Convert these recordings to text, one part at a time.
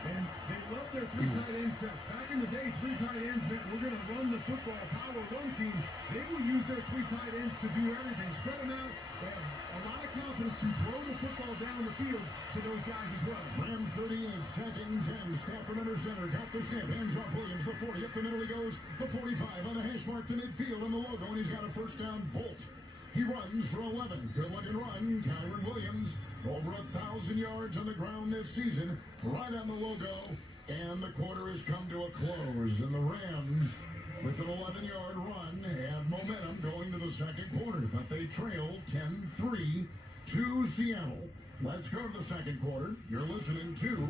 And they love their three tight end sets. Back in the day, three tight ends meant we're going to run the football power run team. They will use their three tight ends to do everything. Spread them out. They have a lot of confidence to throw the football down the field to those guys as well. Ram 38, second and 10. Stafford under center. Got the snap. Hands off Williams. The 40. Up the middle he goes. The 45 on the hash mark to midfield and the logo. And he's got a first down. Bolt. He runs for 11. Good-looking run. Kyron Williams. Over 1,000 yards on the ground this season. Right on the logo. And the quarter has come to a close. And the Rams, with an 11-yard run, have momentum going to the second quarter. But they trail 10-3 to Seattle. Let's go to the second quarter. You're listening to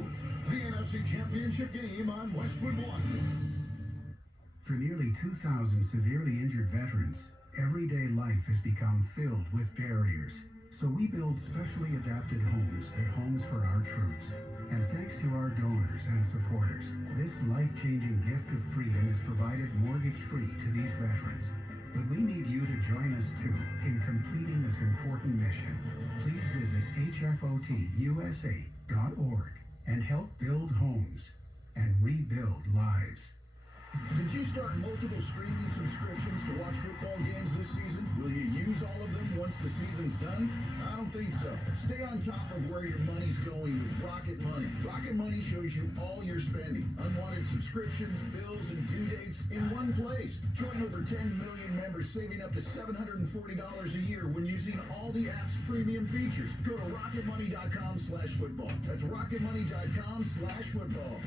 the NFC Championship game on Westwood One. For nearly 2,000 severely injured veterans, everyday life has become filled with barriers. So we build specially adapted homes at Homes for Our Troops. And thanks to our donors and supporters, this life-changing gift of freedom is provided mortgage-free to these veterans. But we need you to join us too in completing this important mission. Please visit hfotusa.org and help build homes and rebuild lives. Did you start multiple streaming subscriptions to watch football games this season? Will you use all of them once the season's done? I don't think so. Stay on top of where your money's going with Rocket Money. Rocket Money shows you all your spending, unwanted subscriptions, bills, and due dates in one place. Join over 10 million members saving up to $740 a year when using all the app's premium features. Go to rocketmoney.com/football. That's rocketmoney.com/football.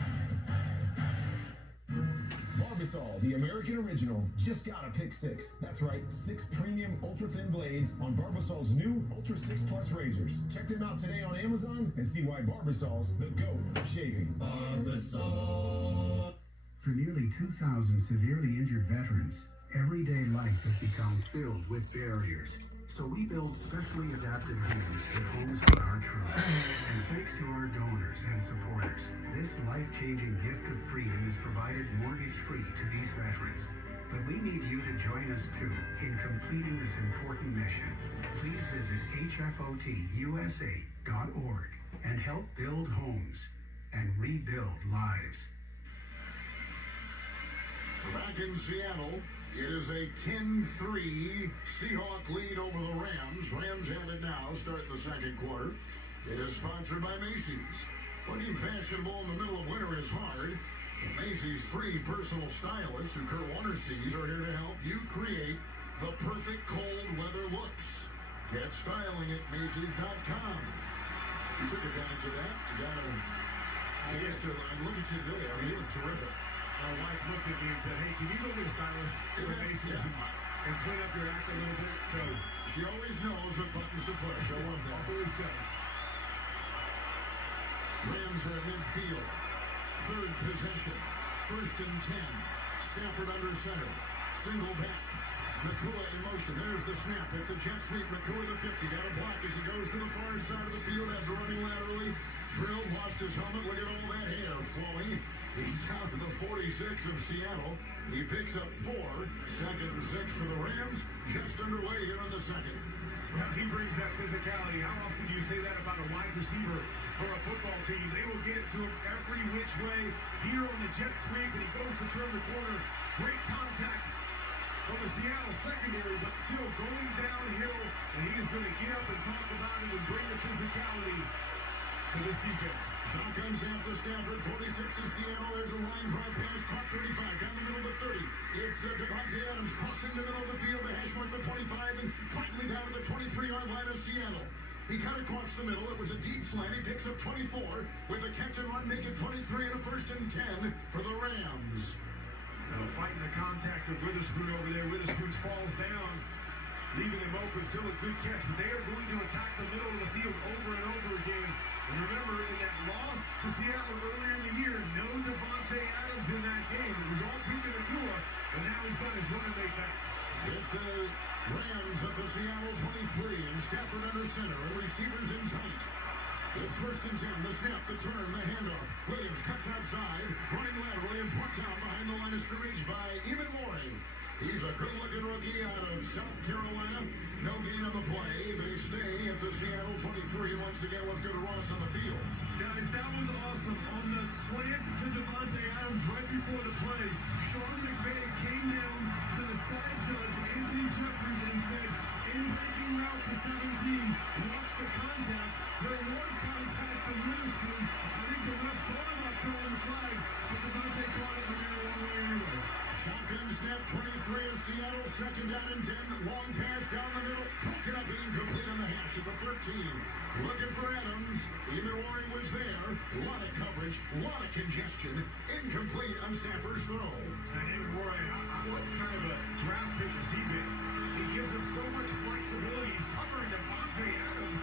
Barbasol, the American original, just got a pick 6. That's right, 6 premium ultra-thin blades on Barbasol's new Ultra 6 Plus razors. Check them out today on Amazon and see why Barbasol's the GOAT of shaving. Barbasol. For nearly 2,000 severely injured veterans, everyday life has become filled with barriers. So we build specially adapted homes at Homes for Our Troops. And thanks to our donors and supporters, this life-changing gift of freedom is provided mortgage-free to these veterans. But we need you to join us too in completing this important mission. Please visit hfotusa.org and help build homes and rebuild lives. Back in Seattle, it is a 10-3 Seahawk lead over the Rams. Rams have it now, start the second quarter. It is sponsored by Macy's. Looking fashionable in the middle of winter is hard. And Macy's free personal stylists who Kurt Warner sees are here to help you create the perfect cold weather looks. Get styling at Macy's.com. You took advantage of that. You got a chance to look at you today. I mean, you look terrific. My wife looked at me and said, hey, can you go get a stylist for Macy's and clean up your act a little bit? So she always knows what buttons to push. I love that. Always does. Rams are at midfield. Third possession. First and 10. Stafford under center. Single back. Nakua in motion. There's the snap. It's a jet sweep. Nakua the 50. Got a block as he goes to the far side of the field after running laterally. Drilled, lost his helmet. Look at all that hair flowing. He's down to the 46 of Seattle. He picks up 4. Second and 6 for the Rams. Just underway here in the second. Well, he brings that physicality. How often do you say that about a wide receiver for a football team? They will get it to him every which way. Here on the jet sweep, and he goes to turn the corner. Great contact from the Seattle secondary, but still going downhill. And he is going to get up and talk about it and bring the physicality to this defense. Shotgun snap to Stafford, 46 of Seattle. There's a line drive pass, caught 35, down the middle of the 30. It's Devontae Adams crossing the middle of the field, the hash mark the 25, and finally down to the 23-yard line of Seattle. He cut across the middle. It was a deep slant. He picks up 24 with a catch and run, make it 23 and a first and 10 for the Rams. Now fighting the contact of Witherspoon over there. Witherspoon falls down, leaving him open. Still a good catch, but they are going to attack the middle of the field over and over again. And remember, in that loss to Seattle earlier in the year, no Devontae Adams in that game. It was all Puka Nakua, and now he's got his running mate back. With the Rams at the Seattle 23 and Stafford under center and receivers in tight. It's first and 10. The snap, the turn, the handoff. Williams cuts outside, running laterally and brought down behind the line of scrimmage by Eamon Warren. He's a good-looking rookie out of South Carolina. No gain on the play. They stay at the Seattle 23. Once again, let's go to Ross on the field. Guys, that was awesome. On the slant to Devontae Adams right before the play, Sean McVay came down to the side judge, Anthony Jeffries, and said, in breaking route to 17, watch the contact. There was contact from Witherspoon. I think the ref thought about throwing the flag, but Devontae caught it in the air one way anyway. Shotgun snap, 23 of Seattle, second down and 10. Long pass down the middle, broken up and incomplete on the hash at the 13. Looking for Adams. Eamon Warren was there. A lot of coverage, a lot of congestion. Incomplete on Stafford's throw. And Warren, what kind of a draft pick has he been? He gives him so much flexibility. He's covering Devontae Adams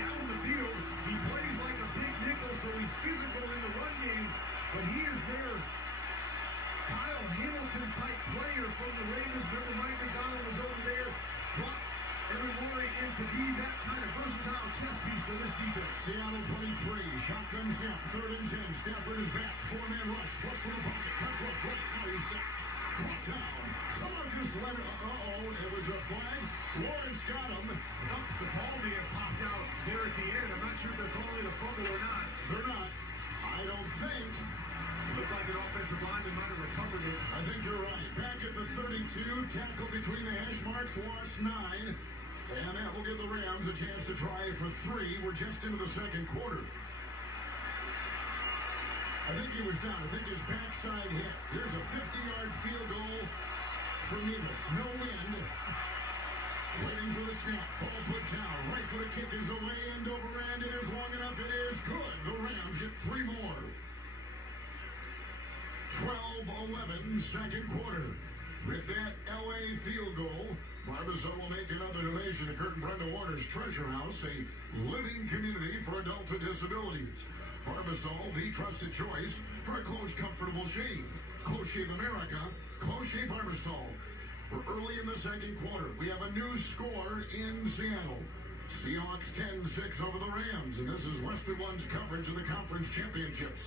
down the field. He plays like a big nickel, so he's physical in the run game, but he is there. Kyle Hamilton-type player from the Ravens. Remember Mike McDonald was over there. Brought Evan Warren in to be that kind of versatile chess piece for this defense. Seattle 23, shotgun snap, third and 10. Stafford is back, four-man rush, flush from the pocket, cuts left, right, now he's sacked. Brought down. Marcus Leonard, it was a flag. Lawrence got him. The ball may have popped out there at the end. I'm not sure if they're calling it a fumble or not. They're not. I don't think. Looked like an offensive lineman might have recovered it. I think you're right. Back at the 32, tackle between the hash marks, loss 9. And that will give the Rams a chance to try for 3. We're just into the second quarter. I think he was down. I think his backside hit. Here's a 50-yard field goal for Nevis. No wind. Waiting for the snap. Ball put down. Right for the kick is away. End over end. It is long enough. It is good. The Rams get 3 more. 12-11, second quarter. With that LA field goal, Barbasol will make another donation to Kurt and Brenda Warner's Treasure House, a living community for adults with disabilities. Barbasol, the trusted choice for a close, comfortable shave. Close Shave America, Close Shave Barbasol. We're early in the second quarter. We have a new score in Seattle. Seahawks 10-6 over the Rams, and this is Western One's coverage of the conference championships.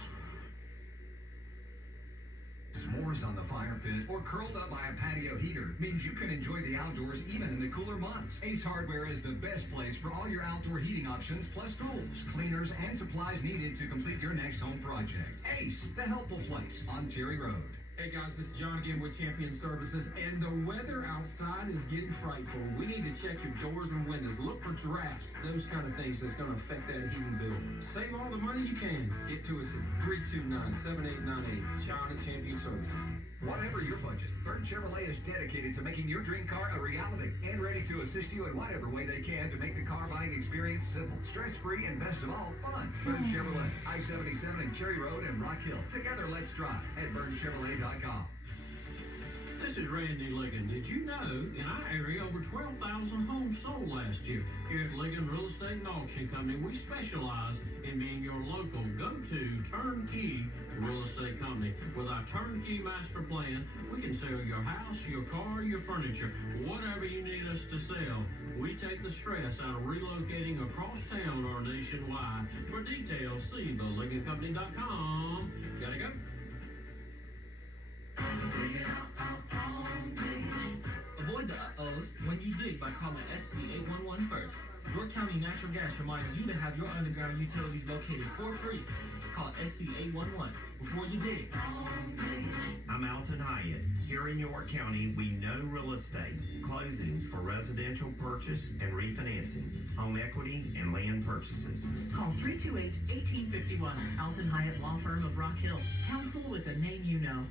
S'mores on the fire pit or curled up by a patio heater means you can enjoy the outdoors even in the cooler months. Ace Hardware is the best place for all your outdoor heating options, plus tools, cleaners, and supplies needed to complete your next home project. Ace, the helpful place on Cherry Road. Hey guys, this is John again with Champion Services, and the weather outside is getting frightful. We need to check your doors and windows. Look for drafts, those kind of things that's going to affect that heating bill. Save all the money you can. Get to us at 329-7898. John at Champion Services. Whatever your budget, Burton Chevrolet is dedicated to making your dream car a reality and ready to assist you in whatever way they can to make the car buying experience simple, stress-free, and best of all, fun. Burton Chevrolet, I-77 and Cherry Road and Rock Hill. Together, let's drive at BurtonChevrolet.com. This is Randy Ligon. Did you know in our area over 12,000 homes sold last year? Here at Ligon Real Estate and Auction Company, we specialize in being your local go-to turnkey real estate company. With our turnkey master plan, we can sell your house, your car, your furniture, whatever you need us to sell. We take the stress out of relocating across town or nationwide. For details, see theligoncompany.com. Gotta go. Avoid the uh-ohs when you dig by calling SC 811 first. York County Natural Gas reminds you to have your underground utilities located for free. Call SC 811 before you dig. I'm Alton Hyatt. Here in York County, we know real estate, closings for residential purchase and refinancing, home equity, and land purchases. Call 328-1851. Alton Hyatt Law Firm of Rock Hill. Counsel with a name you know.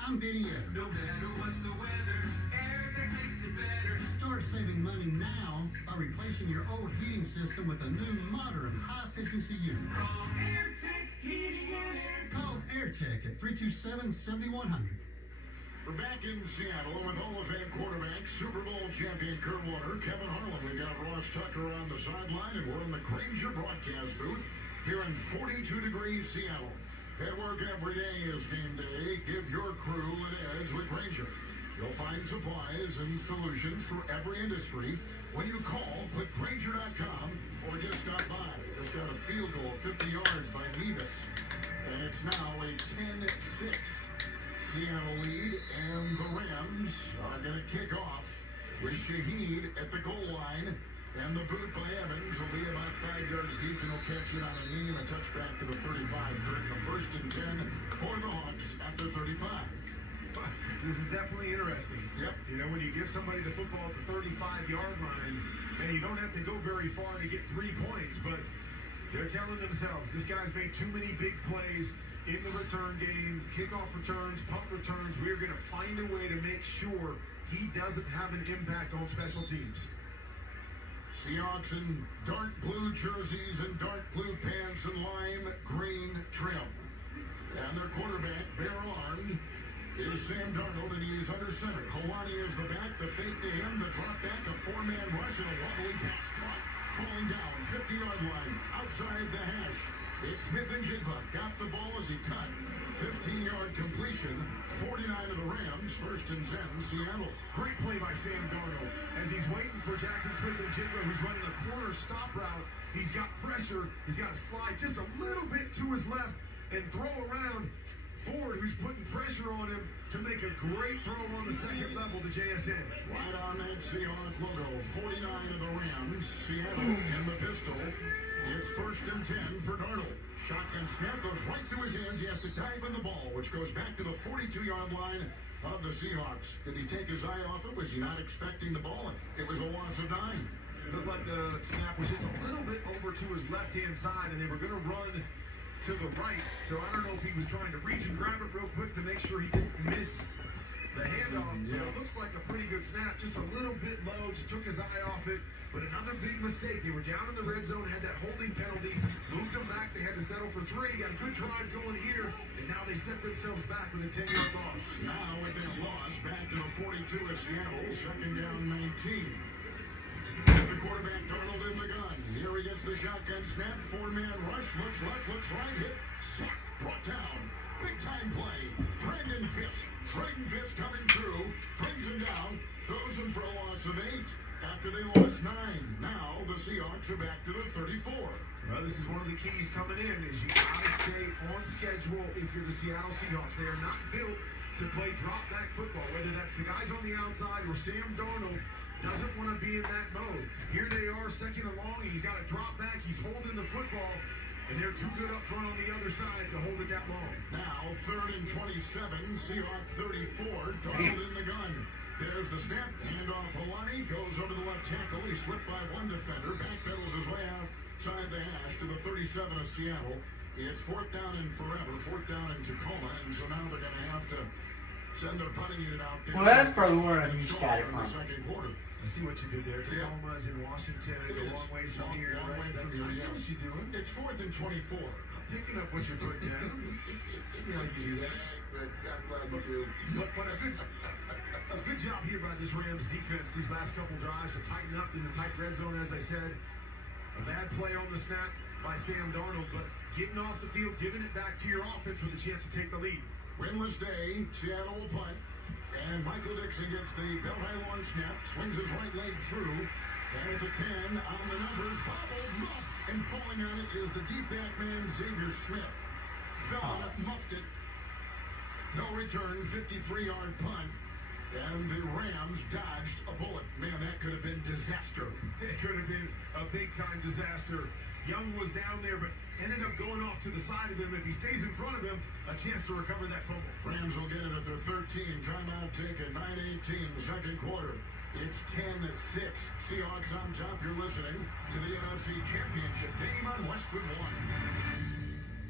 I'm Benny Air. No matter what the weather, AirTech makes it better. Start saving money now by replacing your old heating system with a new, modern, high-efficiency unit. Call AirTech Heating and Air. Call AirTech at 327-7100. We're back in Seattle with Hall of Fame quarterback, Super Bowl champion Kurt Warner, Kevin Harlan. We've got Ross Tucker on the sideline, and we're in the Granger broadcast booth here in 42 degrees Seattle. At work every day is game day. Give your crew an edge with Granger. You'll find supplies and solutions for every industry When you call, put Granger.com or just stop by. Just got a field goal, 50 yards by Nevis. And it's now a 10-6 Seattle lead, and the Rams are going to kick off with Shaheed at the goal line. And the boot by Evans will be about 5 yards deep, and he'll catch it on a knee and a touchback to the 35. They're in the 1st and 10 for the Hawks at the 35. This is definitely interesting. Yep. You know, when you give somebody the football at the 35-yard line, and you don't have to go very far to get 3 points, but they're telling themselves, this guy's made too many big plays in the return game, kickoff returns, punt returns. We're going to find a way to make sure he doesn't have an impact on special teams. Seahawks in dark blue jerseys and dark blue pants and lime green trim. And their quarterback, bare-armed, is Sam Darnold, and he is under center. Kalani is the back, the fake to him, the drop back, a 4-man rush, and a wobbly pass caught. Falling down, 50-yard line, outside the hash. It's Smith and Jigba, got the ball as he cut. 15-yard completion, 49 of the Rams, 1st and 10, Seattle. Great play by Sam Darnold. As he's waiting for Jackson Smith and Jigba, who's running a corner stop route, he's got pressure, he's got to slide just a little bit to his left and throw around Ford, who's putting pressure on him to make a great throw on the second level to JSN. Right on that Seahawks logo, 49 of the Rams, Seattle in the pistol. It's 1st and 10 for Darnold. Shotgun snap goes right through his hands. He has to dive in the ball, which goes back to the 42-yard line of the Seahawks. Did he take his eye off it? Was he not expecting the ball? It was a loss of 9. Looked like the snap was just a little bit over to his left-hand side, and they were going to run to the right. So I don't know if he was trying to reach and grab it real quick to make sure he didn't miss the handoff. Yeah. It looks like a pretty good snap, just a little bit low, just took his eye off it. But another big mistake. They were down in the red zone, had that holding penalty, moved them back. They had to settle for 3. Got a good drive going here, and now they set themselves back with a 10-yard loss. Now with that loss, back to the 42 of Seattle, 2nd down 19. With the quarterback, Darnold in the gun. Here he gets the shotgun snap, 4-man rush, looks left, looks right, hit, sacked, brought down. Big time play. Brandon Fisk coming through, brings him down, throws him for a loss of 8 after they lost 9. Now the Seahawks are back to the 34. Well, this is one of the keys coming in, is you gotta stay on schedule if you're the Seattle Seahawks. They are not built to play drop-back football, whether that's the guys on the outside or Sam Darnold doesn't want to be in that mode. Here they are, 2nd and long, he's got to drop back, he's holding the football, and they're too good up front on the other side to hold it that long. Now, 3rd and 27, Seahawks 34, Darnold in the gun. There's the snap, handoff Kalani, goes over the left tackle, he slipped by one defender, backpedals his way outside the hash to the 37 of Seattle. It's 4th down and forever, 4th down in Tacoma, and so now they're going to have to send their punting unit out there. Well, that's probably where I got it from. The 2nd quarter. I see what you did there. Tacoma is in Washington. It's a long ways from here. Long way from here. I see what you're doing. It's 4th and 24. I'm picking up what you're putting down. See how you do that. I'm glad you do. But a good job here by this Rams defense these last couple drives to tighten up in the tight red zone, as I said. A bad play on the snap by Sam Darnold, but getting off the field, giving it back to your offense with a chance to take the lead. Winless day, Seattle will punt. And Michael Dixon gets the belt-high long snap, swings his right leg through, and it's a 10 on the numbers, bobbled, muffed, and falling on it is the deep back man, Xavier Smith. Fell on it, muffed it. No return, 53-yard punt, and the Rams dodged a bullet. Man, that could have been disaster. It could have been a big-time disaster. Young was down there, but ended up going off to the side of him. If he stays in front of him, a chance to recover that fumble. Rams will get it at their 13. Timeout taken, 9:18, the 2nd quarter. It's 10-6. Seahawks on top. You're listening to the NFC Championship game on Westwood One.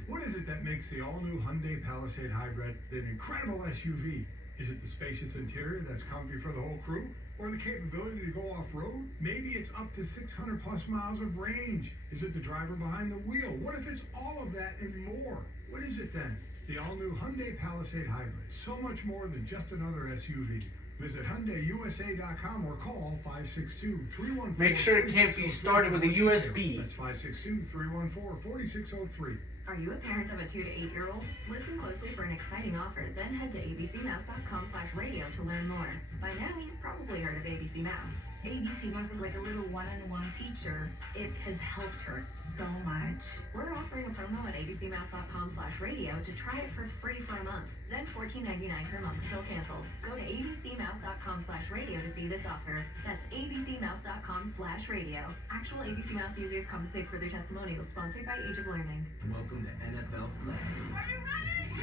What is it that makes the all-new Hyundai Palisade Hybrid an incredible SUV? Is it the spacious interior that's comfy for the whole crew? Or the capability to go off-road? Maybe it's up to 600 plus miles of range. Is it the driver behind the wheel? What if it's all of that and more? What is it then? The all-new Hyundai Palisade Hybrid. So much more than just another SUV. Visit HyundaiUSA.com or call 562-314. Make sure it can't be started with a USB. That's 562-314-4603. Are you a parent of a 2 to 8 year old? Listen closely for an exciting offer, then head to abcmouse.com/radio to learn more. By now, you've probably heard of ABC Mouse. ABC Mouse is like a little one-on-one teacher. It has helped her so much. We're offering a promo at abcmouse.com/radio to try it for free for a month. Then $14.99 per month until canceled. Go to abcmouse.com/radio to see this offer. That's abcmouse.com/radio. Actual ABC Mouse users compensate for their testimonials. Sponsored by Age of Learning. Welcome to NFL Flag. Are you ready?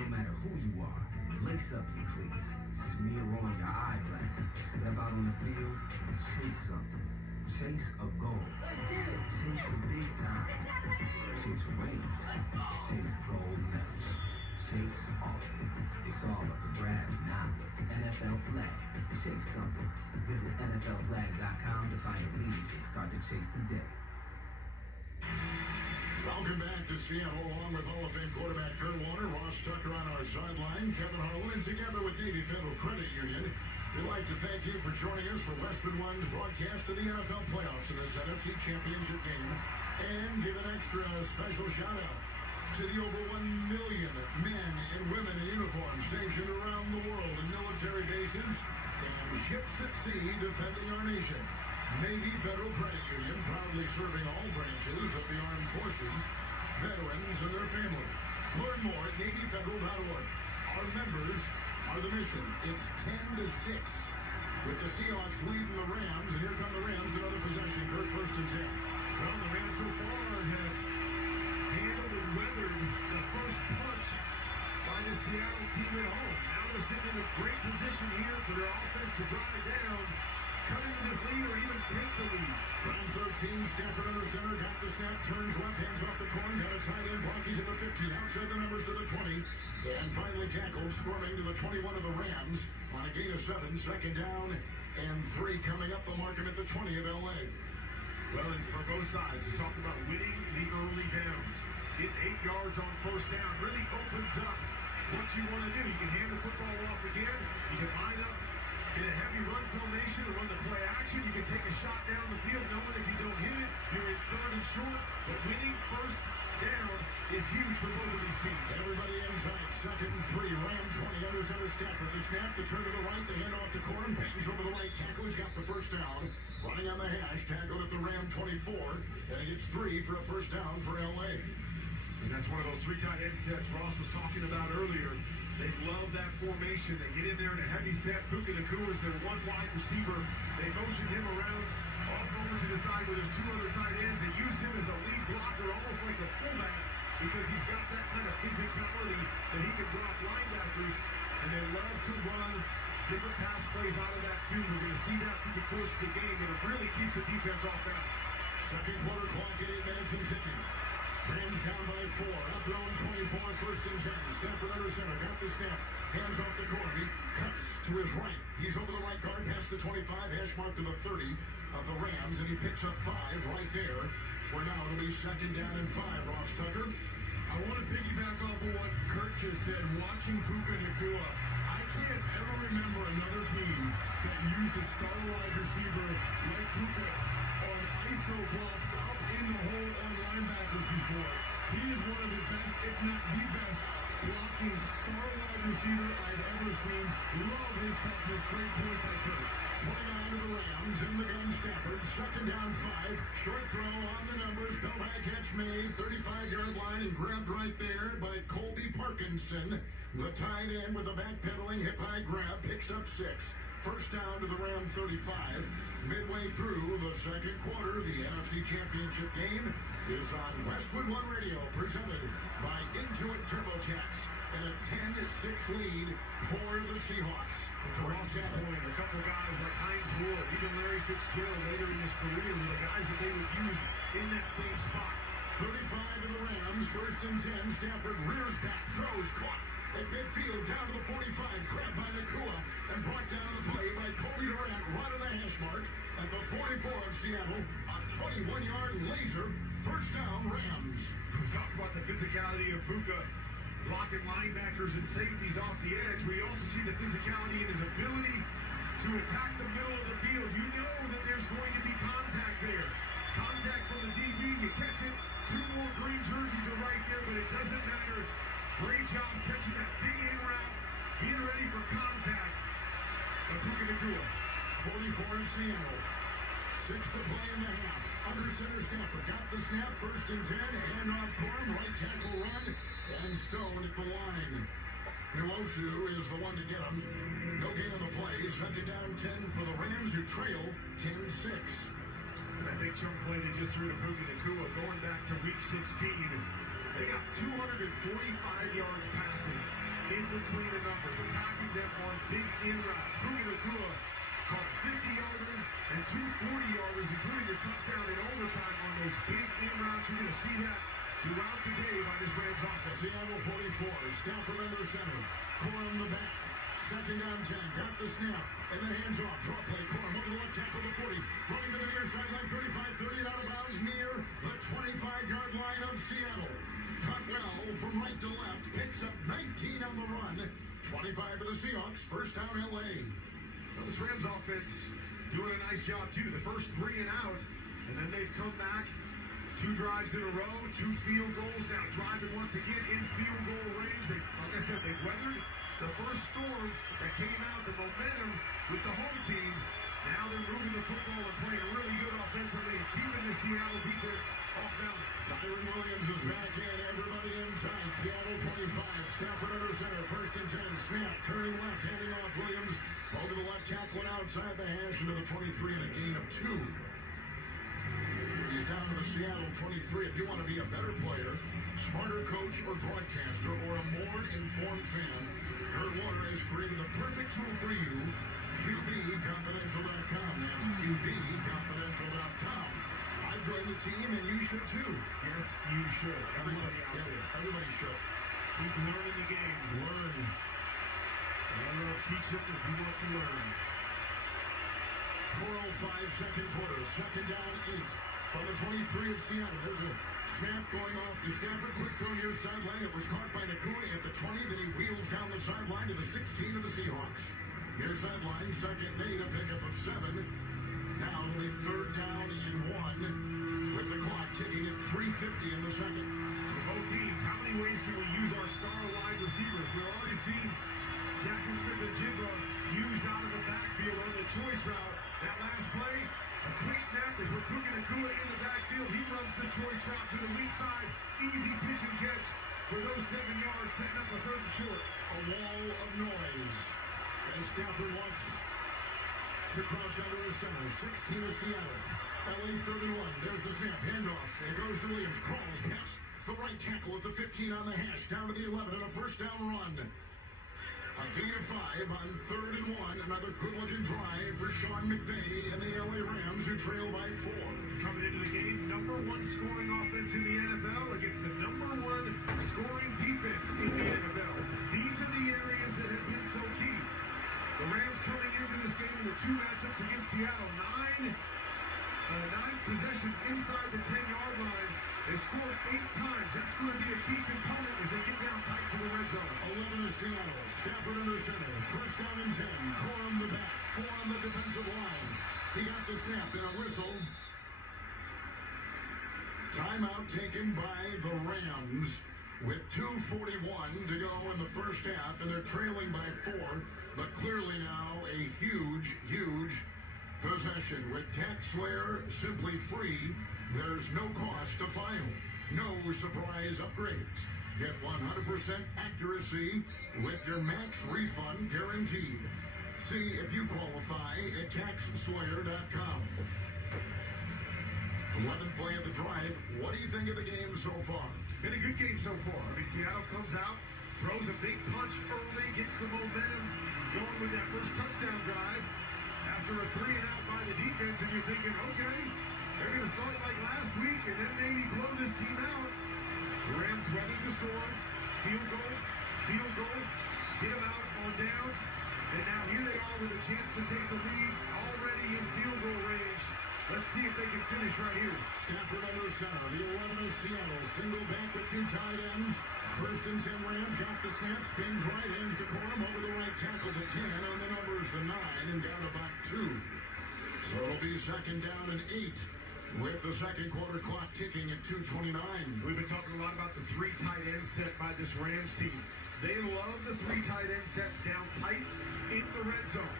No matter who you are, lace up your cleats, smear on your eye black, step out on the field, and chase something. Chase a goal. Chase the big time. Chase rings. Chase gold medals. Chase all of it. It's all up for grabs now. NFL Flag. Chase something. Visit NFLflag.com to find a league and start the chase today. Welcome back to Seattle, along with Hall of Fame quarterback Kurt Warner, Ross Tucker on our sideline, Kevin Harlan, and together with Navy Federal Credit Union, we'd like to thank you for joining us for Westwood One's broadcast of the NFL playoffs in this NFC Championship game, and give an extra special shout-out to the over 1 million men and women in uniform stationed around the world in military bases and ships at sea defending our nation. Navy Federal Credit Union, proudly serving all branches of the armed forces, veterans, and their families. Learn more at NavyFederal.org. Our members are the mission. It's 10-6 with the Seahawks leading the Rams, and here come the Rams, another possession. Kurt, 1st and 10. Well, the Rams so far have handled and weathered the first punch by the Seattle team at home. Now they're sitting in a great position here for their offense to drive down, come into this lead, or even take the lead. Round 13, Stanford under center, got the snap, turns left, hands off the corn, got a tight end block, he's in the 15, outside the numbers to the 20, and finally tackled, squirming to the 21 of the Rams, on a gain of 7, 2nd down, and 3 coming up, they'll mark him at the 20 of LA. Well, and for both sides, you talk about winning the early downs. Get 8 yards on 1st down, really opens up what you want to do. You can hand the football off again, you can line up in a heavy run formation and run the play action. You can take a shot down the field, knowing if you don't hit it, you're in 3rd and short. But winning 1st down is huge for both of these teams. Everybody in tight, 2nd and 3, Ram 20, under center Stafford. The snap, the turn to the right, the hand off to Corum. Payton's over the right tackle, he's got the 1st down. Running on the hash, tackled at the Ram 24, and he gets 3 for a 1st down for LA. And that's one of those 3 tight end sets Ross was talking about earlier. They love that formation. They get in there in a heavy set. Puka Nacua is their 1 wide receiver. They motion him around off over to the side where there's 2 other tight ends. They use him as a lead blocker, almost like a fullback, because he's got that kind of physicality that he can block linebackers. And they love to run different pass plays out of that too. We're going to see that through the course of the game, and it really keeps the defense off balance. 2nd quarter clock at 8 minutes and ticking. Rams down by 4. Up throwing 24, 1st and 10. Stanford under center. Got the snap. Hands off the corner. He cuts to his right. He's over the right guard. Past the 25. Hash mark to the 30 of the Rams. And he picks up 5 right there. Where now it'll be 2nd down and 5. Ross Tucker. I want to piggyback off of what Kurt just said. Watching Puka Nacua, I can't ever remember another team that used a star wide receiver like Puka on ISO blocks up in the hole on linebackers before. He is one of the best, if not the best, blocking star wide receiver I've ever seen. Love his toughness. Great point by Kurt. 29 of the Rams in the gun. Stafford, 2nd down 5. Short throw on the numbers. Bell high catch made. 35-yard line and grabbed right there by Colby Parkinson. The tight end with a backpedaling hip high grab picks up 6. 1st down to the Ram 35. Midway through the 2nd quarter, the NFC Championship game is on Westwood One Radio, presented by Intuit TurboTax, and a 10-6 lead for the Seahawks. To Ross's point, a couple guys like Hines Ward, even Larry Fitzgerald later in his career were the guys that they would use in that same spot. 35 of the Rams, 1st and 10. Stafford rears back, throws, caught at midfield, down to the 45, grabbed by Nacua, and brought down the play by Kobe Durant, right on the hash mark at the 44 of Seattle. A 21-yard laser, 1st down, Rams. We talk about the physicality of Puka, blocking linebackers and safeties off the edge. We also see the physicality in his ability to attack the middle of the field. You know that there's going to be contact there. Contact from the DB, you catch it. 2 more green jerseys are right there, but it doesn't matter. Great job catching that big in route, being ready for contact. Puka Nacua. 44 in Seattle. 6 to play in the half. Under center, Stafford got the snap. 1st and 10. Hand off Corum. Right tackle run. And Stone at the line. Nwosu is the one to get him. No gain on the play. 2nd down 10 for the Rams, who trail 10-6. That big chunk play they just threw to Puka Nacua going back to week 16. They got 245 yards passing in between the numbers, attacking them on big in routes. Puka Nacua caught a 50-yarder and 2 40-yarders, including a touchdown in overtime on those big in routes. You're going to see that throughout the day by this Rams offense. Seattle 44, Stafford under center. Corum the back. 2nd down 10, got the snap, and then hands off, draw play, Corum over the left tackle to 40, running to the near sideline, 35-30, out of bounds, near the 25-yard line of Seattle. Cut well from right to left, picks up 19 on the run, 25 to the Seahawks, 1st down LA. Well, this Rams offense doing a nice job too, the first 3 and out, and then they've come back, 2 drives in a row, 2 field goals, now driving once again in field goal range. Like I said, they've weathered the first storm that came out, the momentum with the home team. Now they're moving the football and playing really good offensively, keeping the Seattle defense off balance. Kyron Williams is back in, everybody in tight. Seattle 25, Stafford under center, 1st and 10, snap, turning left, handing off Williams over the left tackle and outside the hash into the 23 and a gain of 2. He's down to the Seattle 23. If you want to be a better player, smarter coach or broadcaster, or a more informed fan, Kurt Warner has created the perfect tool for you. QBconfidential.com. That's QBconfidential.com. I joined the team, and you should too. Yes, you should. Everybody out there. Everybody should. Keep learning the game. Learn. Teach them if you want to learn. 4:05 second quarter. 2nd down 8. From the 23 of Seattle. There's a snap going off to Stafford. Quick throw near sideline. It was caught by Nacua at the 20. Then he wheels down the sideline to the 16 of the Seahawks. Near sideline, 2nd and 8, a pickup of 7. Now it'll be 3rd down and 1 with the clock ticking at 3:50 in the second. For both teams, how many ways can we use our star wide receivers? We've already seen Jackson Smith-Njigba used out of the backfield on the choice route. That last play, a quick snap. They put Puka Nacua in the backfield. He runs the choice route to the weak side. Easy pitch and catch for those 7 yards, setting up the 3rd and short. A wall of noise. And Stafford wants to crouch under his center. 16 of Seattle. LA 3rd and 1. There's the snap. Handoff. It goes to Williams. Crawls past the right tackle at the 15 on the hash. Down to the 11 and a 1st down run. A gain of 5 on 3rd and 1. Another good-looking drive for Sean McVay and the LA Rams, who trail by 4. Coming into the game, #1 scoring offense in the NFL against the #1 scoring defense in the NFL. These are the areas that have been so key. The Rams coming into this game in the 2 matchups against Seattle. 9 possessions inside the 10-yard line. They scored 8 times. That's going to be a key component as they get down tight to the red zone. 11 of Seattle. Stafford under center. 1st down and 10. Corum the back. 4 on the defensive line. He got the snap and a whistle. Timeout taken by the Rams with 2:41 to go in the 1st half, and they're trailing by 4, but clearly now a huge possession. With Tax Slayer simply free, there's no cost to file. No surprise upgrades. Get 100% accuracy with your max refund guaranteed. See if you qualify at TaxSlayer.com. 11th play of the drive. What do you think of the game so far? Been a good game so far. I mean, Seattle comes out, throws a big punch early, gets the momentum going with that first touchdown drive. After a 3 and out by the defense, and you're thinking, okay, they're going to start like last week and then maybe blow this team out. The Rams weathered the storm. Field goal, get them out on downs. And now here they are with a chance to take the lead already in field goal range. Let's see if they can finish right here. Stafford under center. The 11 of Seattle. Single back with 2 tight ends. 1st and 10 Rams. Got the snap. Spins right. Ends to Corum over the right tackle. The 10 on the numbers. The 9 and down about 2. So it'll be 2nd down and 8 with the second quarter clock ticking at 2:29. We've been talking a lot about the 3 tight end set by this Rams team. They love the 3 tight end sets down tight in the red zone.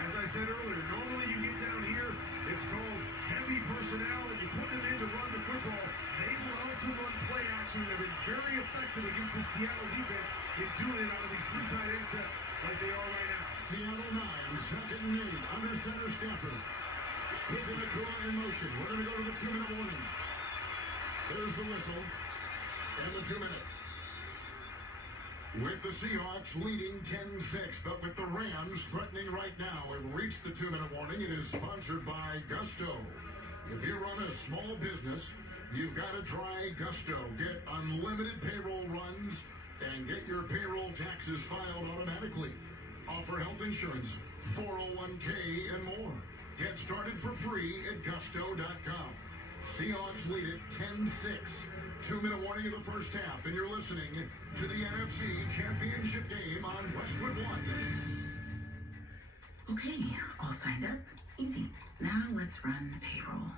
As I said earlier, normally you get down here, it's called heavy personnel, and you put them in to run the football. They love to run play action. They've been very effective against the Seattle defense in doing it out of these three tight end sets like they are right now. Seattle 9, second and 8, under center Stafford. Picking the Nakua in motion. We're going to go to the 2-minute warning. There's the whistle and the 2-minute. With the Seahawks leading 10-6, but with the Rams threatening right now. We've reached the 2-minute warning. It is sponsored by Gusto. If you run a small business, you've got to try Gusto. Get unlimited payroll runs and get your payroll taxes filed automatically. Offer health insurance, 401k, and more. Get started for free at gusto.com. Seahawks lead it 10-6. 2-minute warning of the first half, and you're listening to the NFC Championship game on Westwood One. Okay, all signed up. Easy. Now let's run payroll.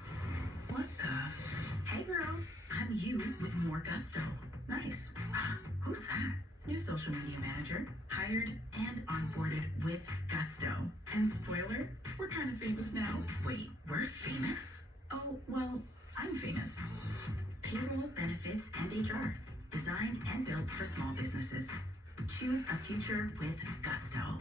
What the? Hey girl, I'm you with more gusto. Nice. Who's that? New social media manager, hired and onboarded with gusto. And spoiler, we're kind of famous now. Wait, we're famous? Oh, well, I'm famous. Payroll, benefits, and HR. Designed and built for small businesses. Choose a future with gusto.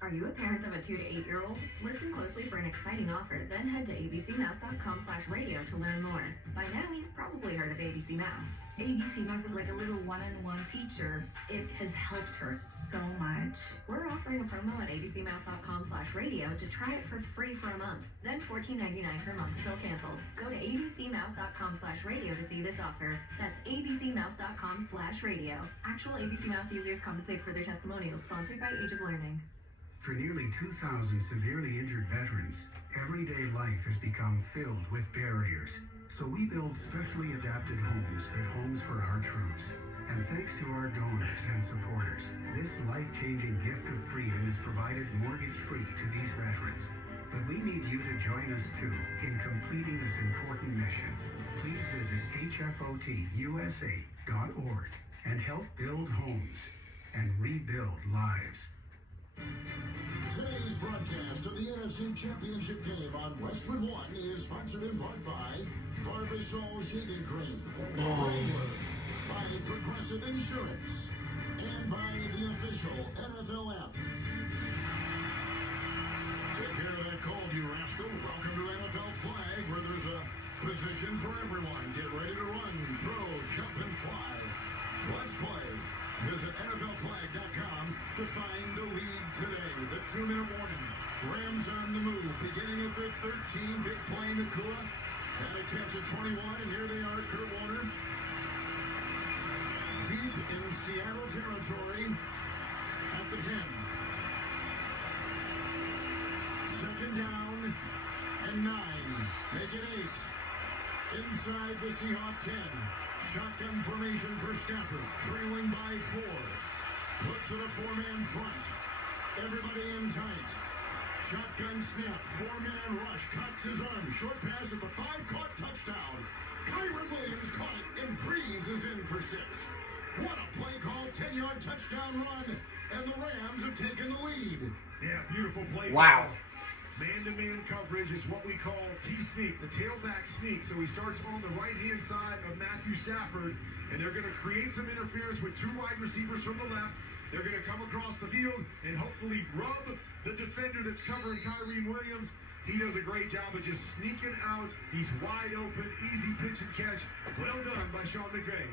Are you a parent of a 2 to 8-year-old? Listen closely for an exciting offer, then head to abcmouse.com/radio to learn more. By now, you've probably heard of ABC Mouse. ABC Mouse is like a little one-on-one teacher. It has helped her so much. We're offering a promo at abcmouse.com/radio to try it for free for a month, then $14.99 per month until canceled. Go to abcmouse.com/radio to see this offer. That's abcmouse.com/radio. Actual ABC Mouse users compensate for their testimonials, sponsored by Age of Learning. For nearly 2,000 severely injured veterans, everyday life has become filled with barriers. So we build specially adapted homes at Homes for Our Troops. And thanks to our donors and supporters, this life-changing gift of freedom is provided mortgage-free to these veterans. But we need you to join us too in completing this important mission. Please visit hfotusa.org and help build homes and rebuild lives. Today's broadcast of the NFC Championship game on Westwood One is sponsored in part by Barbasol Shaving Cream, Wrangler, by Progressive Insurance, and by the official NFL app. Take care of that cold, you rascal. Welcome to NFL Flag, where there's a position for everyone. Get ready to run, throw, jump, and fly. Let's play. Visit NFLflag.com to find the lead today. The 2-minute warning. Rams on the move, beginning at the 13. Big play, Nakua. Had a catch at 21, and here they are, Kurt Warner. Deep in Seattle territory at the 10. Second down and 9. Make it 8. Inside the Seahawk 10. Shotgun formation for Stafford, trailing by 4. Looks at a 4-man front. Everybody in tight. Shotgun snap, 4-man rush, cocks his arm, short pass at the 5, caught, touchdown. Kyron Williams caught it, and Breeze is in for 6. What a play call, 10-yard touchdown run, and the Rams have taken the lead. Yeah, beautiful play. Wow. Man-to-man coverage is what we call T-sneak, the tailback sneak. So he starts on the right-hand side of Matthew Stafford, and they're going to create some interference with 2 wide receivers from the left. They're going to come across the field and hopefully rub the defender that's covering Kyron Williams. He does a great job of just sneaking out. He's wide open, easy pitch and catch. Well done by Sean McVay.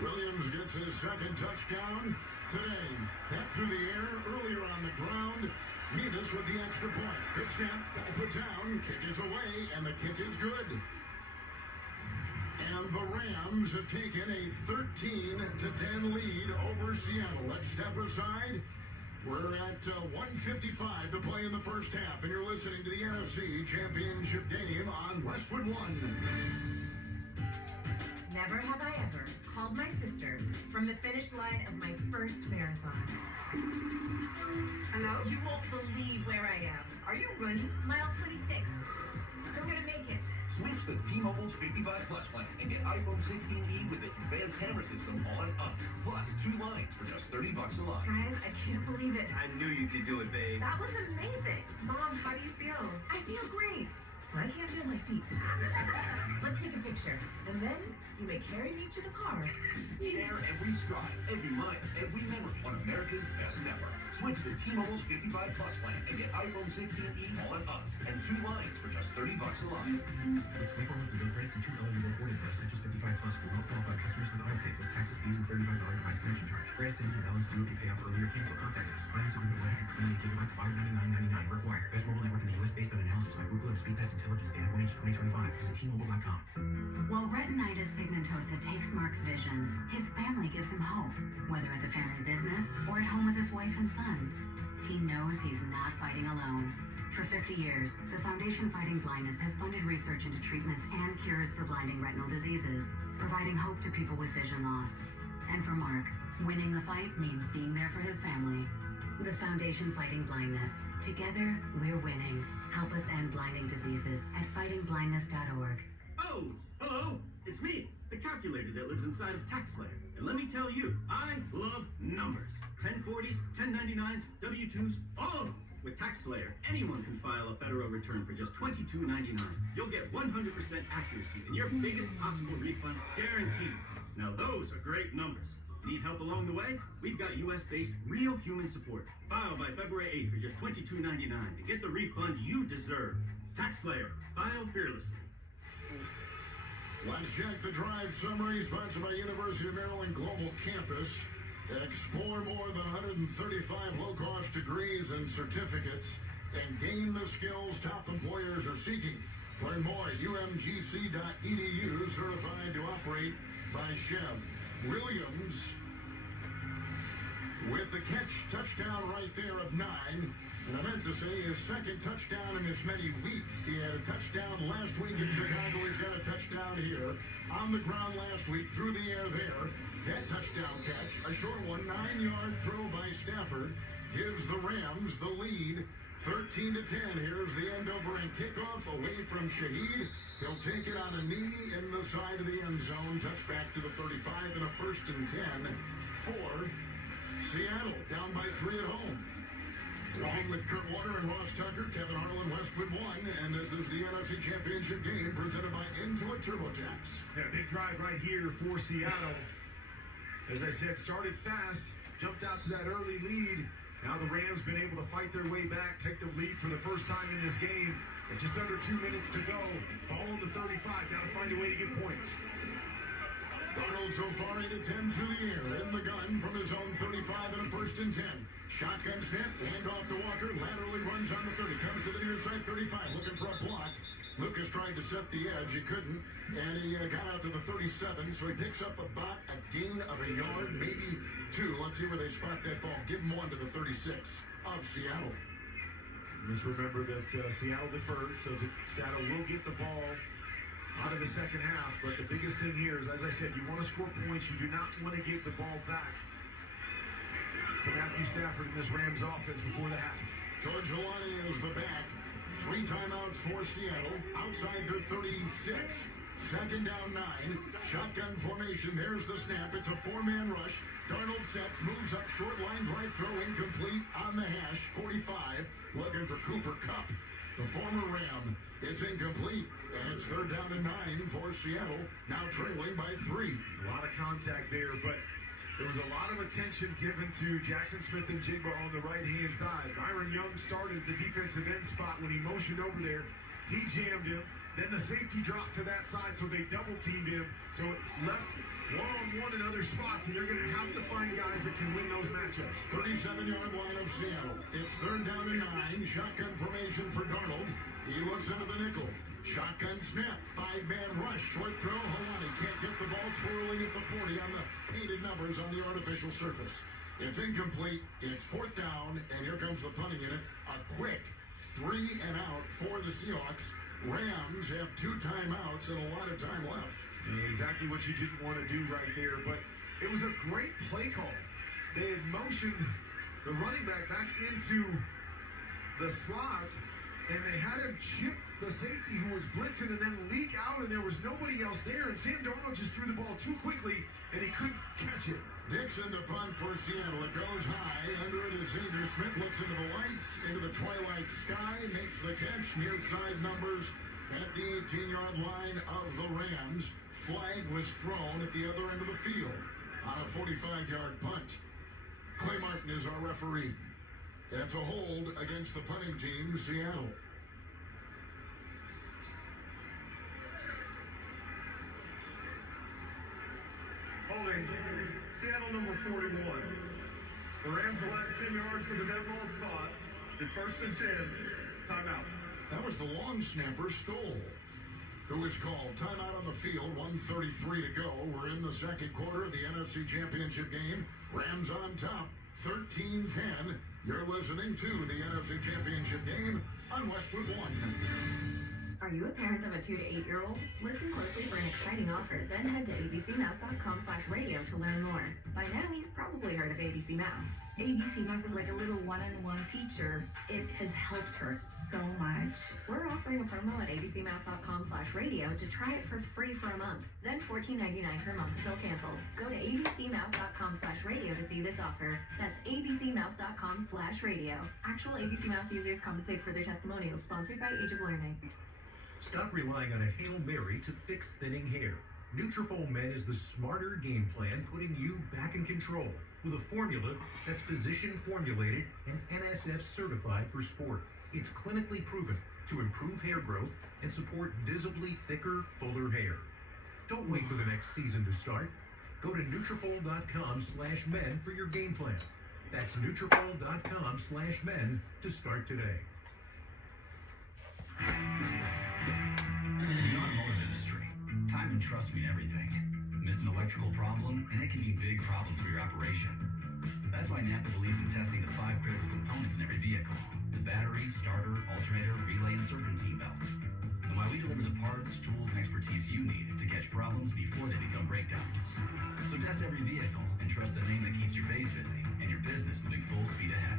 Williams gets his second touchdown today. Hit through the air, earlier on the ground. Nevis with the extra point. Good snap, ball put down, kick is away, and the kick is good. And the Rams have taken a 13-10 lead over Seattle. Let's step aside. We're at 1:55 to play in the first half, and you're listening to the NFC Championship game on Westwood One. Never have I ever called my sister from the finish line of my first marathon. Hello? You won't believe where I am. Are you running? Mile 26. I'm gonna make it. Switch to T-Mobile's 55 Plus plan and get iPhone 16e with its advanced camera system on us. Plus 2 lines for just $30 a line. Guys, I can't believe it. I knew you could do it, babe. That was amazing. Mom, how do you feel? I feel great. But I can't feel my feet. Let's take a picture. And then you may carry me to the car. Share every stride, every mile, every memory on America's best network. Switch to T-Mobile's 55 Plus plan and get iPhone 16e on us and 2 lines for just $30 a line. Let's wait on with credits and 2 eligible porting plans such as 55 Plus for well-qualified customers with auto pay plus taxes, fees, and $35 device connection charge. Credits and balance due if you pay off earlier. Cancel. Contact us. Finance agreement 128 gigabytes, $599.99 required. Best mobile network in the U.S. based on analysis by Google and Speed Test Intelligence data 1H 2025. Visit T-Mobile.com. While retinitis pigmentosa takes Mark's vision, his family gives him hope, whether at the family business or at home with his wife and sons. He knows he's not fighting alone. For 50 years, the Foundation Fighting Blindness has funded research into treatments and cures for blinding retinal diseases, providing hope to people with vision loss. And for Mark, winning the fight means being there for his family. The Foundation Fighting Blindness. Together, we're winning. Help us end blinding diseases at fightingblindness.org. Oh, hello. It's me, the calculator that lives inside of TaxSlayer. And let me tell you, I love numbers. 1040s, 1099s, W-2s, all of them. With TaxSlayer, anyone can file a federal return for just $22.99. You'll get 100% accuracy and your biggest possible refund guaranteed. Now those are great numbers. Need help along the way? We've got US-based real human support. File by February 8th for just $22.99 to get the refund you deserve. TaxSlayer. File fearlessly. Let's check the drive summary sponsored by University of Maryland Global Campus. Explore more than 135 low-cost degrees and certificates and gain the skills top employers are seeking. Learn more at umgc.edu, certified to operate by Chev. Williams with the touchdown right there of 9. And I meant to say his second touchdown in as many weeks. He had a touchdown last week in Chicago. He's got a touchdown here. On the ground last week, through the air there. That touchdown catch, a short one, 9-yard throw by Stafford, gives the Rams the lead. 13-10. Here's the end over and kickoff away from Shaheed. He'll take it on a knee in the side of the end zone. Touchback to the 35 and a 1st and 10 for Seattle. Down by 3 at home. Along with Kurt Warner and Ross Tucker, Kevin Harlan, Westwood 1, and this is the NFC Championship game presented by Intuit TurboTax. Yeah, big drive right here for Seattle. As I said, started fast, jumped out to that early lead. Now the Rams been able to fight their way back, take the lead for the first time in this game. With just under 2 minutes to go. Ball on the 35, got to find a way to get points. Darnold so far 8 of 10 through the air. In the gun from his own 35 and a 1st and 10. Shotgun snap, hand off to Walker, laterally runs on the 30. Comes to the near side 35, looking for a block. Lucas tried to set the edge, he couldn't, and he got out to the 37, so he picks up about a gain of a yard, maybe 2. Let's see where they spot that ball. Give him 1 to the 36 of Seattle. Just remember that Seattle deferred, so Seattle will get the ball out of the second half, but the biggest thing here is, as I said, you want to score points, you do not want to give the ball back to Matthew Stafford in this Rams offense before the half. George Alani is the back. 3 timeouts for Seattle, outside their 36. 2nd down 9. Shotgun formation, there's the snap. It's a 4-man rush. Darnold sets, moves up short, lines right, throw incomplete on the hash. 45, looking for Cooper Kupp, the former Ram. It's incomplete, and it's 3rd down and 9 for Seattle, now trailing by 3. A lot of contact there, but there was a lot of attention given to Jackson Smith and Jigba on the right-hand side. Byron Young started the defensive end spot when he motioned over there. He jammed him. Then the safety dropped to that side, so they double-teamed him. So it left one-on-one in other spots, and they're going to have to find guys that can win those matchups. 37-yard line of Seattle. It's 3rd down and 9. Shotgun formation for Darnold. He looks into the nickel. Shotgun snap, 5-man rush, short throw. Holani can't get the ball, twirling at the 40 on the painted numbers on the artificial surface. It's incomplete. It's 4th down, and here comes the punting unit. A quick 3 and out for the Seahawks. Rams have 2 timeouts and a lot of time left. Exactly what you didn't want to do right there, but it was a great play call. They had motioned the running back into the slot, and they had him chip the safety who was blitzing and then leak out, and there was nobody else there, and Sam Darnold just threw the ball too quickly, and he couldn't catch it. Dixon to punt for Seattle. It goes high. Under it is Xavier Smith. Looks into the lights, into the twilight sky. Makes the catch. Near side numbers at the 18-yard line of the Rams. Flag was thrown at the other end of the field on a 45-yard punt. Clay Martin is our referee. That's a hold against the punting team, Seattle. Holding, Seattle number 41. The Rams will have 10 yards for the dead ball spot. It's 1st and 10. Timeout. That was the long snapper, Stoll, who was called. Timeout on the field, 1:33 to go. We're in the second quarter of the NFC Championship game. Rams on top, 13-10. You're listening to the NFC Championship game on Westwood One. Are you a parent of a 2 to 8-year-old? Listen closely for an exciting offer, then head to abcmouse.com/radio to learn more. By now, you've probably heard of ABC Mouse. ABC Mouse is like a little one-on-one teacher. It has helped her so much. We're offering a promo at abcmouse.com/radio to try it for free for a month, then $14.99 per month until canceled. Go to abcmouse.com/radio to see this offer. That's abcmouse.com/radio. Actual ABC Mouse users compensate for their testimonials, sponsored by Age of Learning. Stop relying on a Hail Mary to fix thinning hair. Nutrafol Men is the smarter game plan, putting you back in control with a formula that's physician formulated and NSF certified for sport. It's clinically proven to improve hair growth and support visibly thicker, fuller hair. Don't wait for the next season to start. Go to Nutrafol.com/men for your game plan. That's Nutrafol.com/men to start today. The automotive industry. Time and trust mean everything. Miss an electrical problem, and it can mean big problems for your operation. That's why Napa believes in testing the 5 critical components in every vehicle: the battery, starter, alternator, relay, and serpentine belt. And why we deliver the parts, tools, and expertise you need to catch problems before they become breakdowns. So test every vehicle and trust the name that keeps your base busy and your business moving full speed ahead.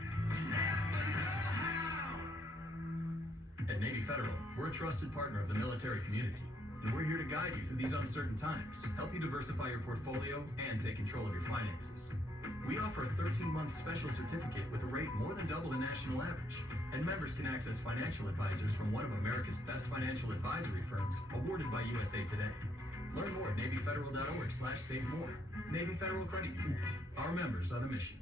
At Navy Federal, we're a trusted partner of the military community, and we're here to guide you through these uncertain times, help you diversify your portfolio, and take control of your finances. We offer a 13-month special certificate with a rate more than double the national average, and members can access financial advisors from one of America's best financial advisory firms awarded by USA Today. Learn more at NavyFederal.org/save-more. Navy Federal Credit Union. Our members are the mission.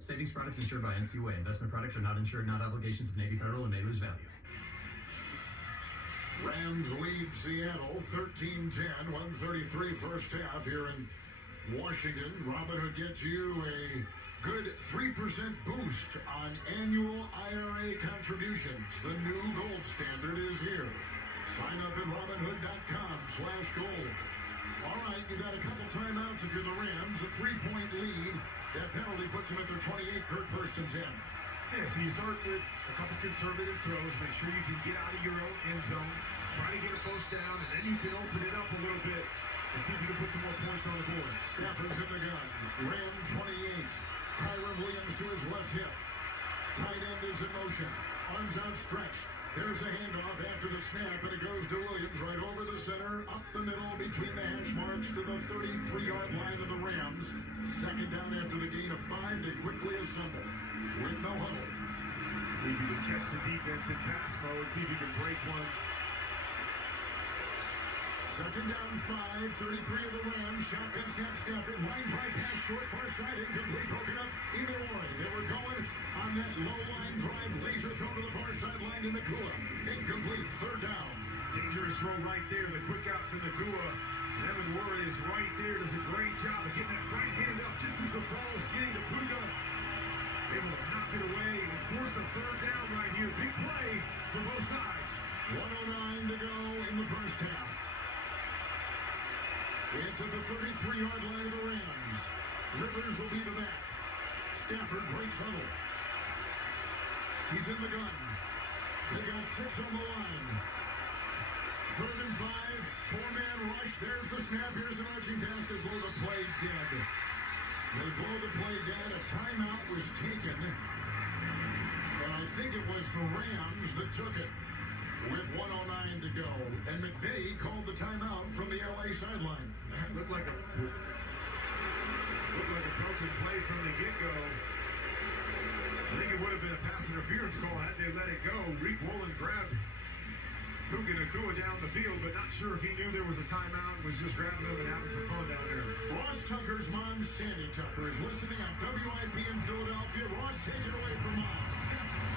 Savings products insured by NCUA. Investment products are not insured, not obligations of Navy Federal, and may lose value. Rams lead Seattle 13-10, 1:33 first half here in Washington. Robinhood gets you a good 3% boost on annual IRA contributions. The new gold standard is here. Sign up at Robinhood.com/gold. All right, you got a couple timeouts if you're the Rams. A 3-point lead. That penalty puts them at their 28. Kirk, 1st and 10. Yeah, so you start with a couple conservative throws. Make sure you can get out of your own end zone. Try to get a first down, and then you can open it up a little bit and see if you can put some more points on the board. Stafford's in the gun. Ram 28. Kyron Williams to his left hip. Tight end is in motion. Arms outstretched. There's a handoff after the snap, and it goes to Williams right over the center, up the middle between the hash marks to the 33-yard line of the Rams. Second down after the gain of 5. They quickly assemble with no huddle. See if you can catch the defense in pass mode. See if you can break one. Second down 5, 33 of the Rams. Shotgun snap, Stafford. Line drive pass short, far side, incomplete, broken up. Inouye. They were going on that low line drive. Laser throw to the far sideline to Nakua. Incomplete, 3rd down. Dangerous throw right there. The quick out to Nakua. Evan Ward is right there. Does a great job of getting that right hand up just as the ball's getting to Puka. Able to knock it away and force a 3rd down right here. Big play for both sides. 1:09 to go in the first half. It's at the 33-yard line of the Rams. Rivers will be the back. Stafford breaks huddle. He's in the gun. They got 6 on the line. 3rd and 5. 4-man rush. There's the snap. Here's an arching pass. They blow the play dead. They blow the play dead. A timeout was taken. And I think it was the Rams that took it. with 1:09 to go. And McVay called the timeout from the LA sideline. That looked like a broken play from the get-go. I think it would have been a pass interference call had they let it go. Reek Woolen grabbed Puka Nacua down the field, but not sure if he knew there was a timeout. Was just grabbing him and having some fun down there. Ross Tucker's mom, Sandy Tucker, is listening on WIP in Philadelphia. Ross, take it away from mom.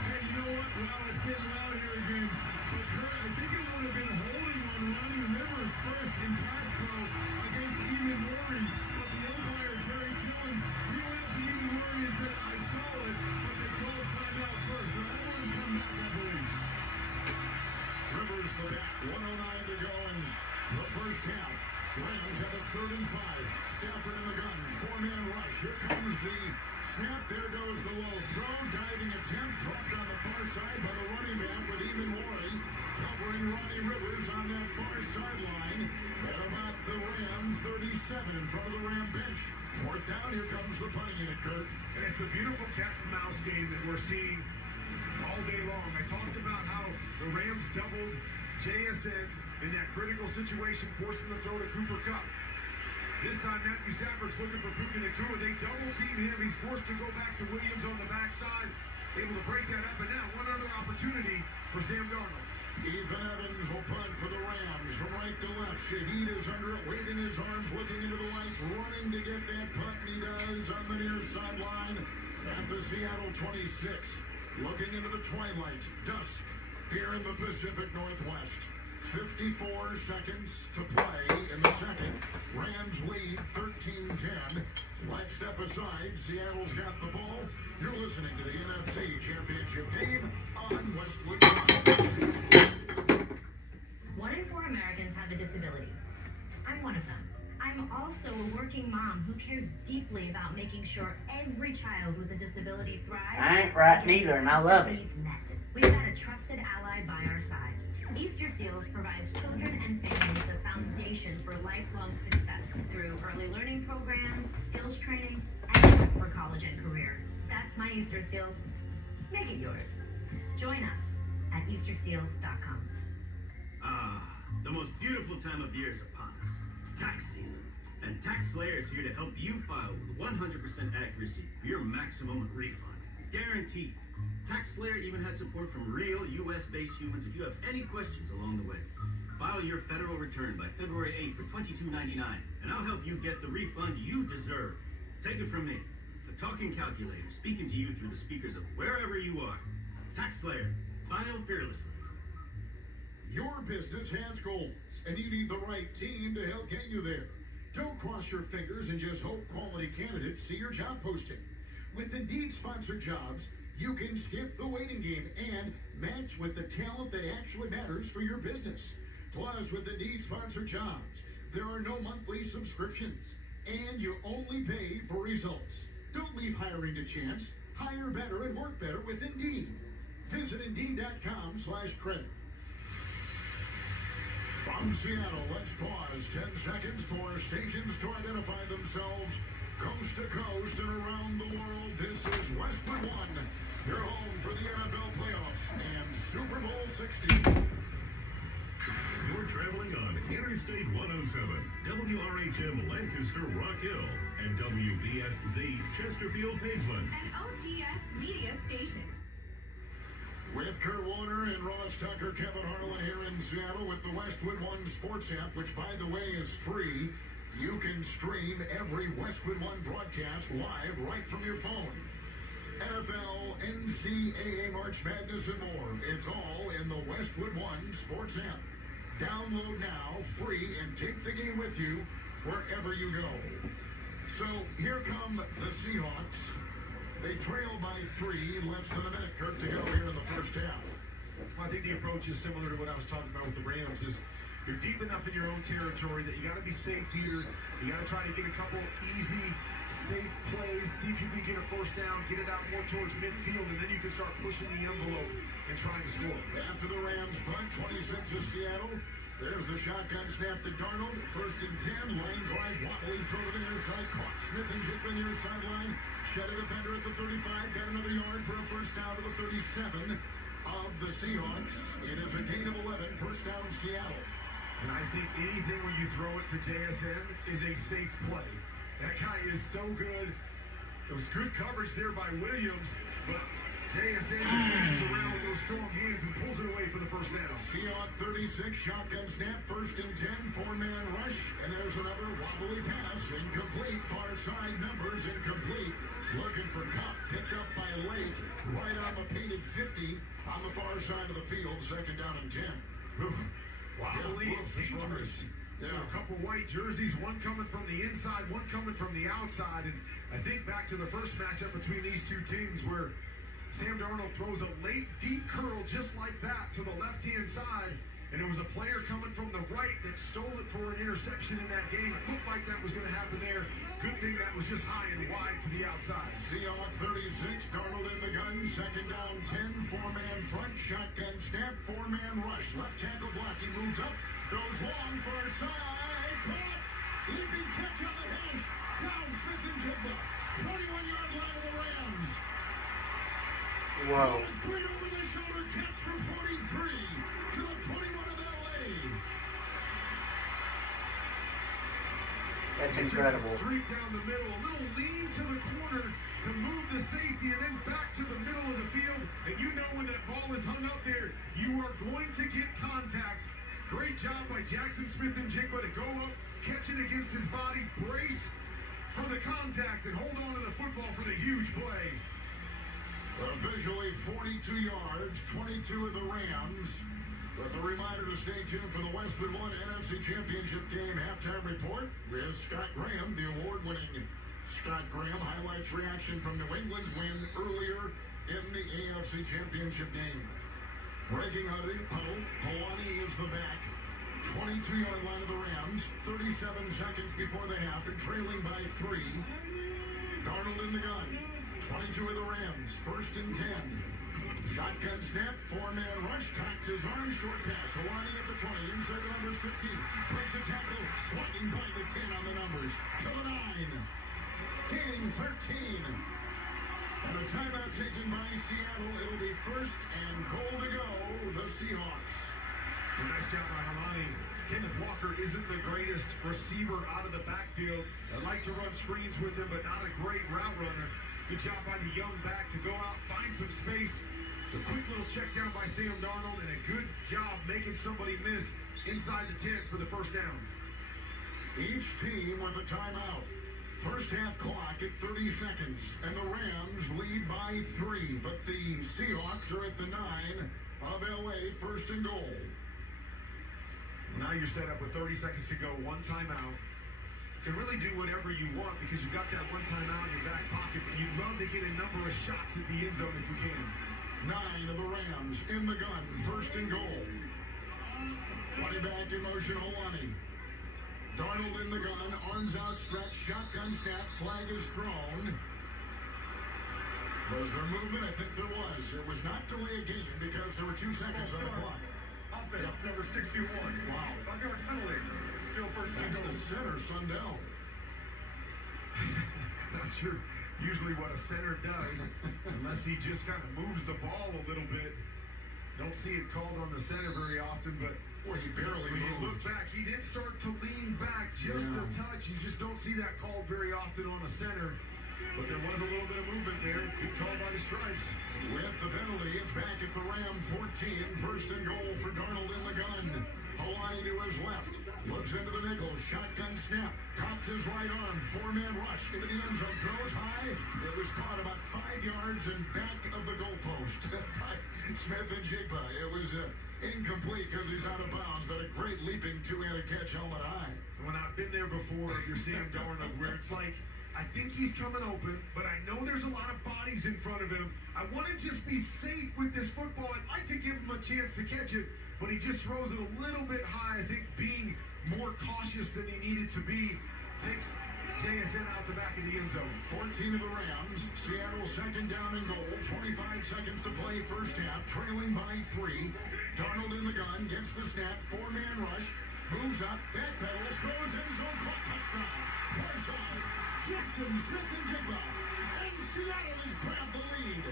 Hey, you know what? Well, it's getting loud here again. But Kurt, I think it would have been holding on Ronnie Rivers first in pass pro against Eamon Murray. But the umpire, Terry Jones, he went up to Eamon Murray and said, I saw it, but they called timeout first. So that wouldn't come back, I believe. Rivers the back, 1:09 to go in the first half. Rams have a 3rd and 5. Stafford in the gun, 4-man rush. Here comes the snap. There goes the low throw. Diving attempt dropped on the far side by the running back with Eamon Murray covering Ronnie Rivers on that far sideline. At about the Ram 37 in front of the Ram bench. 4th down. Here comes the punting unit, Kurt. And it's the beautiful cat and mouse game that we're seeing all day long. I talked about how the Rams doubled JSN in that critical situation, forcing the throw to Cooper Kupp. This time, Matthew Stafford's looking for Puka Nacua. They double team him. He's forced to go back to Williams on the backside. Able to break that up, and now one other opportunity for Sam Darnold. Ethan Evans will punt for the Rams from right to left. Shaheed is under it, waving his arms, looking into the lights, running to get that punt, and he does on the near sideline at the Seattle 26. Looking into the twilight, dusk, here in the Pacific Northwest. 54 seconds to play in the second. Rams lead 13-10. Let's step aside. Seattle's got the ball. You're listening to the NFC Championship game on Westwood Drive. 1 in 4 Americans have a disability. I'm one of them. I'm also a working mom who cares deeply about making sure every child with a disability thrives. I ain't right neither, and I love it. We've got a trusted ally by our side. Easter Seals provides children and families the foundation for lifelong success through early learning programs, skills training, and for college and career. That's my Easter Seals. Make it yours. Join us at EasterSeals.com. The most beautiful time of year is upon us. Tax season. And Tax Slayer is here to help you file with 100% accuracy for your maximum refund. Guaranteed. Tax Slayer even has support from real U.S.-based humans if you have any questions along the way. File your federal return by February 8th for $22.99, and I'll help you get the refund you deserve. Take it from me, the talking calculator speaking to you through the speakers of wherever you are. Tax Slayer, file fearlessly. Your business has goals, and you need the right team to help get you there. Don't cross your fingers and just hope quality candidates see your job posting. With Indeed sponsored jobs, you can skip the waiting game and match with the talent that actually matters for your business. Plus, with Indeed sponsored jobs, there are no monthly subscriptions, and you only pay for results. Don't leave hiring to chance. Hire better and work better with Indeed. Visit Indeed.com/credit. From Seattle, let's pause 10 seconds for stations to identify themselves coast to coast and around the world. This is Westwood One, your home for the NFL playoffs and Super Bowl 60. You're traveling on Interstate 107, WRHM Lancaster Rock Hill, and WVSZ Chesterfield Pageland. An OTS media station. With Kurt Warner and Ross Tucker, Kevin Harlan here in Seattle with the Westwood One Sports app, which, by the way, is free. You can stream every Westwood One broadcast live right from your phone. NFL, NCAA, March Madness, and more. It's all in the Westwood One Sports app. Download now, free, and take the game with you wherever you go. So here come the Seahawks. They trail by 3, less than a minute, Kurt, to go here in the first half. Well, I think the approach is similar to what I was talking about with the Rams. Is you're deep enough in your own territory that you got to be safe here. You got to try to get a couple easy, safe plays, see if you can get a first down, get it out more towards midfield, and then you can start pushing the envelope and trying to score. After the Rams punt, 26 of Seattle. There's the shotgun snap to Darnold. 1st and 10. Line drive. Watley throw to the near side. Caught. Smith and Jigba near sideline. Shed a defender at the 35. Got another yard for a first down to the 37. of the Seahawks. It is a gain of 11, first down Seattle. And I think anything where you throw it to JSN is a safe play. That guy is so good. It was good coverage there by Williams, but JSN just around with those strong hands and pulls it away for the first down. Seahawk 36, shotgun snap, first and 10, four-man rush, and there's another wobbly pass, incomplete, far side numbers, incomplete. Looking for Cup, picked up by Lake, right on the painted 50 on the far side of the field, second down and 10. Wobbly and dangerous. Yeah. A couple white jerseys, one coming from the inside, one coming from the outside, and I think back to the first matchup between these two teams where Sam Darnold throws a late, deep curl just like that to the left-hand side, and it was a player coming from the right that stole it for an interception in that game. It looked like that was going to happen there. Good thing that was just high and wide to the outside. Seahawks 36, Darnold in the gun, second down 10, four-man front, shotgun snap, four-man rush. Left tackle block, he moves up, throws long far side, caught, leaping catch on the hash, down Smith and Jigba, 21-yard line of the Rams. Whoa. A great over-the-shoulder catch for 43 to the 21 of LA. That's incredible. Streak down the middle, a little lean to the corner to move the safety, and then back to the middle of the field. And you know when that ball is hung up there, you are going to get contact. Great job by Jackson Smith and Jigba to go up, catch it against his body, brace for the contact, and hold on to the football for the huge play. Officially 42 yards, 22 of the Rams. With a reminder to stay tuned for the Westwood One NFC Championship game halftime report with Scott Graham, the award-winning Scott Graham, highlights reaction from New England's win earlier in the AFC Championship game. Breaking huddle, Hawani is the back. 22-yard line of the Rams, 37 seconds before the half, and trailing by 3. Darnold in the gun. 22 of the Rams, first and 10. Shotgun snap, four-man rush, cocks his arm, short pass. Hawani at the 20, inside the numbers 15. Breaks a tackle, swatting by the 10 on the numbers. To the 9. Gaining 13. And a timeout taken by Seattle. It'll be first and goal to go, the Seahawks. A nice job by Hawani. Kenneth Walker isn't the greatest receiver out of the backfield. I like to run screens with him, but not a great route runner. Good job by the young back to go out, find some space. It's a quick little check down by Sam Darnold, and a good job making somebody miss inside the 10 for the first down. Each team with a timeout. First half clock at 30 seconds, and the Rams lead by 3, but the Seahawks are at the 9 of LA, first and goal. Now you're set up with 30 seconds to go, one timeout. You can really do whatever you want because you've got that one timeout in your back pocket, but you'd love to get a number of shots at the end zone if you can. 9 of the Rams in the gun, first and goal. Running back in motion, Hawani. Darnold in the gun, arms outstretched, shotgun snap, flag is thrown. Was there movement? I think there was. It was not delay a game because there were 2 seconds on the clock. Offense, number 61. Wow. Backyard penalty. Still first and That's goal. the center, Sundell. That's usually what a center does, unless he just kind of moves the ball a little bit. Don't see it called on the center very often, but boy, he barely when you look moved. back, he did start to lean back just a touch. You just don't see that called very often on a center. But there was a little bit of movement there. Good call by the Stripes. With the penalty, it's back at the Ram 14. First and goal for Darnold in the gun. Hawani to his left. Looks into the nickel. Shotgun snap. Cocks his right arm. Four-man rush into the end zone. Throws high. It was caught about 5 yards and back of the goalpost by Smith and Jigba. It was incomplete because he's out of bounds, but a great leaping two-handed catch helmet high. When I've been there before, you're Sam Darnold, where it's like, I think he's coming open, but I know there's a lot of bodies in front of him. I want to just be safe with this football. I'd like to give him a chance to catch it, but he just throws it a little bit high. I think being more cautious than he needed to be takes JSN out the back of the end zone. 14 of the Rams. Seattle second down and goal. 25 seconds to play first half. Trailing by 3. Darnold in the gun. Gets the snap. Four-man rush. Moves up. Backpedals. Throws in zone. Caught. Touchdown. Far side. Jackson, Smith, and Jigba. And Seattle has grabbed the lead.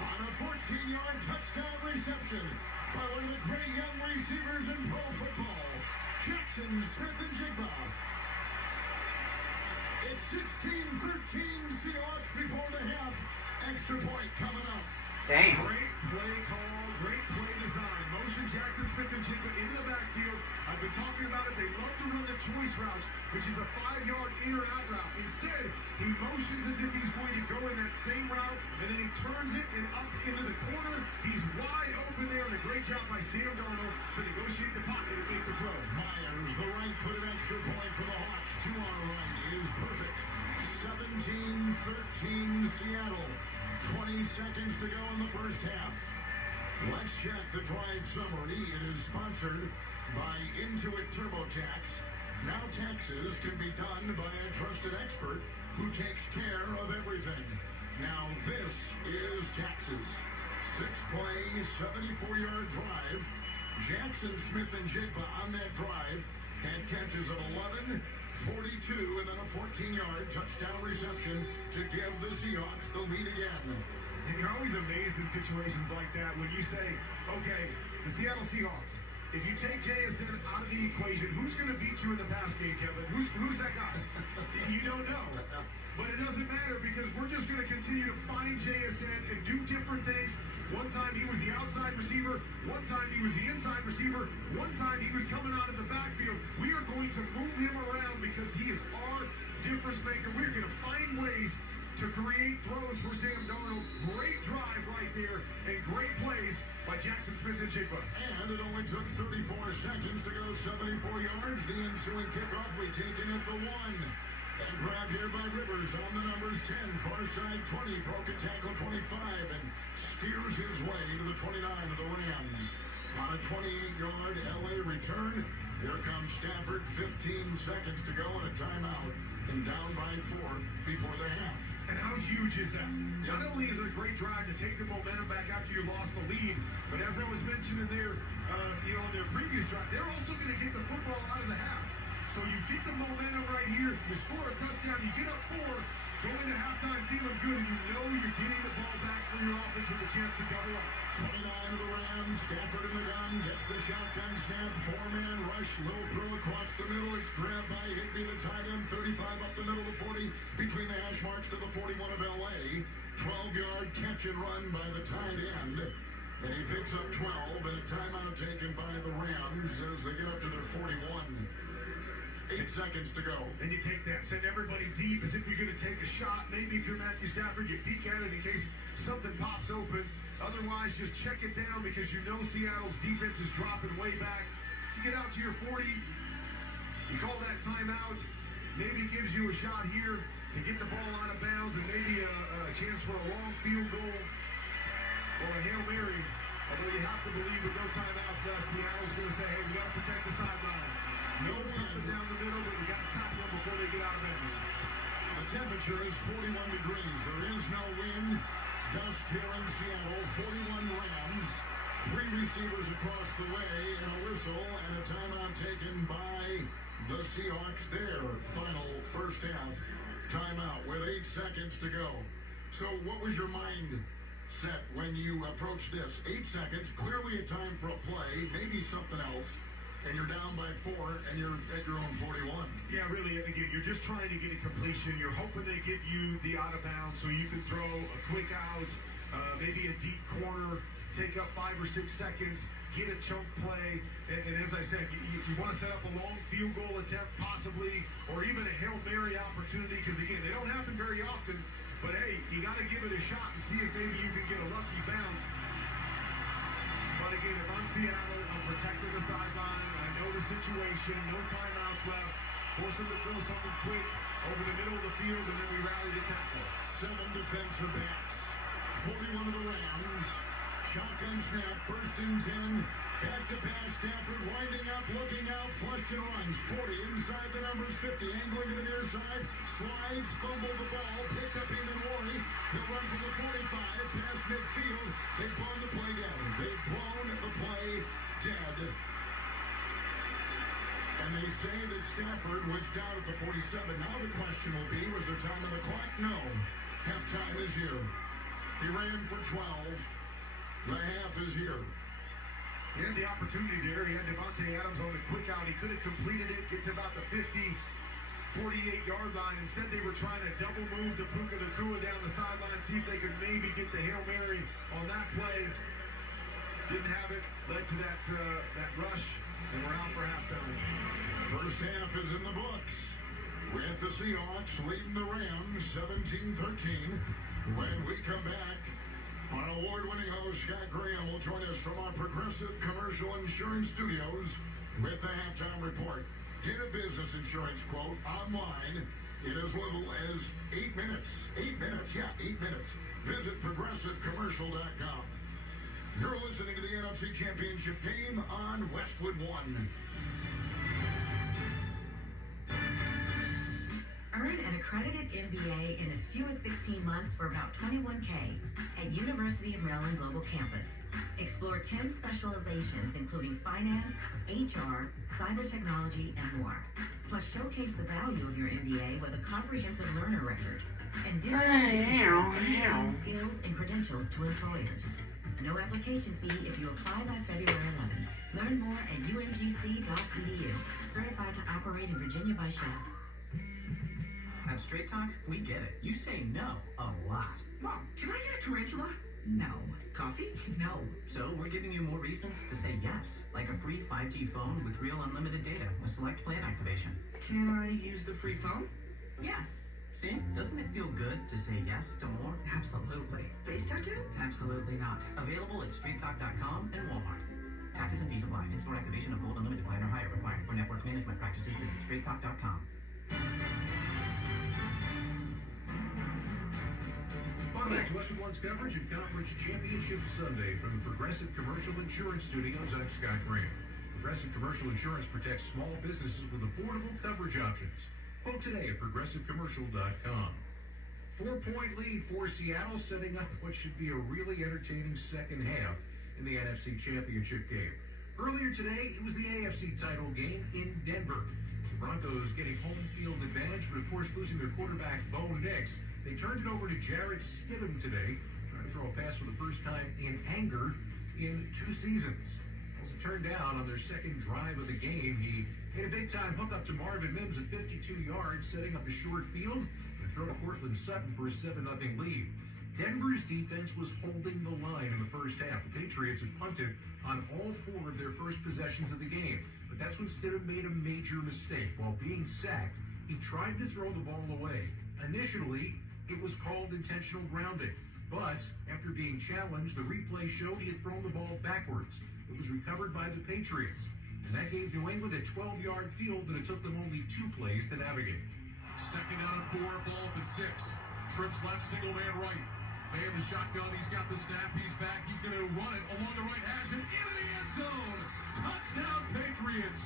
on a 14-yard touchdown reception by one of the great young receivers in pro football, Jackson Smith-Njigba. It's 16-13 Seahawks before the half. Extra point coming up. Damn. Great play call, great play design. Motion Jackson Smith-Njigba into the backfield. I've been talking about it. They love to run the choice routes, which is a 5-yard in or out route. Instead, he motions as if he's going to go in that same route, and then he turns it and up into the corner. He's wide open there, and a great job by Sam Darnold to negotiate the pocket and make the throw. Myers, the right-footed extra point for the Hawks. 2 on the right is perfect. 17-13 Seattle. 20 seconds to go in the first half. Let's check the drive summary. It is sponsored by Intuit TurboTax. Now taxes can be done by a trusted expert who takes care of everything. Now this is taxes. 6-play, 74-yard drive. Jackson Smith-Njigba on that drive had catches of 11, 42, and then a 14-yard touchdown reception to give the Seahawks the lead again. And you're always amazed in situations like that when you say, okay, the Seattle Seahawks, if you take JSN out of the equation, who's going to beat you in the pass game, Kevin? Who's that guy? You don't know. But it doesn't matter because we're just going to continue to find JSN and do different things. One time he was the outside receiver. One time he was the inside receiver. One time he was coming out of the backfield. We are going to move him around because he is our difference maker. We're going to find ways to create throws for Sam Darnold. Great drive right there and great plays by Jackson Smith-Njigba. And it only took 34 seconds to go 74 yards. The ensuing kickoff we taken at the 1. And grab here by Rivers on the numbers 10, far side 20, broke a tackle 25, and steers his way to the 29 of the Rams. On a 28-yard LA return, here comes Stafford, 15 seconds to go and a timeout, and down by 4 before the half. And how huge is that? Not only is it a great drive to take the momentum back after you lost the lead, but as I was mentioning there, in their previous drive, they're also going to get the football out of the half. So you get the momentum right here, you score a touchdown, you get up 4, go into halftime feeling good, and you know you're getting the ball back for your offense with a chance to double up. 29 of the Rams, Stafford in the gun, gets the shotgun snap, 4-man rush, low throw across the middle, it's grabbed by Higbee, the tight end, 35 up the middle of 40, between the hash marks to the 41 of LA, 12-yard catch and run by the tight end, and he picks up 12, and a timeout taken by the Rams as they get up to their 41. 8 seconds to go. And you take that, send everybody deep as if you're going to take a shot. Maybe if you're Matthew Stafford, you peek at it in case something pops open. Otherwise, just check it down because you know Seattle's defense is dropping way back. You get out to your 40, you call that timeout, maybe gives you a shot here to get the ball out of bounds and maybe a chance for a long field goal or a Hail Mary. Although you have to believe with no timeouts left, Seattle's going to say, hey, we got to protect the sideline. No something down the middle, but we got to tackle them before they get out of bounds. The temperature is 41 degrees. There is no wind. Dusk here in Seattle. 41 Rams. 3 receivers across the way, and a whistle, and a timeout taken by the Seahawks. Their final first half timeout with 8 seconds to go. So what was your mind set when you approached this? 8 seconds, clearly a time for a play, maybe something else. And you're down by 4, and you're at your own 41. Yeah, really, again, you're just trying to get a completion. You're hoping they give you the out of bounds so you can throw a quick out, maybe a deep corner, take up 5 or 6 seconds, get a chunk play. And as I said, you want to set up a long field goal attempt, possibly, or even a Hail Mary opportunity, because, again, they don't happen very often. But, hey, you got to give it a shot and see if maybe you can get a lucky bounce. But, again, if I'm Seattle, I'm protecting the sideline. I know the situation. No timeouts left. Force them to throw something quick over the middle of the field, and then we rally to tackle. 7 defensive backs. 41 of the Rams. Shotgun snap, 1st and 10. Back to pass, Stafford winding up, looking out, flushed and runs. 40 inside the numbers, 50, angling to the near side. Slides, fumbled the ball, picked up even Rory. He'll run from the 45, past midfield. They've blown the play dead. They've blown the play dead. And they say that Stafford was down at the 47. Now the question will be, was there time on the clock? No. Halftime is here. He ran for 12. The half is here. He had the opportunity there. He had Devontae Adams on the quick out. He could have completed it, get to about the 48-yard line. Instead, they were trying to double move to Puka Nacua down the sideline, see if they could maybe get the Hail Mary on that play. Didn't have it. Led to that rush, and we're out for halftime. First half is in the books, with the Seahawks leading the Rams 17-13. When we come back, our award-winning host Scott Graham will join us from our Progressive Commercial Insurance Studios with the halftime report. Get a business insurance quote online in as little as 8 minutes. 8 minutes, yeah, 8 minutes. Visit ProgressiveCommercial.com. You're listening to the NFC Championship game on Westwood One. Earn an accredited MBA in as few as 16 months for about $21K at University of Maryland Global Campus. Explore 10 specializations including finance, HR, cyber technology, and more. Plus showcase the value of your MBA with a comprehensive learner record and different skills and credentials to employers. No application fee if you apply by February 11th. Learn more at umgc.edu. Certified to operate in Virginia by SHAP. At Straight Talk, we get it. You say no a lot. Mom, can I get a tarantula? No. Coffee? No. So we're giving you more reasons to say yes, like a free 5G phone with real unlimited data with select plan activation. Can I use the free phone? Yes. See? Doesn't it feel good to say yes to more? Absolutely. Face tattoo? Absolutely not. Available at StreetTalk.com and Walmart. Taxes and fees apply. In-store activation of Gold Unlimited plan or higher required. For network management practices, visit StreetTalk.com. Welcome back to Westwood One's coverage of Conference Championship Sunday from the Progressive Commercial Insurance Studios. I'm Scott Graham. Progressive Commercial Insurance protects small businesses with affordable coverage options. Quote today at ProgressiveCommercial.com. 4-point lead for Seattle, setting up what should be a really entertaining second half in the NFC Championship game. Earlier today, it was the AFC title game in Denver. The Broncos getting home field advantage, but of course losing their quarterback, Bo Nix. They turned it over to Jarrett Stidham today, trying to throw a pass for the first time in anger in 2 seasons. As it turned out on their second drive of the game, he made a big-time hookup to Marvin Mims at 52 yards, setting up a short field and a throw to Cortland Sutton for a 7-0 lead. Denver's defense was holding the line in the first half. The Patriots had punted on all 4 of their first possessions of the game, but that's when Stidham made a major mistake. While being sacked, he tried to throw the ball away. Initially, it was called intentional grounding, but after being challenged, the replay showed he had thrown the ball backwards. It was recovered by the Patriots, and that gave New England a 12-yard field that it took them only 2 plays to navigate. Second out of 4, ball at the 6. Trips left, single man right. Man the shotgun, he's got the snap, he's back, he's going to run it along the right hash and into the end zone. Touchdown Patriots.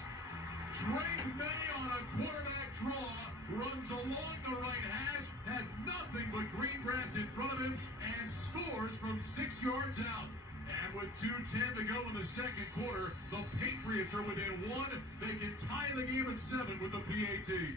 Drake May on a quarterback draw, runs along the right hash, had nothing but green grass in front of him, and scores from 6 yards out. And with 2:10 to go in the second quarter, the Patriots are within 1. They can tie the game at 7 with the PAT.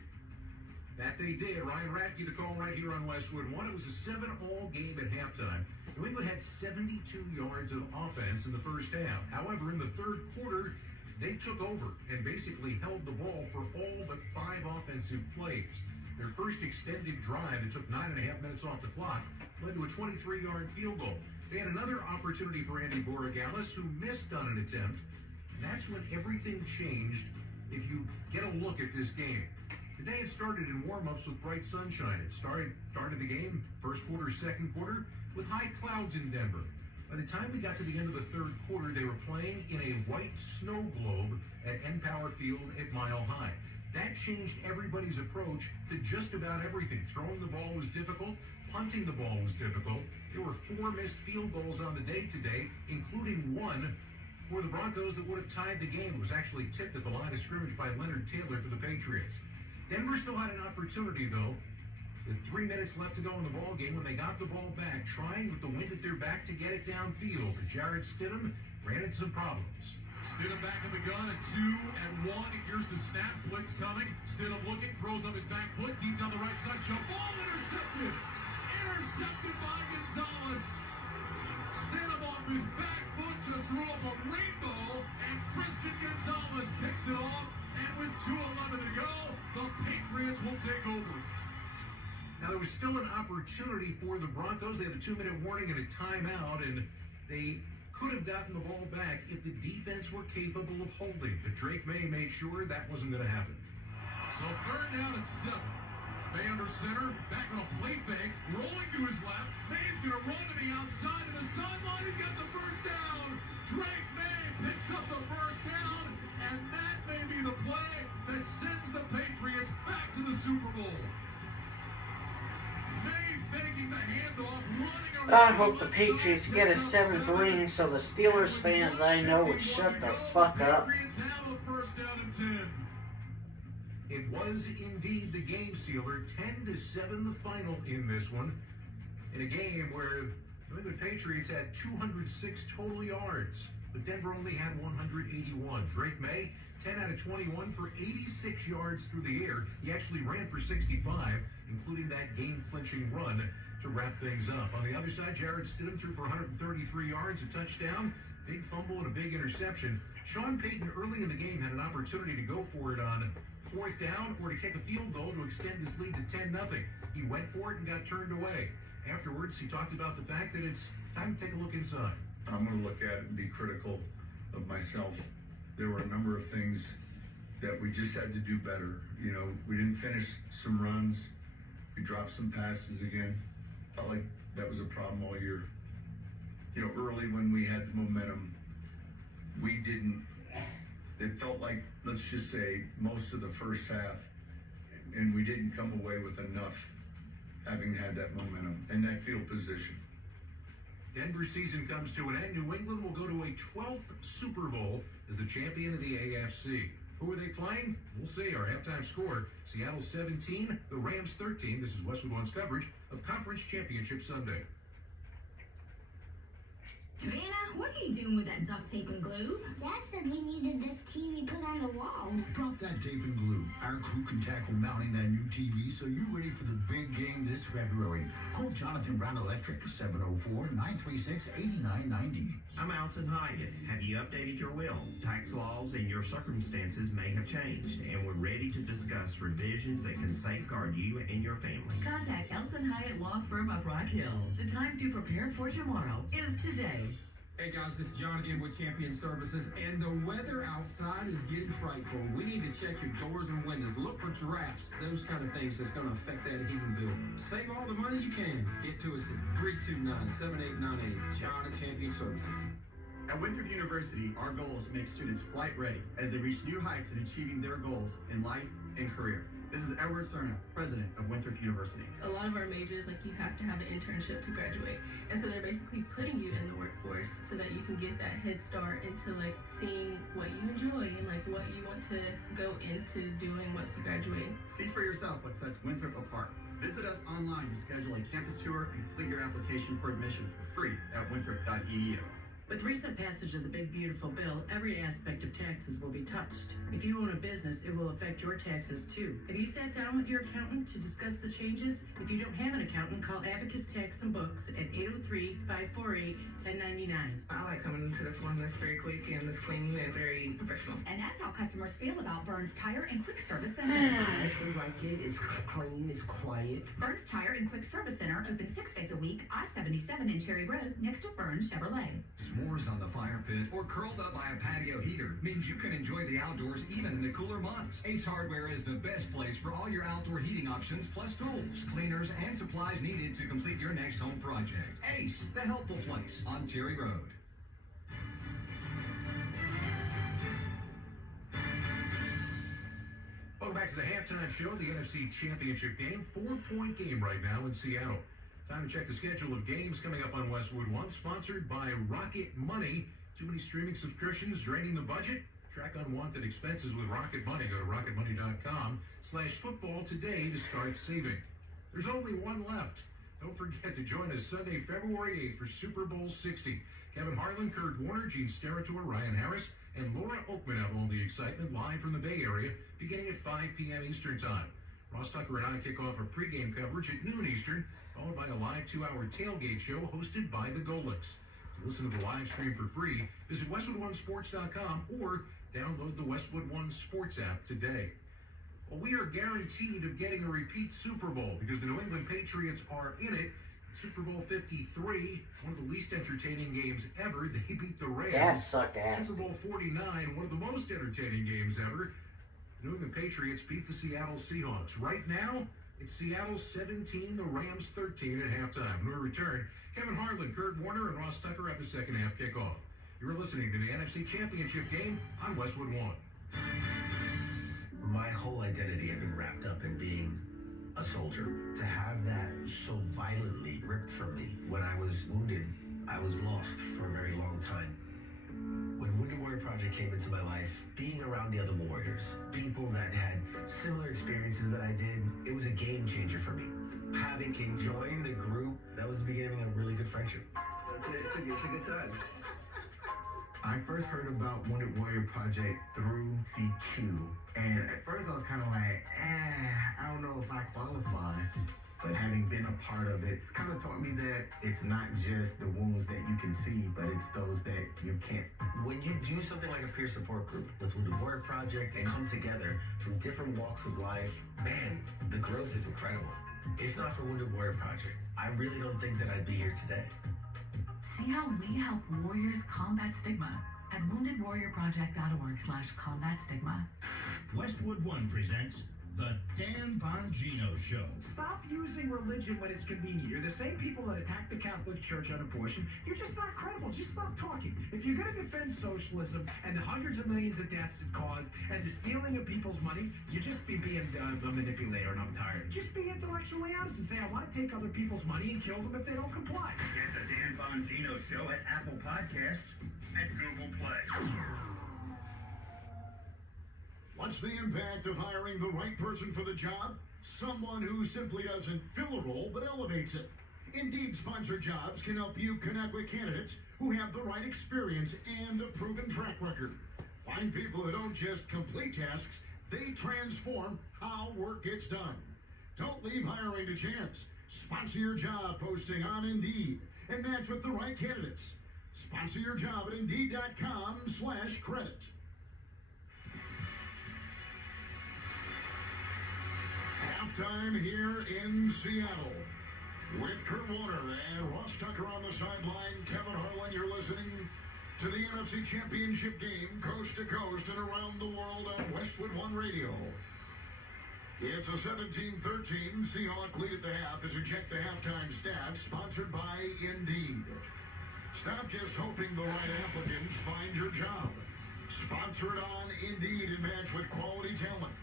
That they did. Ryan Radke, the call right here on Westwood One. It was a 7-all game at halftime. New England had 72 yards of offense in the first half. However, in the third quarter, they took over and basically held the ball for all but 5 offensive plays. Their first extended drive, it took 9.5 minutes off the clock, led to a 23-yard field goal. They had another opportunity for Andy Borregales, who missed on an attempt. And that's when everything changed if you get a look at this game. The day had started in warm-ups with bright sunshine. It started the game, first quarter, second quarter, with high clouds in Denver. By the time we got to the end of the third quarter, they were playing in a white snow globe at Empower Field at Mile High. That changed everybody's approach to just about everything. Throwing the ball was difficult. Punting the ball was difficult. There were 4 missed field goals on the day today, including 1 for the Broncos that would have tied the game. It was actually tipped at the line of scrimmage by Leonard Taylor for the Patriots. Denver still had an opportunity, though, with 3 minutes left to go in the ball game when they got the ball back, trying with the wind at their back to get it downfield. But Jarrett Stidham ran into some problems. Stidham back in the gun at 2-1. Here's the snap, blitz coming. Stidham looking, throws up his back foot, deep down the right side, jump ball intercepted. Intercepted by Gonzalez. Stanham off his back foot just threw up a rainbow, and Christian Gonzalez picks it off. And with 2:11 to go, the Patriots will take over. Now, there was still an opportunity for the Broncos. They had a 2-minute warning and a timeout, and they could have gotten the ball back if the defense were capable of holding. But Drake May made sure that wasn't going to happen. So 3rd down and 7. May under center, back on a play fake, rolling to his left. May's going to run to the outside of the sideline. He's got the first down. Drake May picks up the first down, and that may be the play that sends the Patriots back to the Super Bowl. I hope the Patriots get a 7th ring so the Steelers fans I know would shut the fuck up. It was indeed the game sealer, 10-7 the final in this one. In a game where the Patriots had 206 total yards, but Denver only had 181. Drake May, 10 out of 21 for 86 yards through the air. He actually ran for 65, including that game-clinching run to wrap things up. On the other side, Jared Stidham threw for 133 yards, a touchdown, big fumble, and a big interception. Sean Payton early in the game had an opportunity to go for it on 4th down or to kick a field goal to extend his lead to 10-0. He went for it and got turned away. Afterwards, he talked about the fact that it's time to take a look inside. I'm going to look at it and be critical of myself. There were a number of things that we just had to do better. You know, we didn't finish some runs. We dropped some passes again. Felt like that was a problem all year. You know, early when we had the momentum, we didn't. It felt like, let's just say, most of the first half, and we didn't come away with enough having had that momentum and that field position. Denver's season comes to an end. New England will go to a 12th Super Bowl as the champion of the AFC. Who are they playing? We'll see. Our halftime score, Seattle 17, the Rams 13. This is Westwood One's coverage of Conference Championship Sunday. Vanna, what are you doing with that duct tape and glue? Dad said we needed this TV put on the wall. Drop that tape and glue. Our crew can tackle mounting that new TV so you're ready for the big game this February. Call Jonathan Brown Electric, 704-936-8990. I'm Alton Hyatt. Have you updated your will? Tax laws and your circumstances may have changed, and we're ready to discuss revisions that can safeguard you and your family. Contact Alton Hyatt Law Firm of Rock Hill. The time to prepare for tomorrow is today. Hey guys, this is John again with Champion Services, and the weather outside is getting frightful. We need to check your doors and windows. Look for drafts, those kind of things that's going to affect that heating bill. Save all the money you can. Get to us at 329-7898. John at Champion Services. At Winthrop University, our goal is to make students flight ready as they reach new heights in achieving their goals in life and career. This is Edward Cerna, president of Winthrop University. A lot of our majors, like, you have to have an internship to graduate. And so they're basically putting you in the workforce so that you can get that head start into, like, seeing what you enjoy and, like, what you want to go into doing once you graduate. See for yourself what sets Winthrop apart. Visit us online to schedule a campus tour and complete your application for admission for free at winthrop.edu. With recent passage of the Big Beautiful Bill, every aspect of taxes will be touched. If you own a business, it will affect your taxes too. Have you sat down with your accountant to discuss the changes? If you don't have an accountant, call Abacus Tax and Books at 803-548-1099. I like coming into this one that's very quick and it's clean and very professional. And that's how customers feel about Burns Tire and Quick Service Center. I feel like it is clean, it's quiet. Burns Tire and Quick Service Center open 6 days a week, I-77 in Cherry Road, next to Burns Chevrolet. S'mores on the fire pit or curled up by a patio heater means you can enjoy the outdoors even in the cooler months. Ace Hardware is the best place for all your outdoor heating options, plus tools, cleaners, and supplies needed to complete your next home project. Ace, the helpful place on Cherry Road. Welcome back to the halftime show, the NFC Championship game. 4-point game right now in Seattle. Time to check the schedule of games coming up on Westwood One, sponsored by Rocket Money. Too many streaming subscriptions draining the budget? Track unwanted expenses with Rocket Money. Go to rocketmoney.com/football today to start saving. There's only one left. Don't forget to join us Sunday, February 8th for Super Bowl 60. Kevin Harlan, Kurt Warner, Gene Steratore, Ryan Harris, and Laura Oakman have all the excitement live from the Bay Area beginning at 5 p.m. Eastern Time. Ross Tucker and I kick off our pregame coverage at noon Eastern, followed by a live 2-hour tailgate show hosted by the Golics. To listen to the live stream for free, visit WestwoodOneSports.com or download the Westwood One Sports app today. Well, we are guaranteed of getting a repeat Super Bowl because the New England Patriots are in it. Super Bowl 53, one of the least entertaining games ever. They beat the Rams. That sucked ass. Super Bowl 49, one of the most entertaining games ever. The New England Patriots beat the Seattle Seahawks. Right now, it's Seattle 17, the Rams 13 at halftime. When we return, Kevin Harlan, Kurt Warner, and Ross Tucker have the second half kickoff. You're listening to the NFC Championship game on Westwood One. My whole identity had been wrapped up in being a soldier. To have that so violently ripped from me when I was wounded, I was lost for a very long time. When Wounded Warrior Project came into my life, being around the other warriors, people that had similar experiences that I did, it was a game changer for me. Having King join the group, that was the beginning of a really good friendship. It's a good time. I first heard about Wounded Warrior Project through CQ, and at first I was kind of like, I don't know if I qualify. But having been a part of it, it's kind of taught me that it's not just the wounds that you can see, but it's those that you can't. When you do something like a peer support group with Wounded Warrior Project and come together from different walks of life, man, the growth is incredible. If not for Wounded Warrior Project, I really don't think that I'd be here today. See how we help warriors combat stigma at woundedwarriorproject.org/combat stigma. Westwood One presents The Dan Bongino Show. Stop using religion when it's convenient. You're the same people that attack the Catholic Church on abortion. You're just not credible. Just stop talking. If you're going to defend socialism and the hundreds of millions of deaths it caused and the stealing of people's money, you just be being a manipulator, and I'm tired. Just be intellectually honest and say, I want to take other people's money and kill them if they don't comply. Get the Dan Bongino Show at Apple Podcasts and Google Play. What's the impact of hiring the right person for the job? Someone who simply doesn't fill a role but elevates it. Indeed sponsored jobs can help you connect with candidates who have the right experience and a proven track record. Find people who don't just complete tasks, they transform how work gets done. Don't leave hiring to chance. Sponsor your job posting on Indeed and match with the right candidates. Sponsor your job at Indeed.com/credit. Halftime here in Seattle with Kurt Warner and Ross Tucker on the sideline. Kevin Harlan, you're listening to the NFC Championship game coast to coast and around the world on Westwood One Radio. It's a 17-13 Seahawk lead at the half as we check the halftime stats, sponsored by Indeed. Stop just hoping the right applicants find your job. Sponsor it on Indeed and match with quality talent.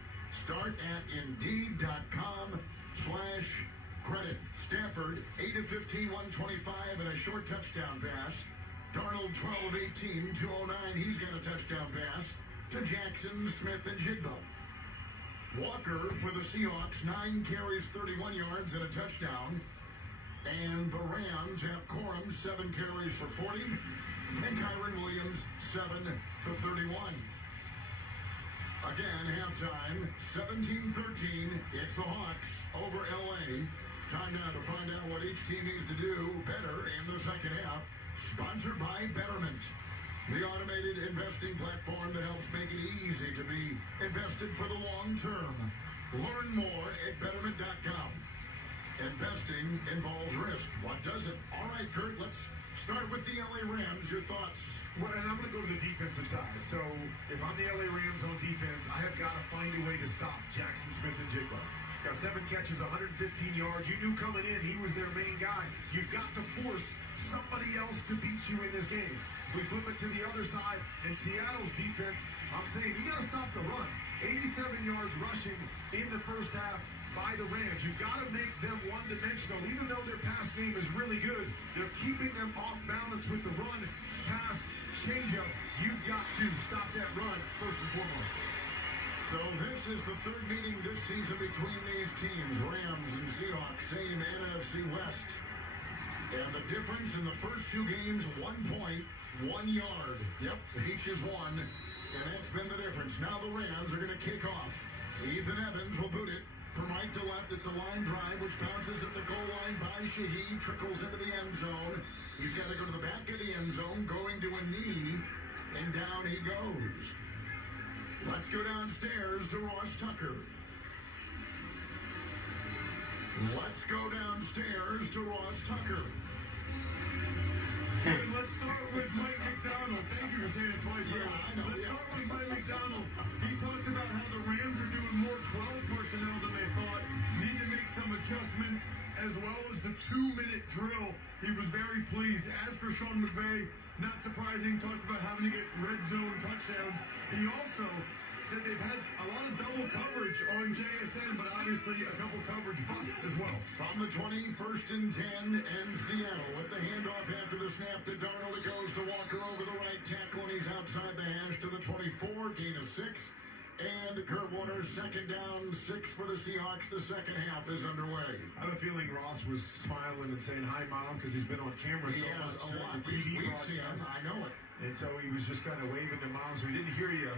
Start at Indeed.com/credit. Stafford, 8 of 15, 125, and a short touchdown pass. Darnold, 12 of 18, 209. He's got a touchdown pass to Jackson, Smith, and Jigba. Walker for the Seahawks, 9 carries, 31 yards, and a touchdown. And the Rams have Corum, 7 carries for 40. And Kyron Williams, 7 for 31. Again, halftime, 17-13. It's the Hawks over LA. Time now to find out what each team needs to do better in the second half. Sponsored by Betterment, the automated investing platform that helps make it easy to be invested for the long term. Learn more at Betterment.com. Investing involves risk. What doesn't? All right, Kurt, let's start with the LA Rams. Your thoughts? Well, and I'm going to go to the defensive side. So if I'm the LA Rams on defense, I have got to find a way to stop Jackson Smith and Jigba. Got 7 catches, 115 yards. You knew coming in he was their main guy. You've got to force somebody else to beat you in this game. If we flip it to the other side, and Seattle's defense, I'm saying you got to stop the run. 87 yards rushing in the first half by the Rams. You've got to make them one-dimensional. Even though their pass game is really good, they're keeping them off balance with the run, pass, change-up. You've got to stop that run first and foremost. So this is the third meeting this season between these teams, Rams and Seahawks, same NFC West. And the difference in the first 2 games, 1 point, 1 yard. Yep, each is 1, and that's been the difference. Now the Rams are going to kick off. Ethan Evans will boot it From right to left, it's a line drive, which bounces at the goal line by Shaheed, trickles into the end zone. He's got to go to the back of the end zone, going to a knee, and down he goes. Let's go downstairs to Ross Tucker. Let's go downstairs to Ross Tucker. Let's start with Mike McDonald. Thank you for saying it twice. Yeah, I know. Let's start with Mike McDonald. He talked about how the Rams are doing more 12 personnel than they thought. Need to make some adjustments, as well as the 2-minute drill. He was very pleased. As for Sean McVay, not surprising, talked about having to get red zone touchdowns. He also said they've had a lot of double coverage on JSN, but obviously a couple coverage busts as well. From the 20, 1st and 10, and Seattle with the handoff after the snap to Darnold. He goes to Walker over the right tackle, and he's outside the hash to the 24, gain of 6. And Kurt Warner, 2nd down, 6 for the Seahawks. The second half is underway. I have a feeling Ross was smiling and saying hi, Mom, because he's been on camera He so has much a during lot. the TV We've seen him. broadcast. I know it. And so he was just kind of waving to Moms. We didn't hear you.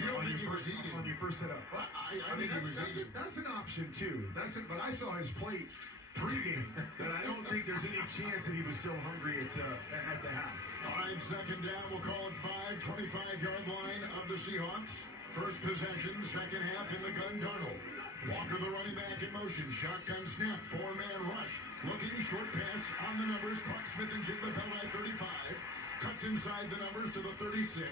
You don't think he was eating? On your first setup. Well, I think he was eating. That's an option, too. That's it. But I saw his plate pregame, and I don't think there's any chance that he was still hungry at the half. All right, 2nd down. We'll call it 5, 25-yard line of the Seahawks. First possession, second half in the gun, Darnold. Walker, the running back, in motion. Shotgun snap, 4-man rush. Looking, short pass on the numbers. Caught Smith and Jigba held by 35. Cuts inside the numbers to the 36.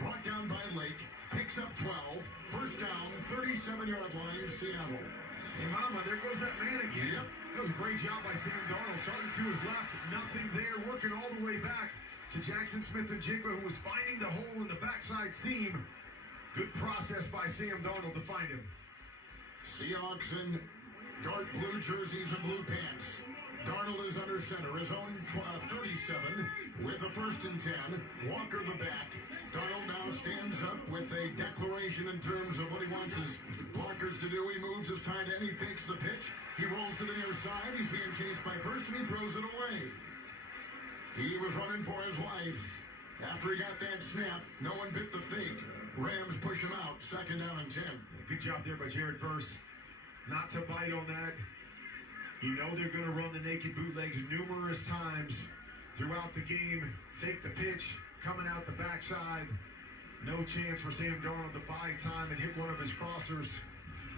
Brought down by Lake. Picks up 12. First down, 37-yard line, Seattle. Hey, Mama, there goes that man again. Yep. That was a great job by Sam Darnold. Starting to his left, nothing there. Working all the way back to Jackson Smith and Jigba, who was finding the hole in the backside seam. Good process by Sam Darnold to find him. Seahawks in dark blue jerseys and blue pants. Darnold is under center, his own 37 with a 1st and 10. Walker the back. Darnold now stands up with a declaration in terms of what he wants his blockers to do. He moves his tight end. He fakes the pitch. He rolls to the near side. He's being chased by first, and he throws it away. He was running for his life. After he got that snap, no one bit the fake. Rams push him out. 2nd down and 10. Good job there by Jared Verse. Not to bite on that. You know they're going to run the naked bootlegs numerous times throughout the game. Fake the pitch, coming out the backside. No chance for Sam Darnold to buy time and hit one of his crossers.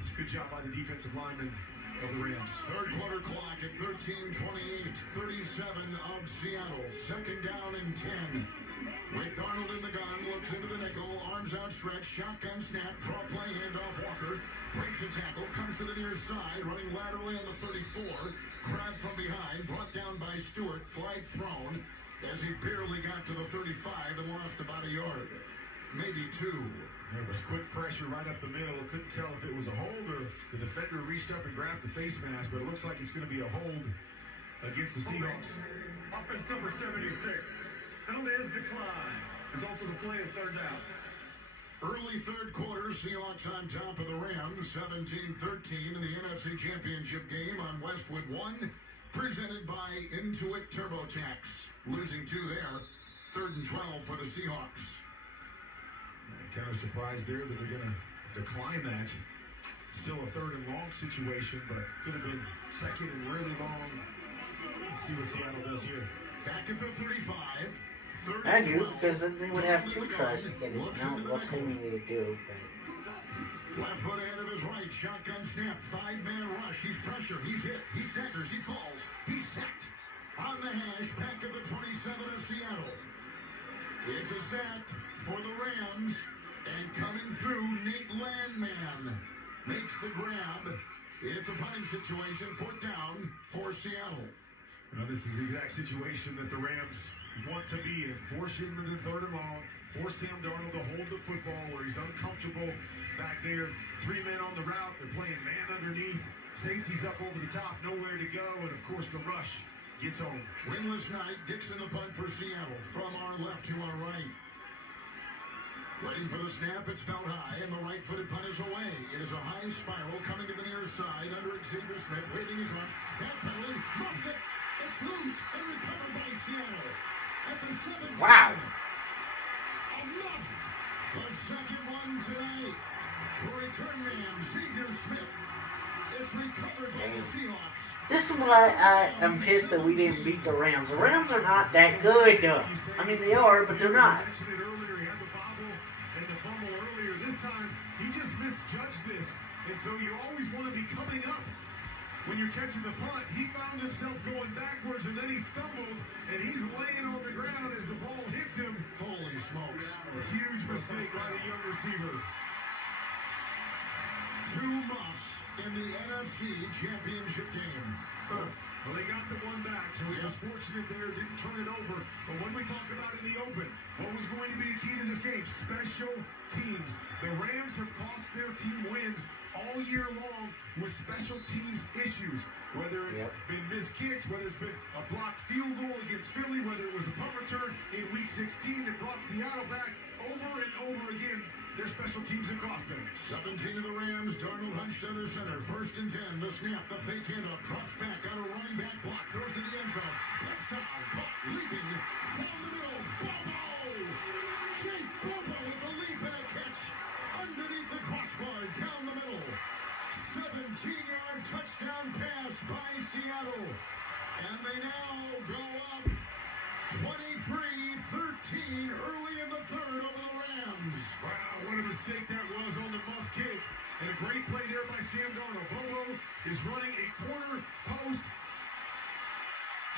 It's a good job by the defensive lineman of the Rams. Third quarter clock at 13:28. 37 of Seattle. 2nd down and 10. With Darnold in the gun, looks into the nickel, arms outstretched, shotgun snap, draw play, handoff Walker, breaks a tackle, comes to the near side, running laterally on the 34, grabbed from behind, brought down by Stewart, flag thrown, as he barely got to the 35 and lost about a yard, maybe 2. There was quick pressure right up the middle. Couldn't tell if it was a hold or if the defender reached up and grabbed the face mask, but it looks like it's going to be a hold against the Seahawks. Offense number 76. Penalty is declined. Result of the play is 3rd down. Early third quarter, Seahawks on top of the Rams, 17-13 in the NFC Championship game on Westwood 1, presented by Intuit TurboTax. Losing 2 there, 3rd and 12 for the Seahawks. Kind of surprised there that they're going to decline that. Still a 3rd and long situation, but could have been 2nd and really long. Let's see what Seattle does here. Back at the 35. I do, because then they would have 2 tries to get it. I don't know what timing they would do, but... Left foot ahead of his right, shotgun snap, 5-man rush. He's pressured, he's hit, he staggers, he falls, he's sacked. On the hash, back of the 27 of Seattle. It's a sack for the Rams, and coming through, Nate Landman makes the grab. It's a punting situation, 4th down for Seattle. Now this is the exact situation that the Rams want to be in. Force him into 3rd and long. Force Sam Darnold to hold the football where he's uncomfortable back there. 3 men on the route. They're playing man underneath. Safety's up over the top. Nowhere to go. And, of course, the rush gets home. Winless night. Dixon the punt for Seattle. From our left to our right. Waiting for the snap. It's belt high. And the right-footed punt is away. It is a high spiral coming to the near side under Xavier Smith. Waiting his rush. Backpedaling. Muffed it. It's loose and recovered by Seattle. At the 7th. Wow. Enough. The second one tonight for return man Xavier Smith. It's recovered by the Seahawks. This is why I am pissed that we didn't beat the Rams. The Rams are not that good. I mean, they are, but they're not. Earlier, he had the bobble and the fumble earlier. This time, he just misjudged this. And so you always want to be coming up when you're catching the punt. He found himself going backwards, and then he stumbled, and he's laying on the ground as the ball hits him. Holy smokes. A huge mistake by the young receiver. 2 muffs in the NFC Championship game. Well, they got the one back, so he was fortunate there, didn't turn it over. But when we talk about in the open, what was going to be the key to this game? Special teams. The Rams have cost their team wins all year long with special teams issues. Whether it's been missed kicks, whether it's been a blocked field goal against Philly, whether it was a punt return in Week 16 that brought Seattle back over and over again. Their special teams have cost them. 17 to the Rams. Darnold hunched under center. 1st and 10. The snap. The fake handoff. Drops back on a running back block. Throws to the end zone. Touchdown. Buck leaping down the middle. Bobo! Jake Bobo with a leap and a catch. Underneath the crossbar. Down the middle. 17-yard touchdown pass by Seattle. And they now go up 23-13 early in the 3rd over the Rams. Wow, what a mistake that was on the muff kick. And a great play there by Sam Darnold. Bobo is running a corner post.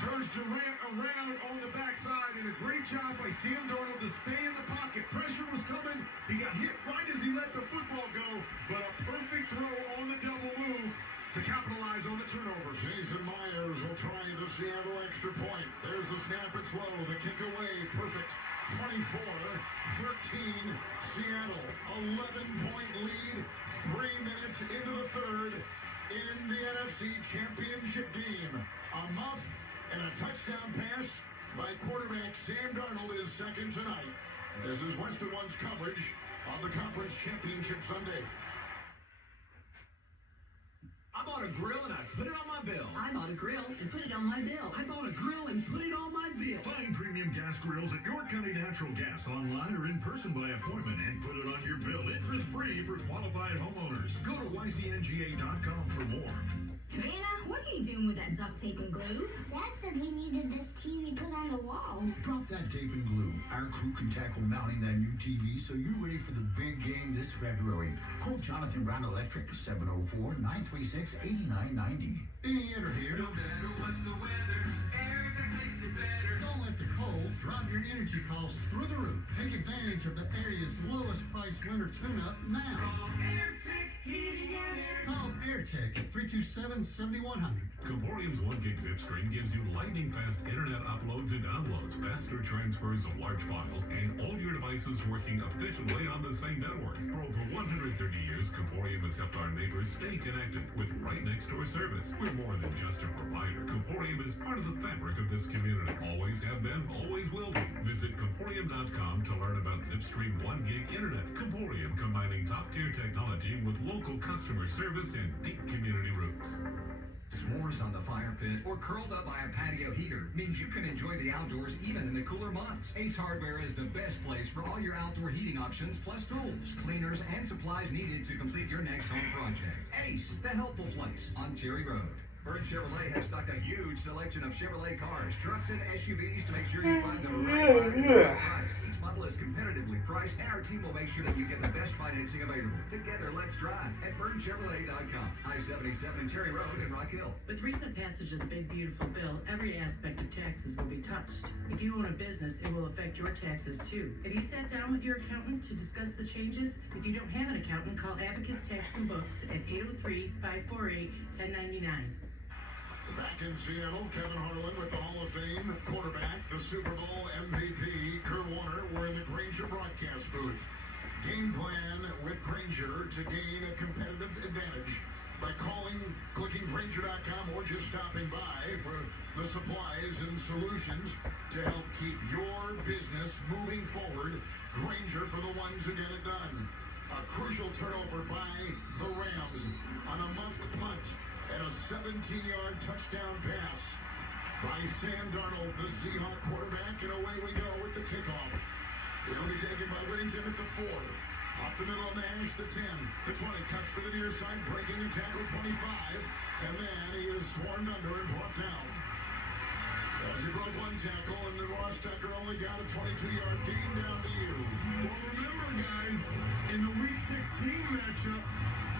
Turns Durant around on the backside. And a great job by Sam Darnold to stay in the pocket. Pressure was coming. He got hit right as he let the football go. But a perfect throw on the double move to capitalize on the turnover. Jason Myers will try the Seattle extra point. There's the snap. It's low. The kick away. Perfect. 24-13 Seattle. 11-point lead. 3 minutes into the 3rd in the NFC Championship game. A muff and a touchdown pass by quarterback Sam Darnold is second tonight. This is Western One's coverage of the Conference Championship Sunday. I bought a grill and I put it on my bill. I bought a grill and put it on my bill. I bought a grill and put it on my bill. Find premium gas grills at York County Natural Gas online or in person by appointment and put it on your bill interest-free for qualified homeowners. Go to ycnga.com for more. Vanna, what are you doing with that duct tape and glue? Dad said we needed this TV put on the wall. Drop that tape and glue. Our crew can tackle mounting that new TV so you're ready for the big game this February. Call Jonathan Brown Electric for 704-936-8990. Enter here. No matter what the weather, AirTech makes it better. Don't let the cold drive your energy costs through the roof. Take advantage of the area's lowest price winter tune-up now. Call AirTech Heating and Air. Call AirTech at 327-7100. Comporium's 1 gig zip stream gives you lightning-fast internet uploads and downloads, faster transfers of large files, and all your devices working efficiently on the same network. For over 130 years, Comporium has helped our neighbors stay connected with right next door service. We're more than just a provider. Comporium is part of the fabric of this community. Always have been, always will be. Visit Comporium.com to learn about Zipstream 1 gig internet. Comporium, combining top-tier technology with local customer service and deep community roots. S'mores on the fire pit or curled up by a patio heater means you can enjoy the outdoors even in the cooler months. Ace Hardware is the best place for all your outdoor heating options, plus tools, cleaners, and supplies needed to complete your next home project. Ace, the helpful place on Cherry Road. Bird Chevrolet has stocked a huge selection of Chevrolet cars, trucks, and SUVs to make sure you find the right car at the right price. Each model is competitively priced, and our team will make sure that you get the best financing available. Together, let's drive at birdchevrolet.com. I-77 and Cherry Road in Rock Hill. With recent passage of the Big Beautiful Bill, every aspect of taxes will be touched. If you own a business, it will affect your taxes too. Have you sat down with your accountant to discuss the changes? If you don't have an accountant, call Abacus Tax and Books at 803-548-1099. Back in Seattle, Kevin Harlan with the Hall of Fame quarterback, the Super Bowl MVP, Kurt Warner, were in the Grainger broadcast booth. Game plan with Grainger to gain a competitive advantage by clicking Grainger.com or just stopping by for the supplies and solutions to help keep your business moving forward. Grainger for the ones who get it done. A crucial turnover by the Rams on a muffed punt and a 17-yard touchdown pass by Sam Darnold, the Seahawks quarterback, and away we go with the kickoff. It'll be taken by Whittington at the 4. Up the middle on the hash, the 10. The 20 cuts to the near side, breaking a tackle, 25. And then he is swarmed under and brought down. As he broke one tackle, and then Ross Tucker only got a 22-yard gain down to you. Well, remember, guys, in the Week 16 matchup,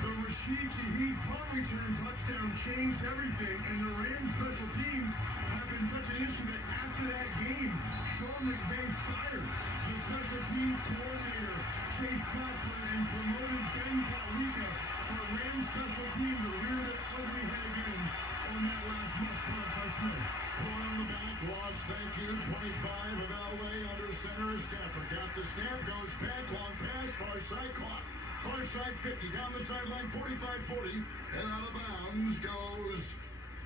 the Rashid Shaheed punt return touchdown changed everything, and the Rams special teams have been such an issue that after that game, Sean McVay fired the special teams coordinator, Chase Blackburn, and promoted Ben Talika for Rams special teams that reared an ugly head again on that last muff punt by Smith. Four on the back, Ross, thank you. 25 of Elway under center. Stafford got the snap, goes back, long pass, far side caught. Far side 50, down the sideline 45-40, and out of bounds goes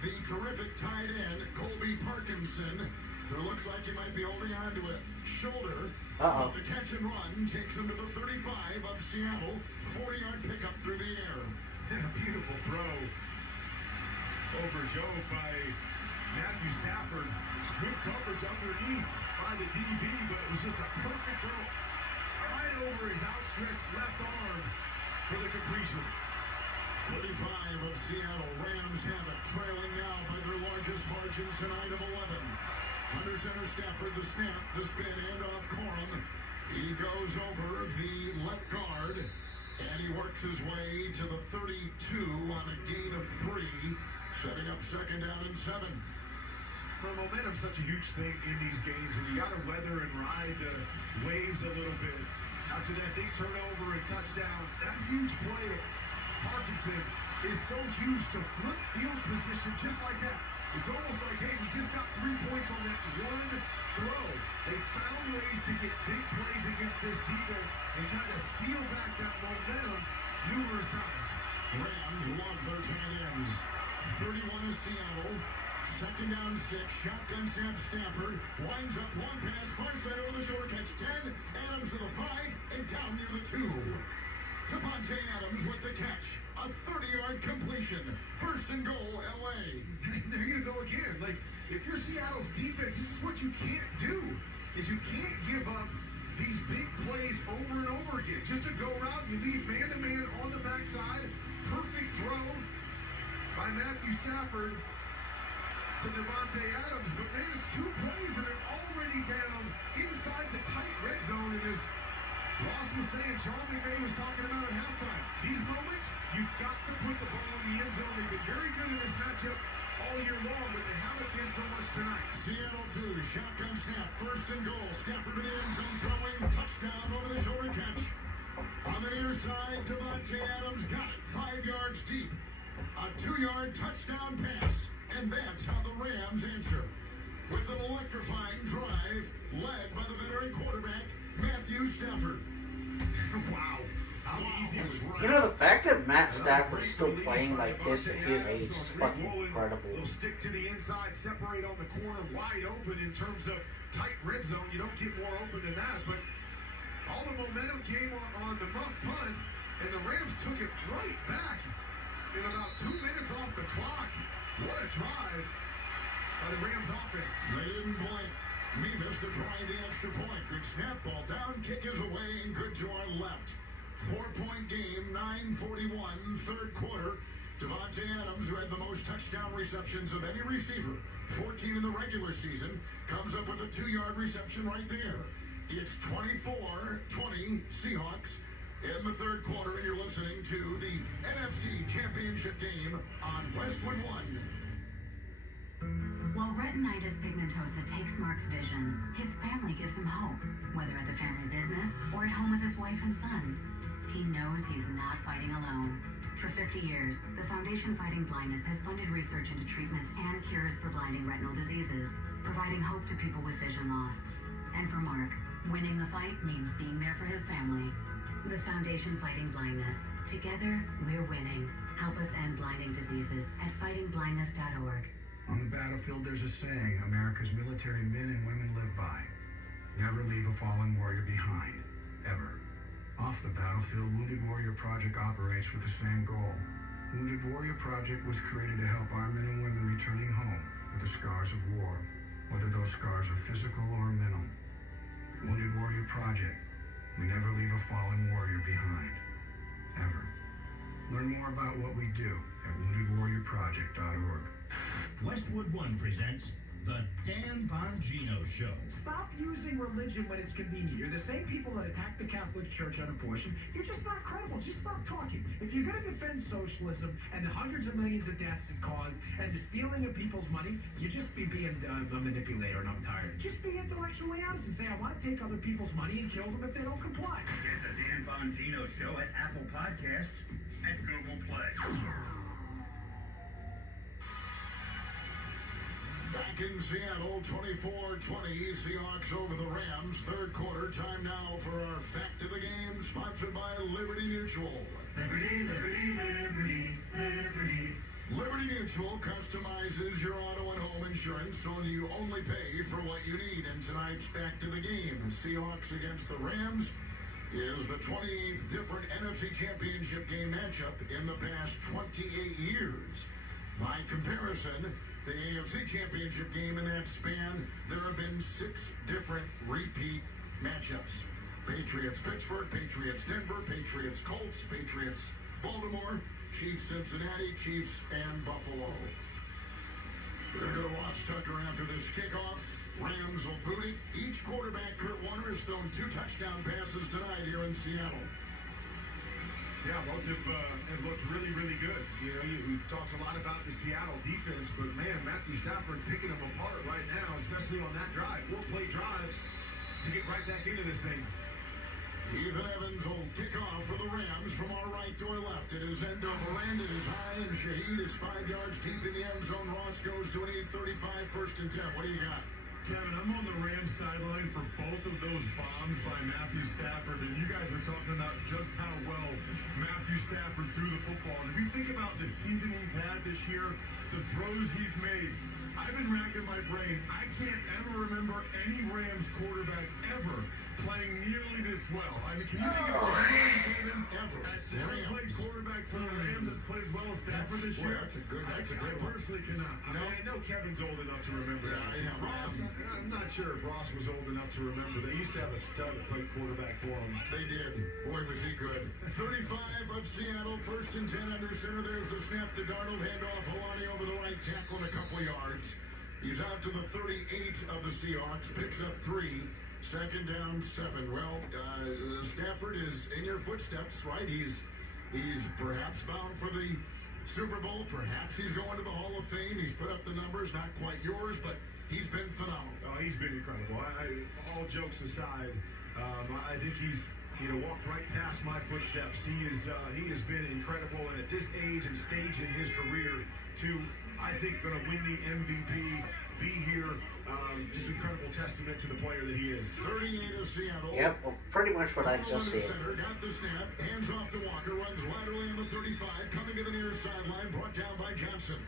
the terrific tight end, Colby Parkinson, who looks like he might be holding on to a shoulder. But the catch and run takes him to the 35 of Seattle. 40-yard pickup through the air. And a beautiful throw over Joe by Matthew Stafford. Good coverage underneath by the DB, but it was just a perfect throw right over his outstretched left arm for the completion. 35 of Seattle. Rams have it, trailing now by their largest margin tonight of 11. Under center Stafford, the snap, the spin, and off Corum. He goes over the left guard, and he works his way to the 32 on a gain of 3, setting up second down and 7. Well, momentum's such a huge thing in these games, and you got to weather and ride the waves a little bit. After that big turnover and touchdown, that huge play of Parkinson is so huge to flip field position just like that. It's almost like, hey, we just got 3 points on that one throw. They found ways to get big plays against this defense and kind of steal back that momentum numerous times. Rams love their tight ends. 31 is Seattle. Second down 6, shotgun snap Stafford, winds up long pass, far side over the shoulder catch 10, Adams to the 5, and down near the 2. Devontae Adams with the catch, a 30-yard completion, first and goal, LA. There you go again. Like, if you're Seattle's defense, this is what you can't do, is you can't give up these big plays over and over again. Just to go around, you leave man-to-man on the backside, perfect throw by Matthew Stafford to Devontae Adams, but man, it's 2 plays and they're already down inside the tight red zone. And as Ross was saying, Sean McVay was talking about at halftime, these moments, you've got to put the ball in the end zone. They've been very good in this matchup all year long, but they haven't done so much tonight. Seattle 2, shotgun snap, first and goal, Stafford to the end zone, throwing, touchdown over the shoulder catch. On the near side, Devontae Adams got it, 5 yards deep, a 2-yard touchdown pass. And that's how the Rams answer. With an electrifying drive led by the veteran quarterback, Matthew Stafford. Wow. How easy was You know, the fact that Matt Stafford's still playing like this at his age is fucking incredible. They'll stick to the inside, separate on the corner, wide open in terms of tight red zone. You don't get more open than that, but all the momentum came on the muff punt, and the Rams took it right back in about 2 minutes off the clock. What a drive by the Rams offense. They didn't blink. Mevis to try the extra point. Good snap, ball down, kick is away, and good to our left. 4-point game, 9:41, third quarter. Devontae Adams, who had the most touchdown receptions of any receiver, 14 in the regular season, comes up with a 2-yard reception right there. It's 24-20 Seahawks in the third quarter, and you're listening to the NFC Championship game on Westwood One. While retinitis pigmentosa takes Mark's vision, his family gives him hope, whether at the family business or at home with his wife and sons. He knows he's not fighting alone. For 50 years, the Foundation Fighting Blindness has funded research into treatments and cures for blinding retinal diseases, providing hope to people with vision loss. And for Mark, winning the fight means being there for his family. The Foundation Fighting Blindness. Together, we're winning. Help us end blinding diseases at fightingblindness.org. On the battlefield, there's a saying America's military men and women live by. Never leave a fallen warrior behind. Ever. Off the battlefield, Wounded Warrior Project operates with the same goal. Wounded Warrior Project was created to help our men and women returning home with the scars of war, whether those scars are physical or mental. Wounded Warrior Project. We never leave a fallen warrior behind. Ever. Learn more about what we do at woundedwarriorproject.org. Westwood One presents The Dan Bongino Show. Stop using religion when it's convenient. You're the same people that attack the Catholic Church on abortion. You're just not credible. Just stop talking. If you're going to defend socialism and the hundreds of millions of deaths it caused and the stealing of people's money, you just be being a manipulator, and I'm tired. Just be intellectually honest and say, I want to take other people's money and kill them if they don't comply. Get the Dan Bongino Show at Apple Podcasts and Google Play. Back in Seattle, 24-20, Seahawks over the Rams. Third quarter, time now for our Fact of the Game, sponsored by Liberty Mutual. Liberty, liberty, liberty, liberty. Liberty Mutual customizes your auto and home insurance so you only pay for what you need. And tonight's Fact of the Game, Seahawks against the Rams, is the 28th different NFC Championship game matchup in the past 28 years. By comparison, the AFC Championship game in that span, there have been 6 different repeat matchups. Patriots Pittsburgh, Patriots Denver, Patriots Colts, Patriots Baltimore, Chiefs Cincinnati, Chiefs and Buffalo. We're going to go to Ross Tucker after this kickoff. Rams will boot it. Each quarterback, Kurt Warner, has thrown 2 touchdown passes tonight here in Seattle. Yeah, both have looked really, really good. You know, we've talked a lot about the Seattle defense, but man, Matthew Stafford picking them apart right now, especially on that drive, 4-play drive, to get right back into this thing. Ethan Evans will kick off for the Rams from our right to our left. It is end over end. It is high, and Shaheed is 5 yards deep in the end zone. Ross goes to an 8:35, 1st and 10. What do you got? Kevin, I'm on the Rams sideline for both of those bombs by Matthew Stafford, and you guys are talking about just how well Matthew Stafford threw the football. And if you think about the season he's had this year, the throws he's made, I've been racking my brain. I can't ever remember any Rams quarterback ever playing nearly this well. I mean, can you think of anyone, Kevin, ever played quarterback for the Rams that's played as well as Stafford this year? That's a good I personally cannot. I mean, I know Kevin's old enough to remember that. Ross, I'm not sure if Ross was old enough to remember. They used to have a stud that played quarterback for him. They did. Boy, was he good. 35 of Seattle, 1st and 10 under center. There's the snap to Darnold. Handoff, Holani over the right tackle and a couple yards. He's out to the 38 of the Seahawks. Picks up 3. 2nd down, 7. Well, Stafford is in your footsteps, right? He's perhaps bound for the Super Bowl. Perhaps he's going to the Hall of Fame. He's put up the numbers, not quite yours, but he's been phenomenal. Oh, he's been incredible. All jokes aside, I think he's walked right past my footsteps. He has been incredible, and at this age and stage in his career, I think going to win the MVP, be here. Just incredible testament to the player that he is. 38 of Seattle. Yep, well, pretty much what I just said. Got the snap, hands off to Walker, runs laterally on the 35, coming to the near sideline, brought down by Johnson.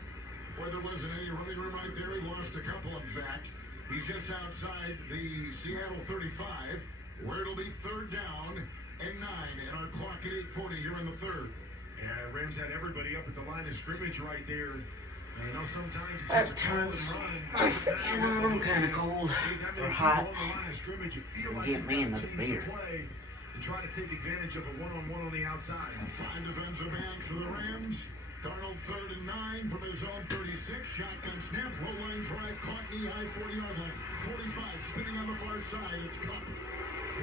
Boy, there wasn't any running room right there. He lost a couple, in fact. He's just outside the Seattle 35, where it'll be 3rd down and 9, and our clock at 8:40 here in the 3rd. Yeah, Rams had everybody up at the line of scrimmage right there. I know sometimes That turns my fan on. I'm kind of cold or hot. Get me another beer. And try to take advantage of a one-on-one on the outside. 5 defensive backs for the Rams. Darnold 3rd and 9 from his own 36. Shotgun snap, roll line drive, caught knee high 40-yard line. 45 spinning on the far side. It's Cup,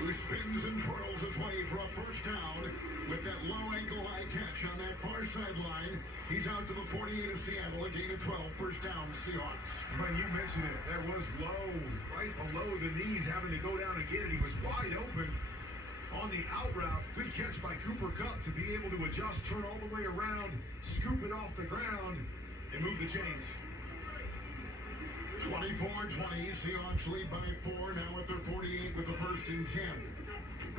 who spins and twirls his way for a 1st down with that low ankle high catch on that far sideline. He's out to the 48 of Seattle, a gain of 12, 1st down, Seahawks. But you mentioned it, that was low, right below the knees, having to go down and get it. He was wide open on the out route. Good catch by Cooper Kupp to be able to adjust, turn all the way around, scoop it off the ground, and move the chains. 24-20, Seahawks lead by 4, now at their 48 with the 1st and 10.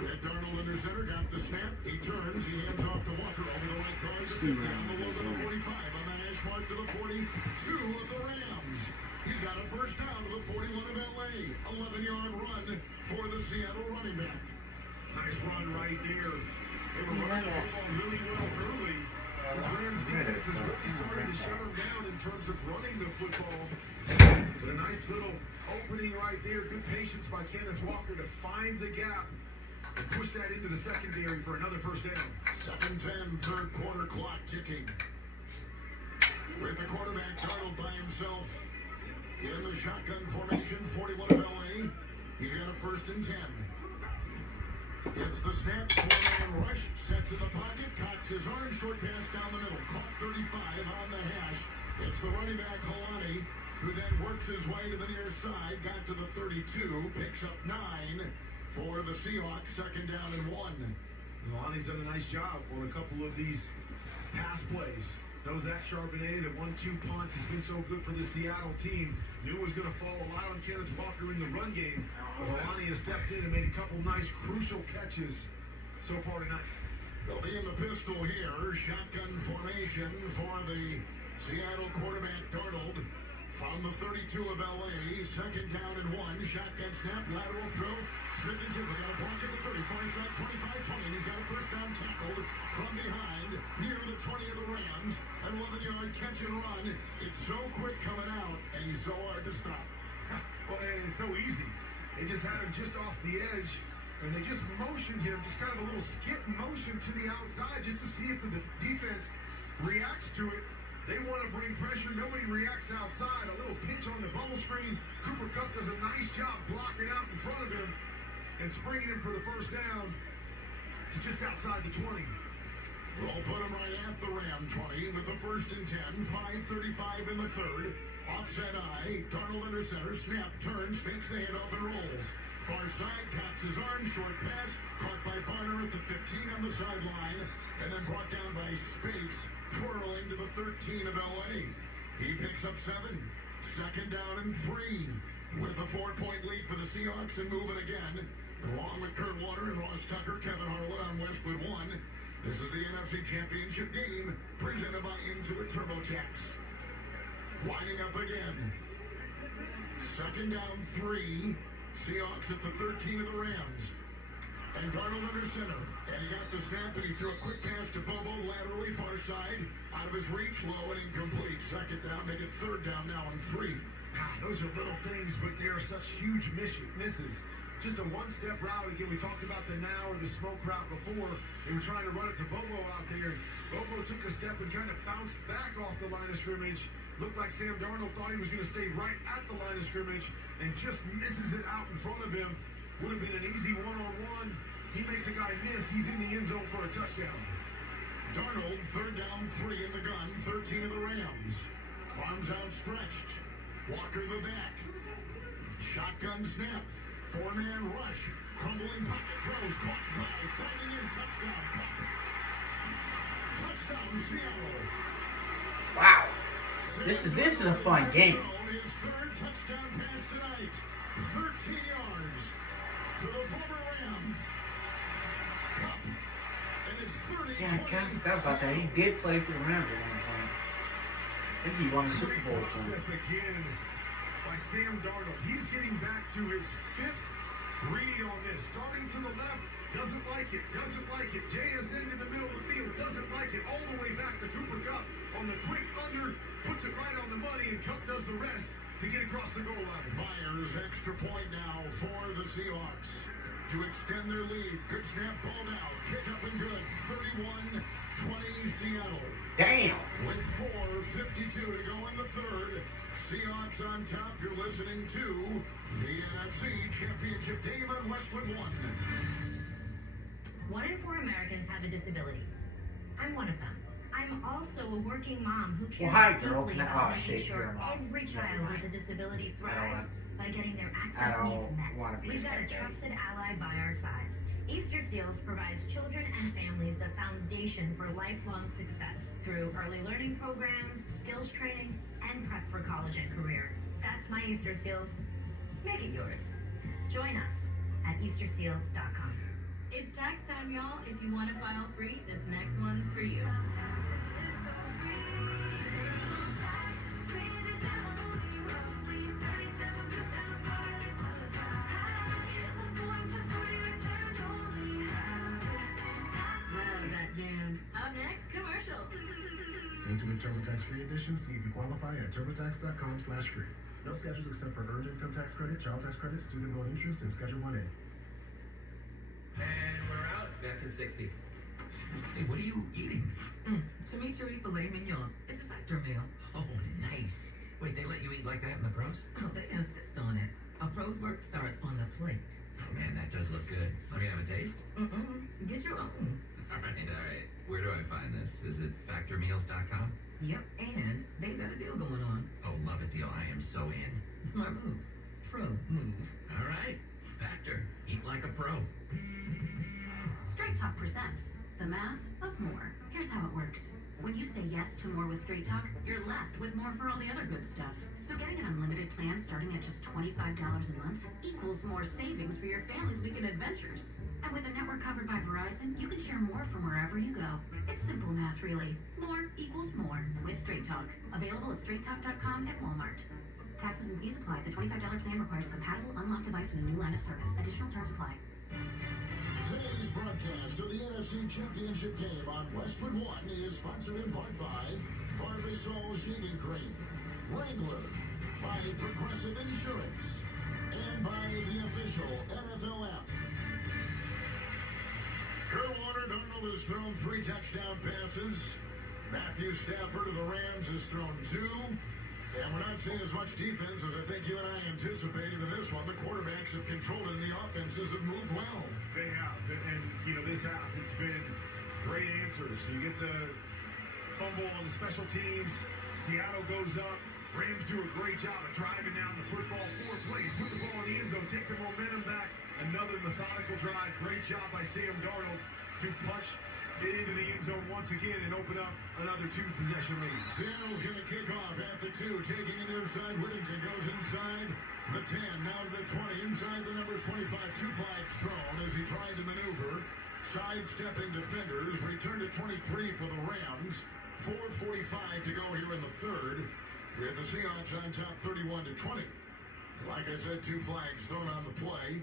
Red Darnold under center, got the snap, he turns, he hands off to Walker over the right guard, to 50, on the low to the 45, on the hash mark to the 42 of the Rams. He's got a 1st down to the 41 of LA, 11-yard run for the Seattle running back. Nice run right there. They were running the football really well early. This Rams defense is really starting to shut them down in terms of running the football. But a nice little opening right there. Good patience by Kenneth Walker to find the gap. and push that into the secondary for another first down. 2nd 10, third quarter clock ticking. With the quarterback Darnold by himself in the shotgun formation, 41 of LA. He's got a 1st and 10. It's the snap, 4-man rush, sets in the pocket, cocks his arm, short pass down the middle, caught 35 on the hash. It's the running back Kalani, who then works his way to the near side, got to the 32, picks up 9 for the Seahawks, 2nd down and 1. Lonnie's done a nice job on a couple of these pass plays. Knows that Charbonnet, the 1-2 punch has been so good for the Seattle team. Knew it was going to fall a lot on Kenneth Walker in the run game. But Lonnie has stepped in and made a couple nice, crucial catches so far tonight. They'll be in the pistol here. Shotgun formation for the Seattle quarterback Darnold from the 32 of LA. 2nd down and 1. Shotgun snap, lateral throw. Smith and Jigba got a block at the 30. Far side, 25-20. And he's got a 1st down tackled from behind near the 20 of the Rams. An 11-yard catch and run. It's so quick coming out, and he's so hard to stop. Well, and it's so easy. They just had him just off the edge, and they just motioned him, just kind of a little skip motion to the outside just to see if the defense reacts to it. They want to bring pressure. Nobody reacts outside. A little pitch on the bubble screen. Cooper Kupp does a nice job blocking out in front of him and springing him for the 1st down to just outside the 20. We'll put him right at the Ram 20 with the 1st and 10. 5:35 in the 3rd. Offset eye. Darnold under center. Snap, turns, fakes the handoff and rolls. Far side, cocks his arm. Short pass. Caught by Barner at the 15 on the sideline. And then brought down by Spates. Twirling to the 13 of LA. He picks up 7. 2nd down and 3. With a 4-point lead for the Seahawks and moving again. Along with Kurt Warner and Ross Tucker, Kevin Harlan on Westwood 1. This is the NFC Championship game presented by Intuit TurboTax. Winding up again. 2nd down 3. Seahawks at the 13 of the Rams. And Darnold under center. And he got the snap and he threw a quick pass to Bobo laterally far side. Out of his reach, low and incomplete. 2nd down, make it 3rd down now and 3. Those are little things, but they are such huge misses. Just a one-step route. Again, we talked about the now or the smoke route before. They were trying to run it to Bobo out there. Bobo took a step and kind of bounced back off the line of scrimmage. Looked like Sam Darnold thought he was going to stay right at the line of scrimmage and just misses it out in front of him. Would have been an easy one-on-one. He makes a guy miss. He's in the end zone for a touchdown. Darnold, 3rd down 3 in the gun. 13 of the Rams. Arms outstretched. Walker the back. Shotgun snap. 4-man rush. Crumbling pocket throws. Caught 5. Diving in. Touchdown. Cup. Touchdown Seattle. Wow. This is a fun game. His 3rd touchdown pass tonight. 13 yards to the former Ram. Cup. And it's 30. Yeah, I kind of forgot about that. He did play for the Rams at one point. I think he won a Super Bowl with them. Again by Sam Darnold. He's getting back to his 5th read on this. Starting to the left, doesn't like it. JSN to the middle of the field, doesn't like it. All the way back to Cooper Kupp on the quick under, puts it right on the money, and Kupp does the rest to get across the goal line. Myers, extra point now for the Seahawks to extend their lead. Good snap, ball down, kick up and good. 31-20 Seattle. Damn. With 4:52 to go in the 3rd. Seahawks on top. You're listening to the NFC Championship game on Westwood 1. 1 in 4 Americans have a disability. I'm one of them. I'm also a working mom who cares deeply about making sure every child with a disability thrives by getting their access needs met. We've got a trusted ally by our side. Easter Seals provides children and families the foundation for lifelong success through early learning programs, skills training, and prep for college and career. That's my Easter Seals. Make it yours. Join us at EasterSeals.com. It's tax time, y'all. If you want to file free, this next one's for you. Love that jam. Up next, commercial. Intimate TurboTax free edition. See if you qualify at TurboTax.com/free. No schedules except for earned income tax credit, child tax credit, student loan interest, and Schedule 1A. Napkin 60. Hey, what are you eating? Chimichurri filet mignon. It's a Factor meal. Oh, nice. Wait, they let you eat like that in the pros? Oh, they insist on it. A pro's work starts on the plate. Oh, man, that does look good. Let me have a taste. Get your own. All right. Where do I find this? Is it factormeals.com? Yep, and they've got a deal going on. Oh, love a deal. I am so in. Smart move. Pro move. All right. Factor. Eat like a pro. Straight Talk presents the math of more. Here's how it works. When you say yes to more with Straight Talk, you're left with more for all the other good stuff. So getting an unlimited plan starting at just $25 a month equals more savings for your family's weekend adventures. And with a network covered by Verizon, you can share more from wherever you go. It's simple math, really. More equals more with Straight Talk. Available at straighttalk.com and Walmart. Taxes and fees apply. The $25 plan requires a compatible unlocked device and a new line of service. Additional terms apply. Today's broadcast of the NFC Championship game on Westwood One is sponsored in part by Barbasol Shaving Cream, Wrangler, by Progressive Insurance, and by the official NFL app. Kurt Warner-Darnell has thrown 3 touchdown passes. Matthew Stafford of the Rams has thrown 2. And we're not seeing as much defense as I think you and I anticipated in this one. The quarterbacks have controlled it and the offenses have moved well. They have. And this half, it's been great answers. You get the fumble on the special teams. Seattle goes up. Rams do a great job of driving down the football. 4 plays, put the ball in the end zone, take the momentum back. Another methodical drive. Great job by Sam Darnold to push it into the end zone once again and open up another 2-possession lead. Seattle's going to kick off at the 2, taking it inside. Whittington goes inside the 10, now to the 20, inside the numbers 25. 2 flags thrown as he tried to maneuver. Sidestepping defenders, return to 23 for the Rams. 4:45 to go here in the third, with the Seahawks on top 31-20. Like I said, 2 flags thrown on the play.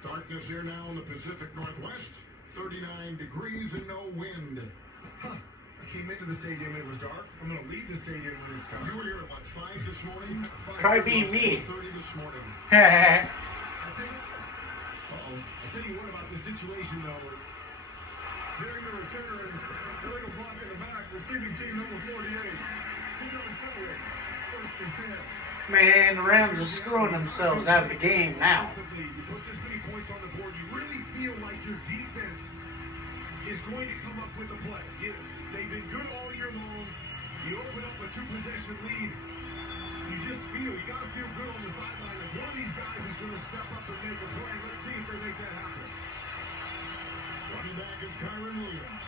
Darkness here now in the Pacific Northwest. 39 degrees and no wind. I came into the stadium, it was dark. I'm going to leave the stadium when it's dark. You were here at, what, 5 this morning? Try being me. 4:30 this morning. I tell you what about this situation, though. During the return, illegal block in the back, receiving team number 48. Team number 48. It's 1st and 10. Man, the Rams are screwing themselves out of the game now. You put this many points on the board, you really feel like your defense is going to come up with the play. They've been good all year long. You open up a 2-possession lead. You just feel, you got to feel good on the sideline that one of these guys is going to step up and make a play. Let's see if they make that happen. Running back is Kyron Williams.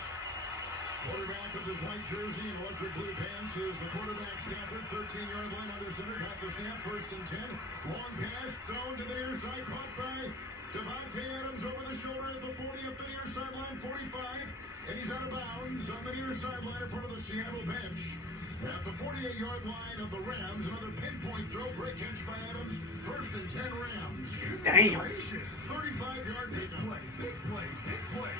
Quarterback with his white jersey and electric blue pants is the quarterback. Stafford, 13-yard line under center. Got the snap, 1st and 10. Long pass thrown to the near side, caught by Devontae Adams over the shoulder at the 40, up the near sideline, 45. And he's out of bounds on the near sideline in front of the Seattle bench. At the 48-yard line of the Rams, another pinpoint throw, great catch by Adams. 1st and 10 Rams. Damn. 35-yard pickup. Big play.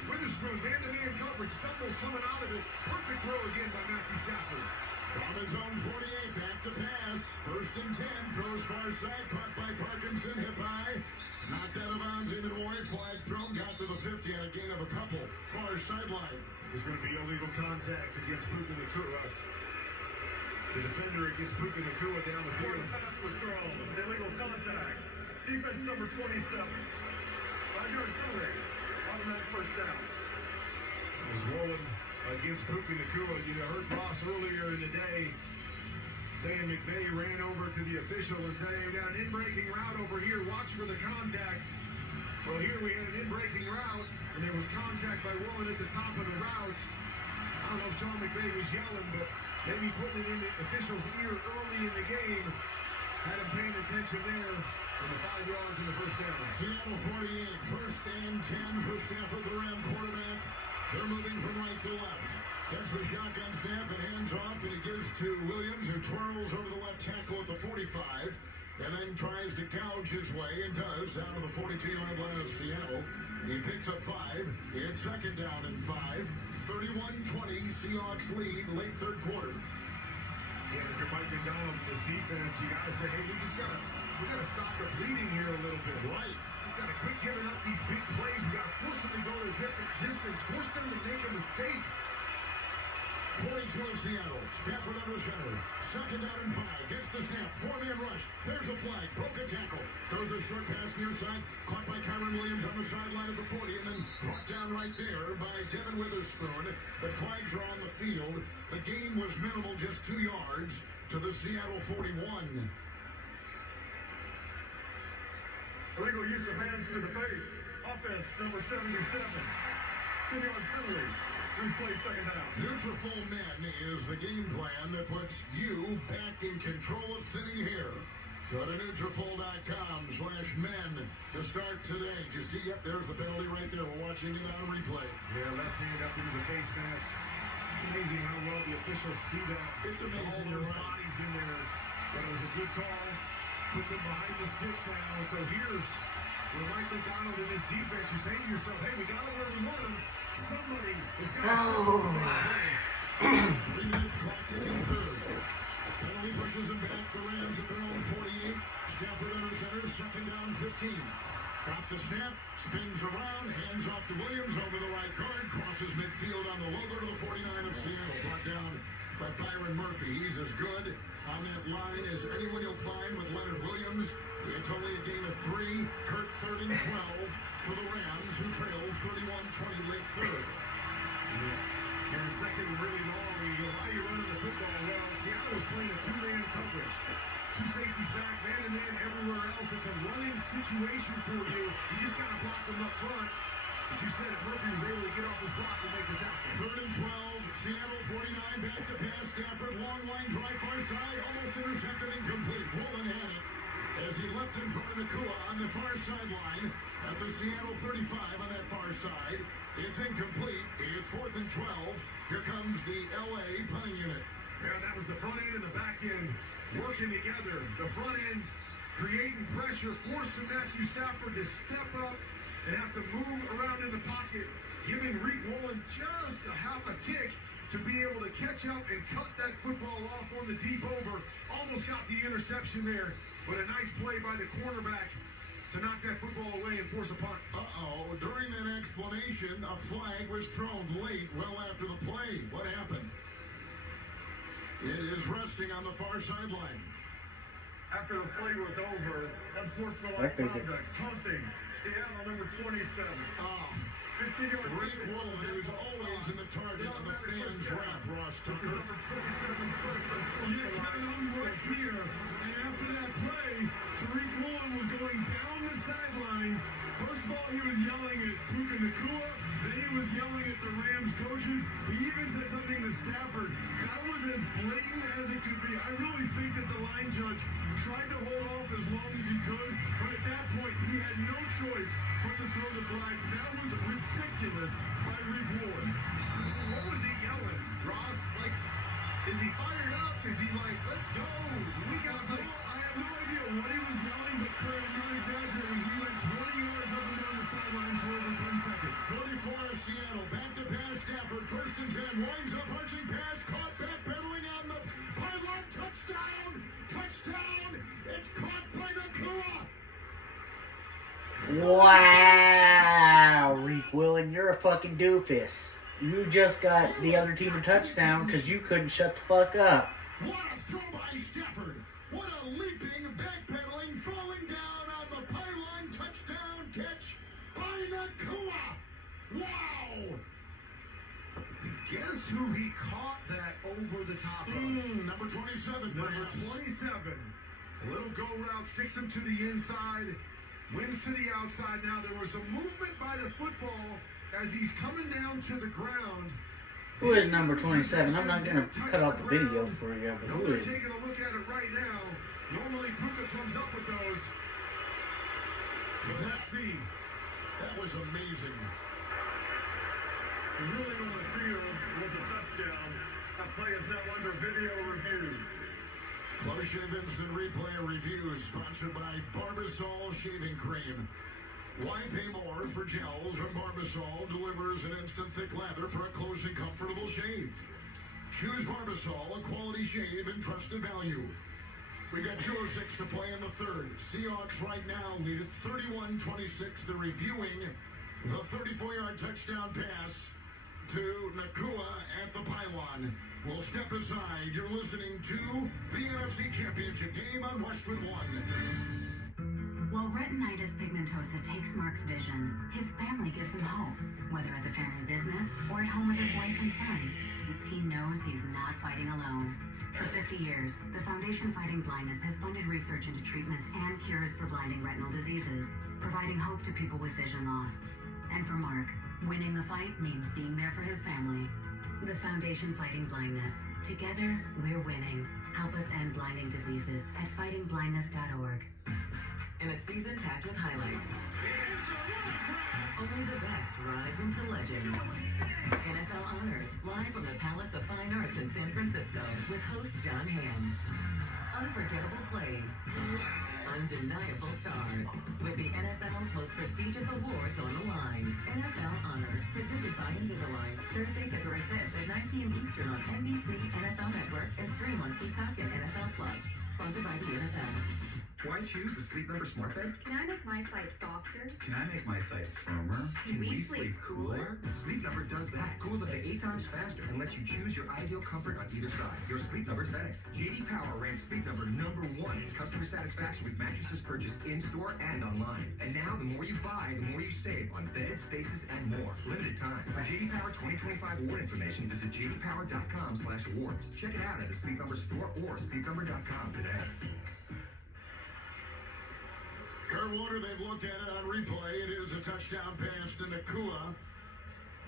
Witherspoon, man-to-man coverage, stumbles coming out of it. Perfect throw again by Matthew Stafford. From his own 48, back to pass. 1st and 10, throws far side, caught by Parkinson, hip high. Knocked out of bounds, even Roy, flag thrown, got to the 50 on a gain of a couple. Far sideline. There's going to be illegal contact against Puka Nacua. The defender against Puka Nacua down the field. The pass was thrown. Illegal contact. Defense number 27. 5-yard penalty. Automatic 1st down. Was rolling against Puka Nacua. You heard Ross earlier in the day saying McVay ran over to the official and saying, we got an in-breaking route over here. Watch for the contact. Well, here we had an in-breaking route, and there was contact by Woolen at the top of the route. I don't know if Sean McVay was yelling, but maybe putting it in the official's ear early in the game had him paying attention there. And the 5 yards and the 1st down. Seattle 48, 1st and 10 for Stafford, the Ram quarterback. They're moving from right to left. Gets the shotgun snap and hands off, and it gives to Williams, who twirls over the left tackle at the 45, and then tries to gouge his way, and does, down to the 42-yard line of Seattle. He picks up 5. It's 2nd down and 5. 31-20, Seahawks lead, late 3rd quarter. Yeah, if you're Mike McDonald with this defense, you got to say, hey, we got to stop the bleeding here a little bit. Right. We've got to quit giving up these big plays. We got to force them to go to the distance, forced them to make a mistake. 42 of Seattle. Stafford under center. Second down and 5. Gets the snap. Four-man rush. There's a flag. Broke a tackle. Throws a short pass near side. Caught by Kyron Williams on the sideline at the 40 and then brought down right there by Devin Witherspoon. The flags are on the field. The game was minimal, just 2 yards to the Seattle 41. Illegal use of hands to the face. Offense number 77. 2-yard penalty. Replay second down. Nutrafol Men is the game plan that puts you back in control of thinning hair. Go to Nutrafol.com/men to start today. Just see, yep, there's the penalty right there. We're watching it on replay. Yeah, left hand up into the face mask. It's amazing how well the officials see that. It's amazing. All those bodies in there. But it was a good call. Puts him behind the sticks now. And so here's where Mike McDonald and his defense, you're saying to yourself, hey, we got him where we want him. Somebody is going to 3 minutes clock ticking third. Penalty pushes him back. The Rams at their own 48. Stafford under center. Second down 15. Got the snap. Spins around. Hands off to Williams over the right guard. Crosses midfield on the logo to the 49 of Seattle. Brought down by Byron Murphy. He's as good on that line as anyone you'll find with Leonard Williams. It's only a game of 3. Kurt 3rd and 12 for the Rams, who trail 31-20 late third. And second and really long. You go, how are you running the football? Well, Seattle was playing a 2-man coverage. 2 safeties back, man and man everywhere else. It's a running situation for you. You just got to block them up front. But you said it, Murphy was able to get off his block and make the tackle. 3rd and 12, Seattle 49, back to pass. Stafford, long line drive far side, almost intercepted, incomplete. Woolen had it as he leapt in front of Nakua on the far sideline at the Seattle 35 on that far side. It's incomplete. It's 4th and 12. Here comes the LA punting unit. Yeah, that was the front end and the back end working together. The front end creating pressure, forcing Matthew Stafford to step up and have to move around in the pocket, giving Reek Woolen just a half a tick to be able to catch up and cut that football off on the deep over. Almost got the interception there, but a nice play by the quarterback to knock that football away and force a punt. During that explanation, a flag was thrown late, well after the play. What happened? It is resting on the far sideline. After the play was over, unsportsmanlike conduct, taunting, Seattle number 27. 15-yard Reek Woolen, who's always in the target of the fans' wrath, Ross Tucker. You're telling me right here, and after that play, Tariq Woolen was going down the sideline. First of all, he was yelling at Puka Nakua, then he was yelling at the Rams coaches. He even said something to Stafford. That was as blatant as it could be. I really think that the line judge tried to hold off as long as he could, but at that point, he had no choice but to throw the flag. That was ridiculous by Reek Woolen. What was he yelling, Ross? Like, is he fired up? Is he like, let's go? We got to go. I have no idea what he was yelling, but Kurt, I'm not exaggerating. He went 20 yards up and down the sideline for over 10 seconds. 34 Seattle, back to pass. Stafford, 1st and 10, winds up, arching pass, caught back, pedaling on the pylon, touchdown! Touchdown! It's caught by Nakua! Wow, Reek Woolen, you're a fucking doofus. You just got the other team a touchdown because you couldn't shut the fuck up. What a throw by Stafford! What a leaping, backpedaling, falling down on the pylon, touchdown catch by Nakua! Wow! Guess who he caught that over the top of? Number 27. Number 27. A little go route, sticks him to the inside, wins to the outside. Now there was a movement by the football as he's coming down to the ground. Who is number 27? I'm not going to cut off the video for you, but who is? Taking a look at it right now. Normally Puka comes up with those. Let's see. That was amazing. The ruling on the field was a touchdown. That play is now under video review. Close Shave Instant Replay Review sponsored by Barbasol Shaving Cream. Why pay more for gels when Barbasol delivers an instant thick lather for a close and comfortable shave? Choose Barbasol, a quality shave and trusted value. We've got 2:06 to play in the third. Seahawks right now lead at 31-26. They're reviewing The 34-yard touchdown pass to Nakua at the pylon. We'll step aside. You're listening to the NFC Championship game on Westwood One. While retinitis pigmentosa takes Mark's vision, his family gives him hope. Whether at the family business or at home with his wife and sons, he knows he's not fighting alone. For 50 years, the Foundation Fighting Blindness has funded research into treatments and cures for blinding retinal diseases, providing hope to people with vision loss. And for Mark, winning the fight means being there for his family. The Foundation Fighting Blindness. Together, we're winning. Help us end blinding diseases at fightingblindness.org. In a season packed with highlights, only the best rise into legend. NFL Honors, live from the Palace of Fine Arts in San Francisco, with host John Hamm. Unforgettable plays, undeniable stars, with the NFL's most prestigious awards on the line. NFL Honors, presented by Invisalign, Thursday, February 5th at 9 p.m. Eastern on NBC, NFL Network, and stream on Peacock and NFL Plus. Sponsored by the NFL. Do I choose the Sleep Number smart bed? Can I make my site softer? Can I make my site firmer? Can we sleep cooler? Sleep Number does that. Cools up to 8 times faster and lets you choose your ideal comfort on either side. Your Sleep Number setting. JD Power ranks Sleep Number #1 in customer satisfaction with mattresses purchased in-store and online. And now, the more you buy, the more you save on beds, bases, and more. Limited time. For JD Power 2025 award information, visit jdpower.com/awards. Check it out at the Sleep Number store or sleepnumber.com today. Kurt Warner, they've looked at it on replay. It is a touchdown pass to Nakua.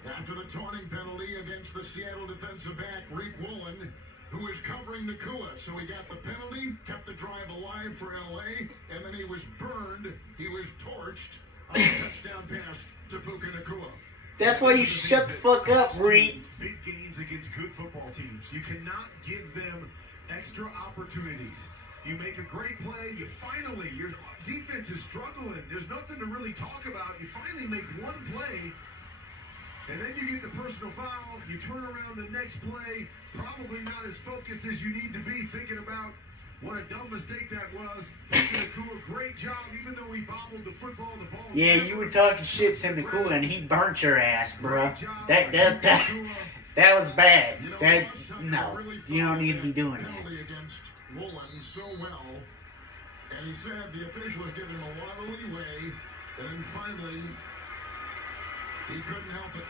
After the taunting penalty against the Seattle defensive back, Reek Woolen, who is covering Nakua. So he got the penalty, kept the drive alive for LA, and then he was burned. He was torched on a touchdown pass to Puka Nakua. That's why you shut the fuck up, Reek. Big games against good football teams. You cannot give them extra opportunities. You make a great play, your defense is struggling, there's nothing to really talk about, you finally make one play, and then you get the personal foul, you turn around the next play, probably not as focused as you need to be, thinking about what a dumb mistake that was. Nakua, great job, even though he bobbled the football, the ball. Yeah, you were talking shit to Nakua and he burnt your ass, bro. That was bad. No, you don't need to be doing that. Woolen so well, and he said the official was giving him a lot of leeway, and then finally he couldn't help it.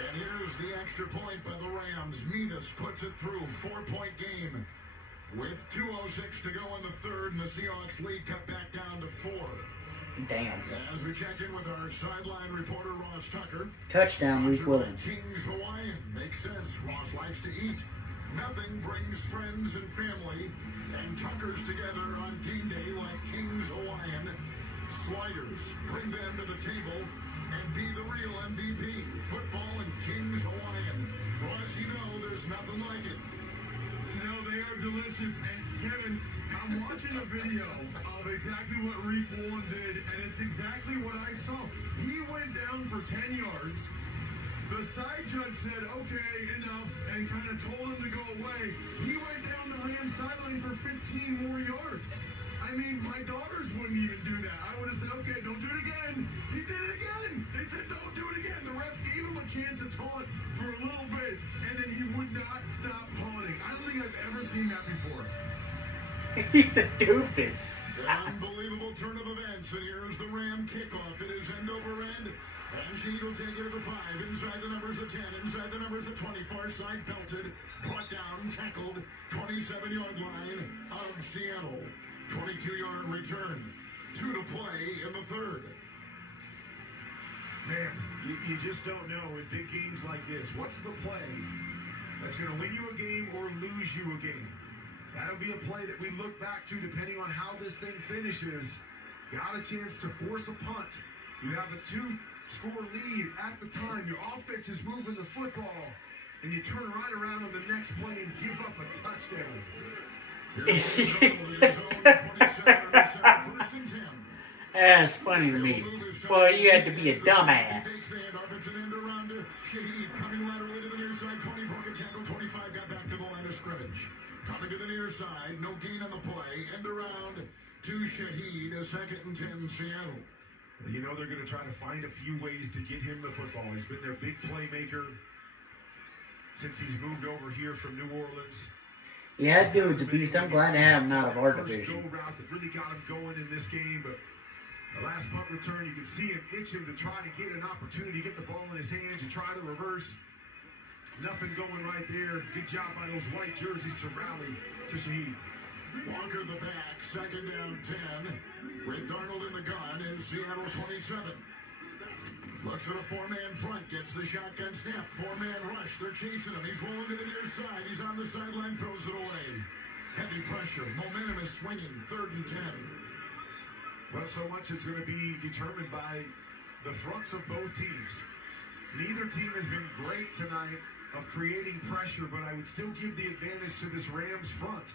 And here's the extra point by the Rams. Metis puts it through. 4-point game with 2:06 to go in the third, and the Seahawks lead cut back down to 4. Damn. As we check in with our sideline reporter Ross Tucker. Touchdown, Reek Woolen. King's Hawaiian. Makes sense. Ross likes to eat. Nothing brings friends and family and Tuckers together on game day like King's Hawaiian. Sliders, bring them to the table and be the real MVP. Football and King's Hawaiian. Ross, you know there's nothing like it. No, they are delicious. And Kevin, I'm watching a video of exactly what Reek Woolen did, and it's exactly what I saw. He went down for 10 yards. The side judge said, okay, enough, and kind of told him to go away. He went down the Rams sideline for 15 more yards. I mean, my daughters wouldn't even do that. I would have said, okay, don't do it again. He did it again. They said, don't do it again. The ref gave him a chance to taunt for a little bit, and then he would not stop taunting. I don't think I've ever seen that before. He's a doofus. An unbelievable turn of events, and here's the Ram kickoff. It is end over end. And Sheed will take it to the 5, inside the numbers the 10, inside the numbers the 20, far side belted, brought down, tackled, 27-yard line of Seattle. 22-yard return, 2 to play in the third. Man, you just don't know in big games like this, what's the play that's going to win you a game or lose you a game? That'll be a play that we look back to depending on how this thing finishes. Got a chance to force a punt. You have a 2-score lead at the time. Your offense is moving the football, and you turn right around on the next play and give up a touchdown. That's funny to me. Boy, you had to be a dumbass. Shaheed coming laterally to the near side, 20 broke a tackle, 25 got back to the line of scrimmage. Coming to the near side, no gain on the play, end around to Shaheed, a 2nd and 10 Seattle. You know they're going to try to find a few ways to get him the football. He's been their big playmaker since he's moved over here from New Orleans. Yeah, that dude's a beast. I'm glad to have him out of our First division. go route that really got him going in this game, but the last punt return, you can see him itching to try to get an opportunity to get the ball in his hands. You try the reverse. Nothing going right there. Good job by those white jerseys to rally to Shaheed. Walker the back, second down 10, with Darnold in the gun in Seattle 27. Looks at a four-man front, gets the shotgun snap, four-man rush, they're chasing him, he's rolling to the near side, he's on the sideline, throws it away. Heavy pressure, momentum is swinging, 3rd and 10. Well, so much is going to be determined by the fronts of both teams. Neither team has been great tonight of creating pressure, but I would still give the advantage to this Rams front.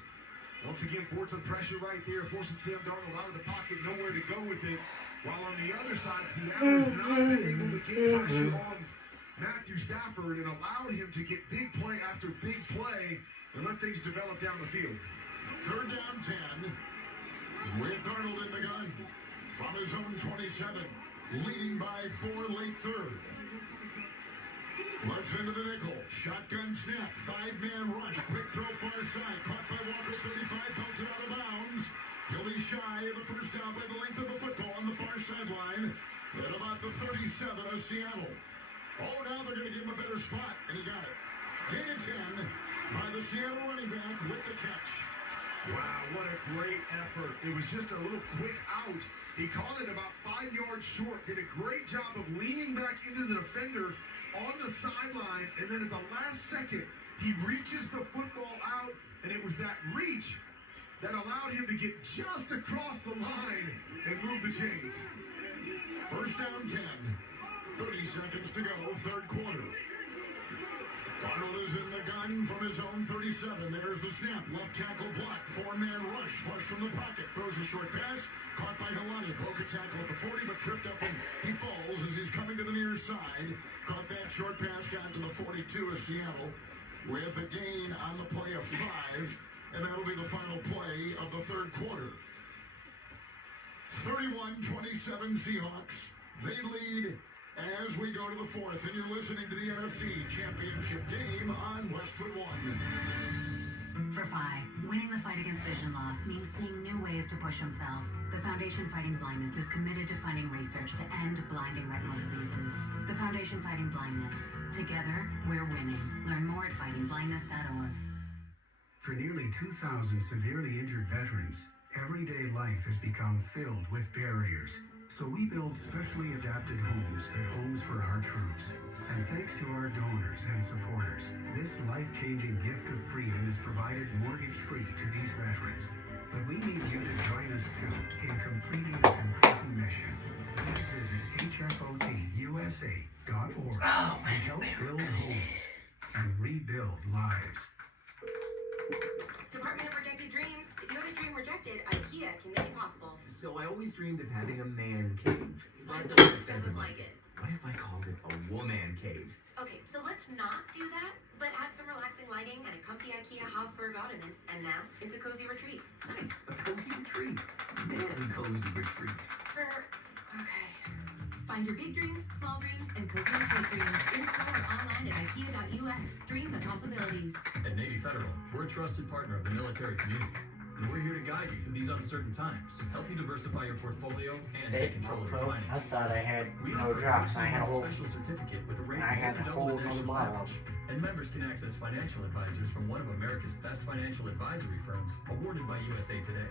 Once again, forcing pressure right there, forcing Sam Darnold out of the pocket, nowhere to go with it. While on the other side, Seattle has not been able to get pressure on Matthew Stafford and allowed him to get big play after big play and let things develop down the field. 3rd down 10, with Darnold in the gun, from his own 27, leading by 4 late 3rd. Looks into the nickel, shotgun snap, 5-man rush, quick throw far side, caught by Walker, 35, belts it out of bounds. He'll be shy of the first down by the length of the football on the far sideline at about the 37 of Seattle. Oh, now they're going to give him a better spot, and he got it. Gain of 10 by the Seattle running back with the catch. Wow, what a great effort. It was just a little quick out. He caught it about 5 yards short, did a great job of leaning back into the defender on the sideline, and then at the last second, he reaches the football out, and it was that reach that allowed him to get just across the line and move the chains. 1st down 10, 30 seconds to go, 3rd quarter. Darnold is in the gun from his own 37. There's the snap, left tackle blocked, 4-man rush, flush from the pocket, throws a short pass, caught by Helani, broke a tackle at the 40, but tripped up and he falls as he's coming to the near side. Caught that short pass, got to the 42 of Seattle with a gain on the play of 5, and that'll be the final play of the 3rd quarter. 31-27 Seahawks. They lead as we go to the 4th, and you're listening to the NFC Championship game on Westwood One. For Phi, winning the fight against vision loss means seeing new ways to push himself. The Foundation Fighting Blindness is committed to funding research to end blinding retinal diseases. The Foundation Fighting Blindness. Together, we're winning. Learn more at fightingblindness.org. For nearly 2,000 severely injured veterans, everyday life has become filled with barriers. So we build specially adapted homes at Homes for Our Troops. And thanks to our donors and supporters, this life-changing gift of freedom is provided mortgage-free to these veterans. But we need you to join us too in completing this important mission. Please visit hfotusa.org and help build homes and rebuild lives. Department of Rejected Dreams. If you have a dream rejected, IKEA can make it possible. So I always dreamed of having a man cave. But the wife doesn't like it. What if I called it a woman cave? Okay, so let's not do that, but add some relaxing lighting and a comfy IKEA Hofburg ottoman, and now it's a cozy retreat. Nice, a cozy retreat. Man, cozy retreat. Sir, okay. Find your big dreams, small dreams, and cozy retreat dreams in-store or online at IKEA.us. Dream the possibilities. At Navy Federal, we're a trusted partner of the military community. And we're here to guide you through these uncertain times, help you diversify your portfolio, and take control of your finances. I thought I had no drops. I had a whole special certificate with a rate I had a whole other bottle. And members can access financial advisors from one of America's best financial advisory firms, awarded by USA Today.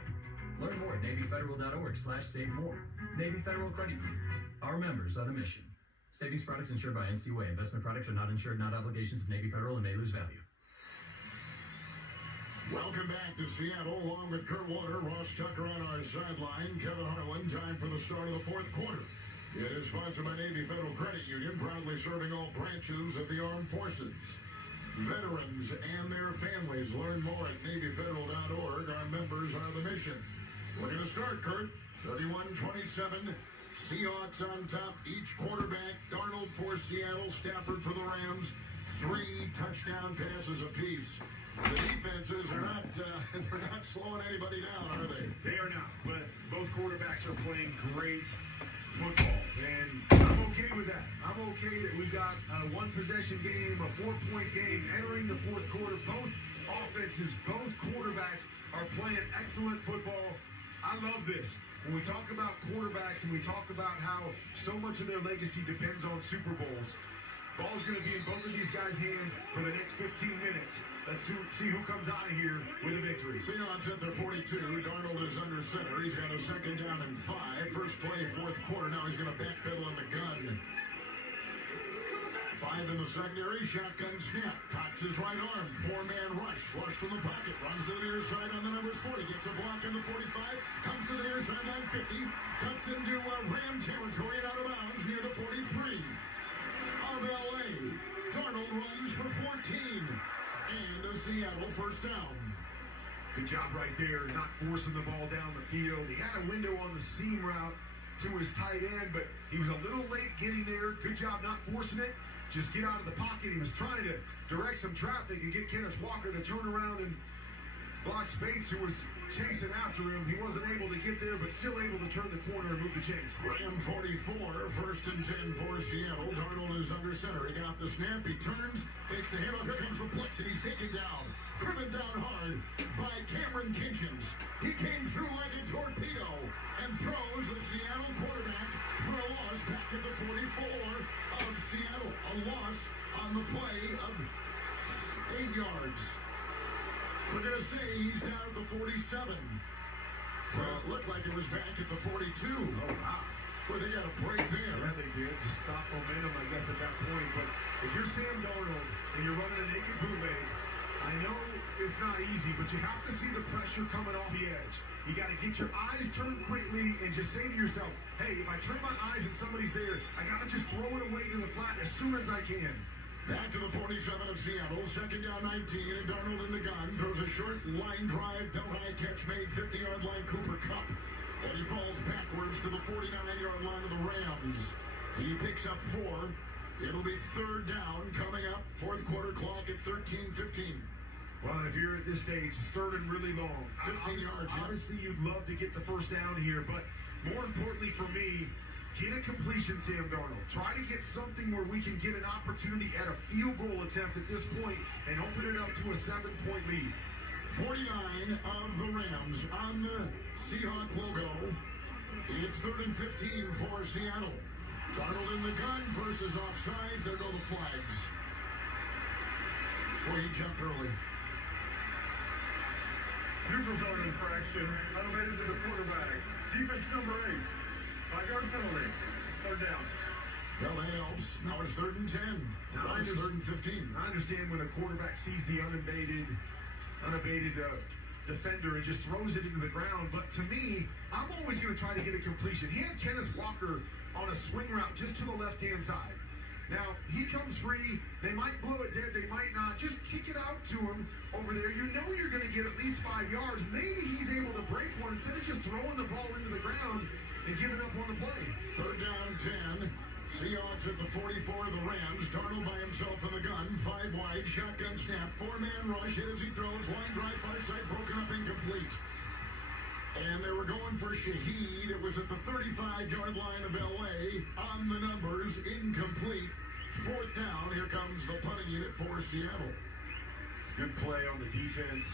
Learn more at NavyFederal.org/save more. Navy Federal Credit Union. Our members are the mission. Savings products insured by NCUA. Investment products are not insured, not obligations of Navy Federal, and may lose value. Welcome back to Seattle, along with Kurt Warner, Ross Tucker on our sideline, Kevin Harlan. Time for the start of the 4th quarter. It is sponsored by Navy Federal Credit Union, proudly serving all branches of the armed forces. Veterans and their families. Learn more at NavyFederal.org. Our members are the mission. We're going to start, Kurt. 31-27. Seahawks on top. Each quarterback. Darnold for Seattle. Stafford for the Rams. 3 touchdown passes apiece. The defenses are not they're not slowing anybody down, are they? They are not, but both quarterbacks are playing great football. And I'm okay with that. I'm okay that we got a one-possession game, a 4-point game entering the fourth quarter. Both offenses, both quarterbacks are playing excellent football. I love this. When we talk about quarterbacks and we talk about how so much of their legacy depends on Super Bowls, ball's going to be in both of these guys' hands for the next 15 minutes. Let's see who comes out of here with a victory. Seahawks at their 42. Darnold is under center. He's got a second down and 5. First play, fourth quarter. Now he's going to backpedal on the gun. 5 in the secondary. Shotgun snap. Cocks his right arm. 4-man rush. Flush from the pocket. Runs to the near side on the numbers 40. Gets a block in the 45. Comes to the near sideline 50. Cuts into Ram territory and out of bounds near the 43 of LA. Darnold runs for 14. And a Seattle first down. Good job right there, not forcing the ball down the field. He had a window on the seam route to his tight end, but he was a little late getting there. Good job not forcing it. Just get out of the pocket. He was trying to direct some traffic and get Kenneth Walker to turn around and block Spates, who was chasing after him. He wasn't able to get there, but still able to turn the corner and move the chains. Ram 44, first and 10 for Seattle. Darnold is under center. He got the snap. He turns, takes the handoff. Here comes the blitz, and he's taken down. Driven down hard by Cameron Kinchins. He came through like a torpedo and throws the Seattle quarterback for a loss back at the 44 of Seattle. A loss on the play of 8 yards. We're going to say he's down at the 47. So it looked like it was back at the 42. Oh, wow. Well, they got a break there. Yeah, they did. Just stop momentum, I guess, at that point. But if you're Sam Darnold and you're running a naked bootleg, I know it's not easy, but you have to see the pressure coming off the edge. You got to get your eyes turned quickly and just say to yourself, hey, if I turn my eyes and somebody's there, I got to just throw it away to the flat as soon as I can. Back to the 47 of Seattle, second down 19, and Darnold in the gun, throws a short line drive, belt high catch made, 50-yard line, Cooper Kupp, and he falls backwards to the 49-yard line of the Rams. He picks up 4. It'll be third down coming up, fourth quarter clock at 13:15. Well, and if you're at this stage, it's third and really long. 15 yards, yeah. Obviously, you'd love to get the first down here, but more importantly for me, get a completion, Sam Darnold. Try to get something where we can get an opportunity at a field goal attempt at this point and open it up to a 7-point lead. 49 of the Rams on the Seahawk logo. It's third and 15 for Seattle. Darnold in the gun versus offsides. There go the flags. Boy, he jumped early. Neutral zone infraction, elevated to the quarterback. Defense number 8. 5-yard penalty. Third down. Well, that helps. Now it's third and 10. Now it's third and 15. I understand when a quarterback sees the unabated defender and just throws it into the ground, but to me, I'm always going to try to get a completion. He had Kenneth Walker on a swing route just to the left-hand side. Now, he comes free. They might blow it dead. They might not. Just kick it out to him over there. You know you're going to get at least 5 yards. Maybe he's able to break one instead of just throwing the ball into the ground and giving up on the play. Third down 10. Seahawks at the 44 of the Rams. Darnold by himself in the gun. 5 wide. Shotgun snap. 4-man rush. Hit as he throws. Line drive. Far side. Broken up. Incomplete. And they were going for Shaheed. It was at the 35-yard line of LA. On the numbers. Incomplete. Fourth down. Here comes the punting unit for Seattle. Good play on the defense.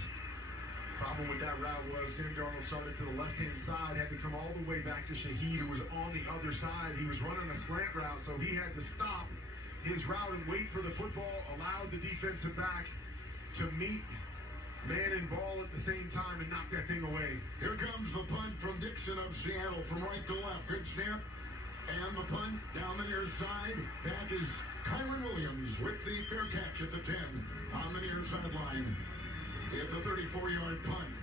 Problem with that route was Sam Darnold started to the left-hand side, had to come all the way back to Shaheed, who was on the other side. He was running a slant route, so he had to stop his route and wait for the football, allowed the defensive back to meet man and ball at the same time and knock that thing away. Here comes the punt from Dixon of Seattle from right to left. Good snap. And the punt down the near side. Back is Kyron Williams with the fair catch at the 10 on the near sideline. It's a 34-yard punt.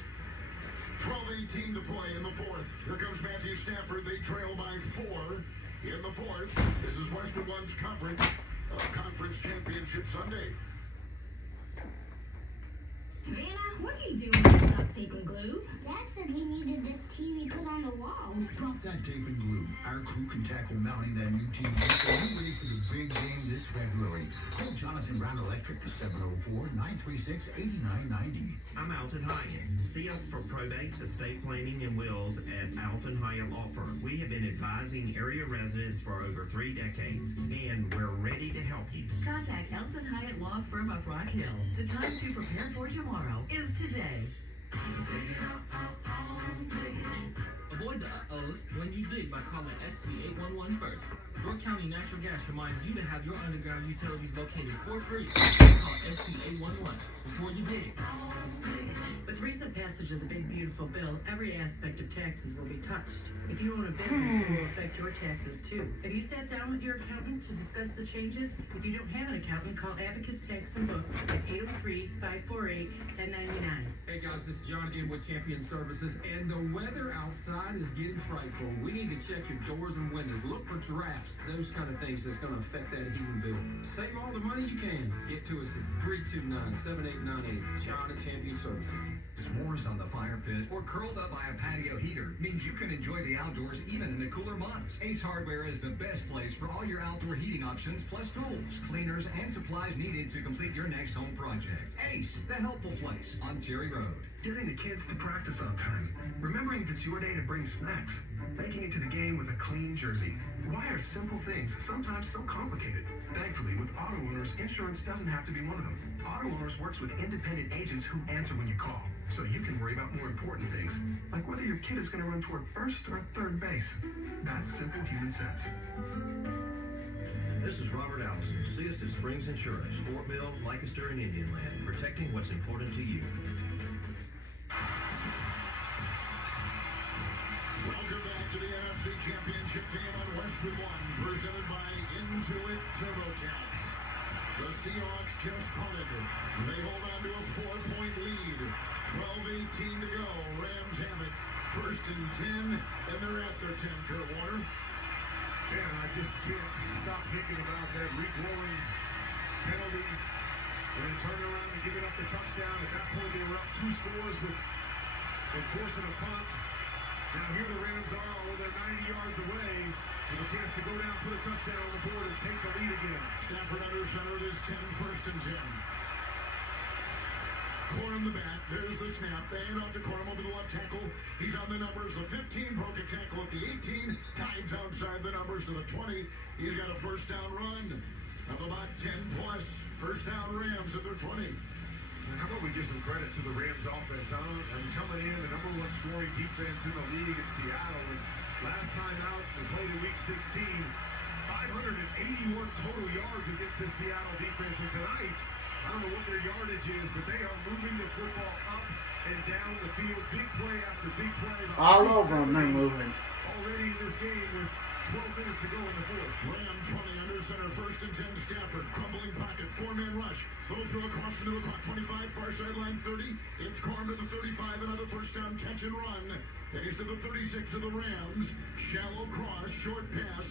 12:18 to play in the fourth. Here comes Matthew Stafford. They trail by 4 in the fourth. This is Western One's coverage of Conference Championship Sunday. Vanna, what are you doing with duct tape and glue? Dad said we needed this TV put on the wall. Drop that tape and glue. Our crew can tackle mounting that new TV so you're ready for the big game this February. Call Jonathan Brown Electric to 704-936-8990. I'm Alton Hyatt. See us for probate, estate planning, and wills at Alton Hyatt Law Firm. We have been advising area residents for over 3 decades, and we're ready to help you. Contact Elton Hyatt Law Firm of Rock Hill. The time to prepare for tomorrow is today. Avoid the uh-ohs when you dig by calling SC811 first. York County Natural Gas reminds you to have your underground utilities located for free. Call SC811 before you dig. With recent passage of the Big Beautiful Bill, every aspect of taxes will be touched. If you own a business, it will affect your taxes too. Have you sat down with your accountant to discuss the changes? If you don't have an accountant, call Abacus Tax and Books at 803-548-1099. Hey guys, this is John again with Champion Services, and the weather outside is getting frightful. We need to check your doors and windows. Look for drafts, those kind of things that's going to affect that heating bill. Save all the money you can. Get to us at 329-7898. John at Champion Services. S'mores on the fire pit or curled up by a patio heater means you can enjoy the outdoors even in the cooler months. Ace Hardware is the best place for all your outdoor heating options, plus tools, cleaners, and supplies needed to complete your next home project. Ace, the helpful place on Cherry Road. Getting the kids to practice on time. Remembering if it's your day to bring snacks. Making it to the game with a clean jersey. Why are simple things sometimes so complicated? Thankfully, with Auto Owners, insurance doesn't have to be one of them. Auto Owners works with independent agents who answer when you call, so you can worry about more important things, like whether your kid is going to run toward first or third base. That's simple human sense. This is Robert Allison, Siesta Springs Insurance, Fort Mill, Lancaster, and Indian Land, protecting what's important to you. Welcome back to the NFC Championship game on Westwood One, presented by Intuit TurboTax. The Seahawks just punted. They hold on to a 4-point lead. 12-18 to go. Rams have it. 1st and 10, and they're at their 10. Kurt Warner. Man, I just can't stop thinking about that re-blowing penalty and then turning around and giving up the touchdown. At that point, they were up 2 scores and forcing a punt. Now here the Rams are, although they're 90 yards away, with a chance to go down, put a touchdown on the board, and take the lead again. Stafford under center. It is 10, 1st and 10. Corum the back. There's the snap. They hand off to Corum over the left tackle. He's on the numbers. The 15 broke a tackle at the 18. Tides outside the numbers to the 20. He's got a 1st down run of about 10 plus. 1st down Rams at their 20. How about we give some credit to the Rams offense, huh? And coming in, the #1 scoring defense in the league in Seattle. And last time out, we played in Week 16. 581 total yards against the Seattle defense. And tonight, I don't know what their yardage is, but they are moving the football up and down the field. Big play after big play. All over them, they're moving. Already in this game with 12 minutes to go in the 4th. Ram 20 under center. 1st and 10. Stafford. Crumbling pocket. 4-man rush. They'll throw across the middle clock. 25. Far sideline 30. It's Corum to the 35. Another 1st down catch and run. And he's to the 36 of the Rams. Shallow cross. Short pass.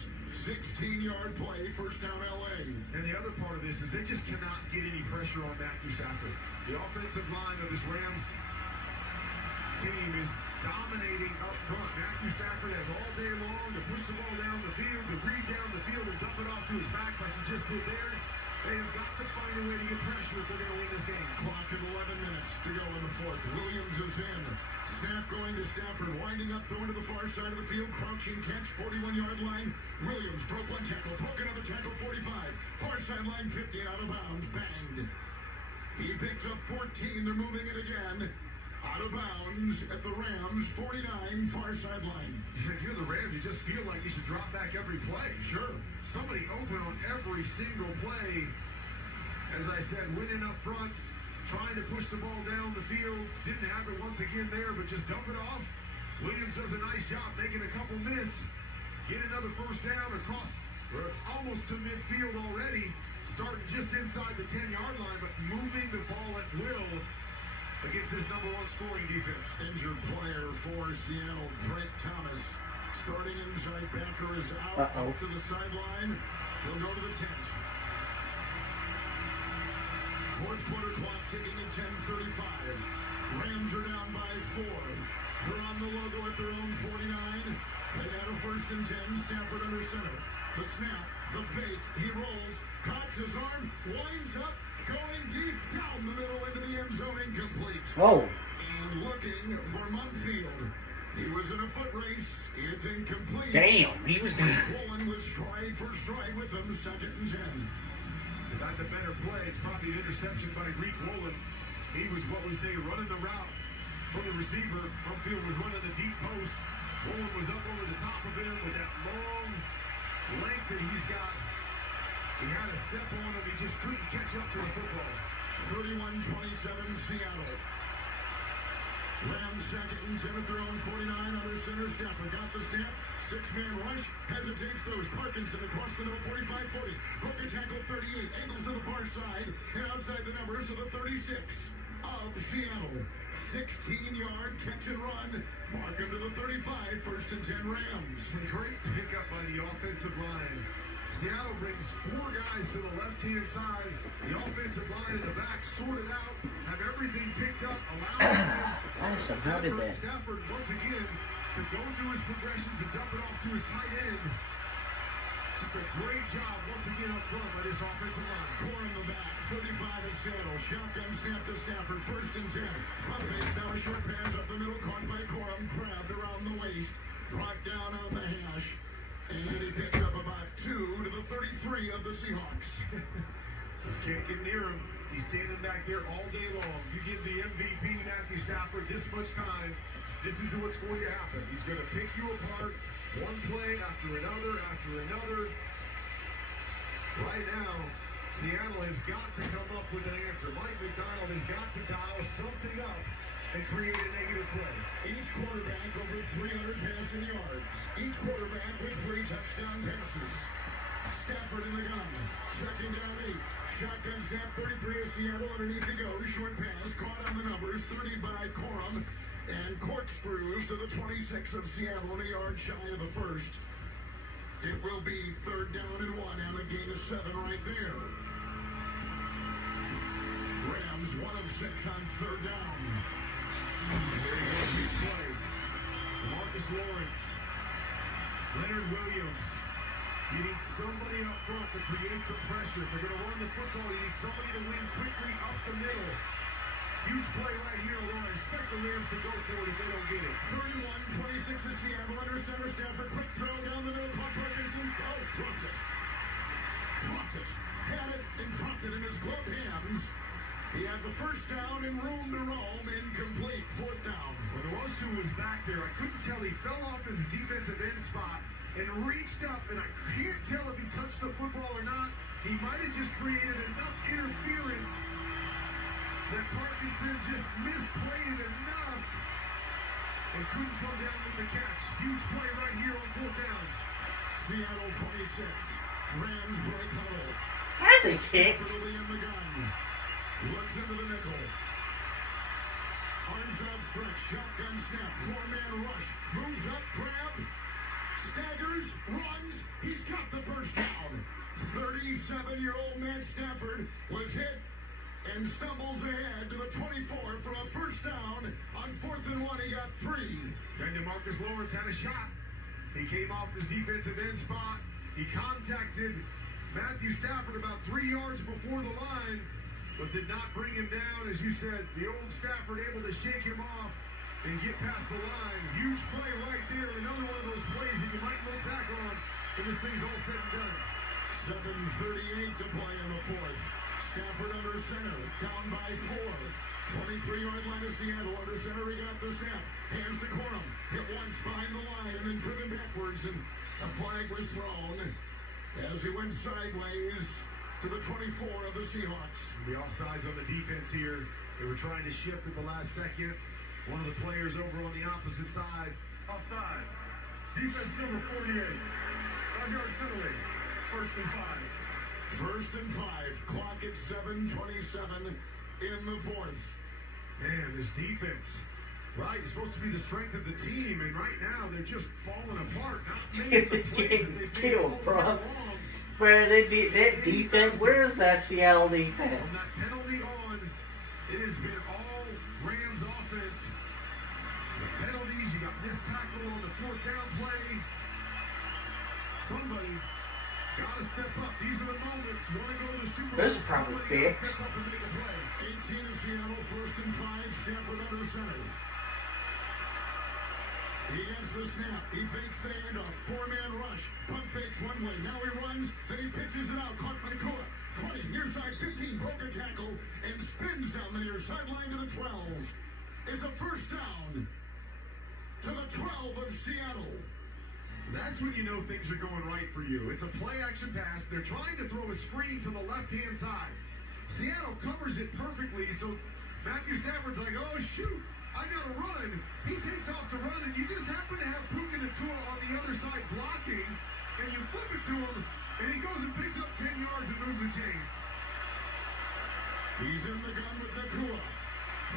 16-yard play. 1st down LA. And the other part of this is they just cannot get any pressure on Matthew Stafford. The offensive line of this Rams team is dominating up front. Matthew Stafford has all day long to push the ball down the field, to read down the field and dump it off to his backs like he just did there. They have got to find a way to get pressure if they're going to win this game. Clock at 11 minutes to go in the 4th. Williams is in. Snap going to Stafford, winding up, throwing to the far side of the field. Crouching catch, 41-yard line. Williams broke 1 tackle, broke another tackle, 45. Far sideline, 50, out of bounds, banged. He picks up 14, they're moving it again. Out of bounds at the Rams, 49, far sideline. If you're the Rams, you just feel like you should drop back every play. Sure. Somebody open on every single play. As I said, winning up front, trying to push the ball down the field. Didn't have it once again there, but just dump it off. Williams does a nice job making a couple miss. Get another 1st down across almost to midfield already. Starting just inside the 10-yard line, but moving the ball at will against his #1 scoring defense. Injured player for Seattle, Drake Thomas. Starting inside backer is out to the sideline. He'll go to the tent. 4th quarter clock ticking at 10:35. Rams are down by 4. They're on the logo at their own 49. They got a 1st and 10. Stafford under center. The snap, the fake. He rolls, cocks his arm, winds up, going deep down the middle into the end zone, incomplete. Oh. And looking for Munfield. He was in a foot race. It's incomplete. Damn, he was gonna. Woolen was stride for stride with them, 2nd and 10. If that's a better play, it's probably an interception by Reek Woolen. He was what we say running the route from the receiver. Upfield was running the deep post. Woolen was up over the top of him with that long length that he's got. He had a step on him. He just couldn't catch up to the football. 31-27 Seattle. Rams 2nd and 10 at their own 49 under center. Stafford got the snap. 6-man rush. Hesitates, throws Parkinson across the middle, 45-40. Broke a tackle, 38. Angles to the far side. And outside the numbers to the 36 of Seattle. 16-yard catch and run. Mark him to the 35. 1st and 10 Rams. A great pickup by the offensive line. Seattle brings 4 guys to the left-hand side. The offensive line in the back sorted out, have everything picked up, allowing him. How did that? Stafford once again to go through his progressions and dump it off to his tight end. Just a great job once again up front by this offensive line. Core in the back, 35 of Seattle. Shotgun snap to Stafford, 1st and 10. Buffets now a short pass up the middle, caught by Corum, grabbed around the waist, brought down on the hash. And he picks up about 2 to the 33 of the Seahawks. Just can't get near him. He's standing back there all day long. You give the MVP, Matthew Stafford, this much time, this is what's going to happen. He's going to pick you apart, one play after another, after another. Right now, Seattle has got to come up with an answer. Mike McDonald has got to dial something up and create a negative play. Each quarterback over 300 passing yards. Each quarterback with 3 touchdown passes. Stafford in the gun. 2nd down 8. Shotgun snap, 33 of Seattle. Underneath he goes. Short pass. Caught on the numbers. 30 by Corum. And corkscrews to the 26 of Seattle. And a yard shy of the 1st. It will be 3rd down and 1. And a gain of 7 right there. Rams 1 of 6 on 3rd down. And there you go, big play. Marcus Lawrence, Leonard Williams. You need somebody up front to create some pressure. If they're going to run the football, you need somebody to win quickly up the middle. Huge play right here, although I expect the Rams to go for it if they don't get it. 31-26 is Seattle under center. Stafford, quick throw down the middle. Caught Parkinson. Oh, dropped it. Dropped it. Had it and dropped it in his gloved hands. He had the 1st down and room to roam, incomplete, 4th down. When Owosu was back there, I couldn't tell. He fell off his defensive end spot and reached up, and I can't tell if he touched the football or not. He might have just created enough interference that Parkinson just misplayed it enough and couldn't come down with the catch. Huge play right here on 4th down. Seattle 26. Rams break huddle. How'd they kick? In the gun. Looks into the nickel. Arms outstretched. Shotgun snap. 4-man rush. Moves up. Grab. Staggers. Runs. He's got the 1st down. 37-year-old Matt Stafford was hit and stumbles ahead to the 24 for a 1st down. On 4th and 1, he got 3. Then DeMarcus Lawrence had a shot. He came off his defensive end spot. He contacted Matthew Stafford about 3 yards before the line, but did not bring him down. As you said, the old Stafford able to shake him off and get past the line. Huge play right there. Another one of those plays that you might look back on when this thing's all said and done. 7:38 to play in the 4th. Stafford under center, down by 4. 23-yard line of Seattle under center. He got the snap. Hands to Corum. Hit once behind the line and then driven backwards, and a flag was thrown as he went sideways to the 24 of the Seahawks. The offsides on the defense here. They were trying to shift at the last second. One of the players over on the opposite side. Offside. Defense number 48. 5-yard penalty. 1st and 5. 1st and 5. Clock at 7:27 in the 4th. Man, this defense, right, is supposed to be the strength of the team, and right now they're just falling apart. Not making the plays that they've made all bro. along. Where they beat that defense? Where is that Seattle From defense? that penalty on, it has been all Rams offense. The penalties, you got missed tackle on the 4th down play. Somebody got to step up. These are the moments. Want to go to the Super Bowl. This is probably fixed. Step up and make a play. 18 of Seattle, 1st and 5. Stafford under center. He gets the snap. He fakes the handoff. 4 one way. Now he runs. Then he pitches it out. Caught by Nakua. 20, near side 15. Broke a tackle and spins down the near sideline to the 12. It's a first down to the 12 of Seattle. That's when you know things are going right for you. It's a play-action pass. They're trying to throw a screen to the left-hand side. Seattle covers it perfectly, so Matthew Stafford's like, oh, shoot, I got to run. He takes off to run, and you just happen to have Puka Nakua on the other side blocking, and you flip it to him, and he goes and picks up 10 yards and moves the chains. He's in the gun with Nakua.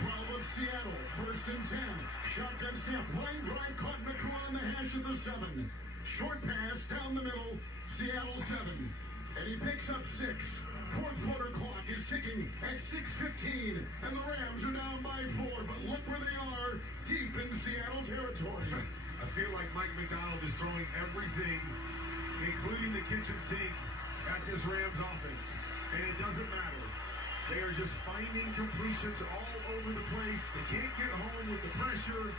12 of Seattle, first and 10. Shotgun snap, line drive, caught Nakua on the hash at the 7. Short pass down the middle, Seattle 7. And he picks up 6. Fourth quarter clock is ticking at 6:15, and the Rams are down by 4. But look where they are, deep in Seattle territory. I feel like Mike McDonald is throwing everything, including the kitchen sink, at this Rams offense. And it doesn't matter. They are just finding completions all over the place. They can't get home with the pressure.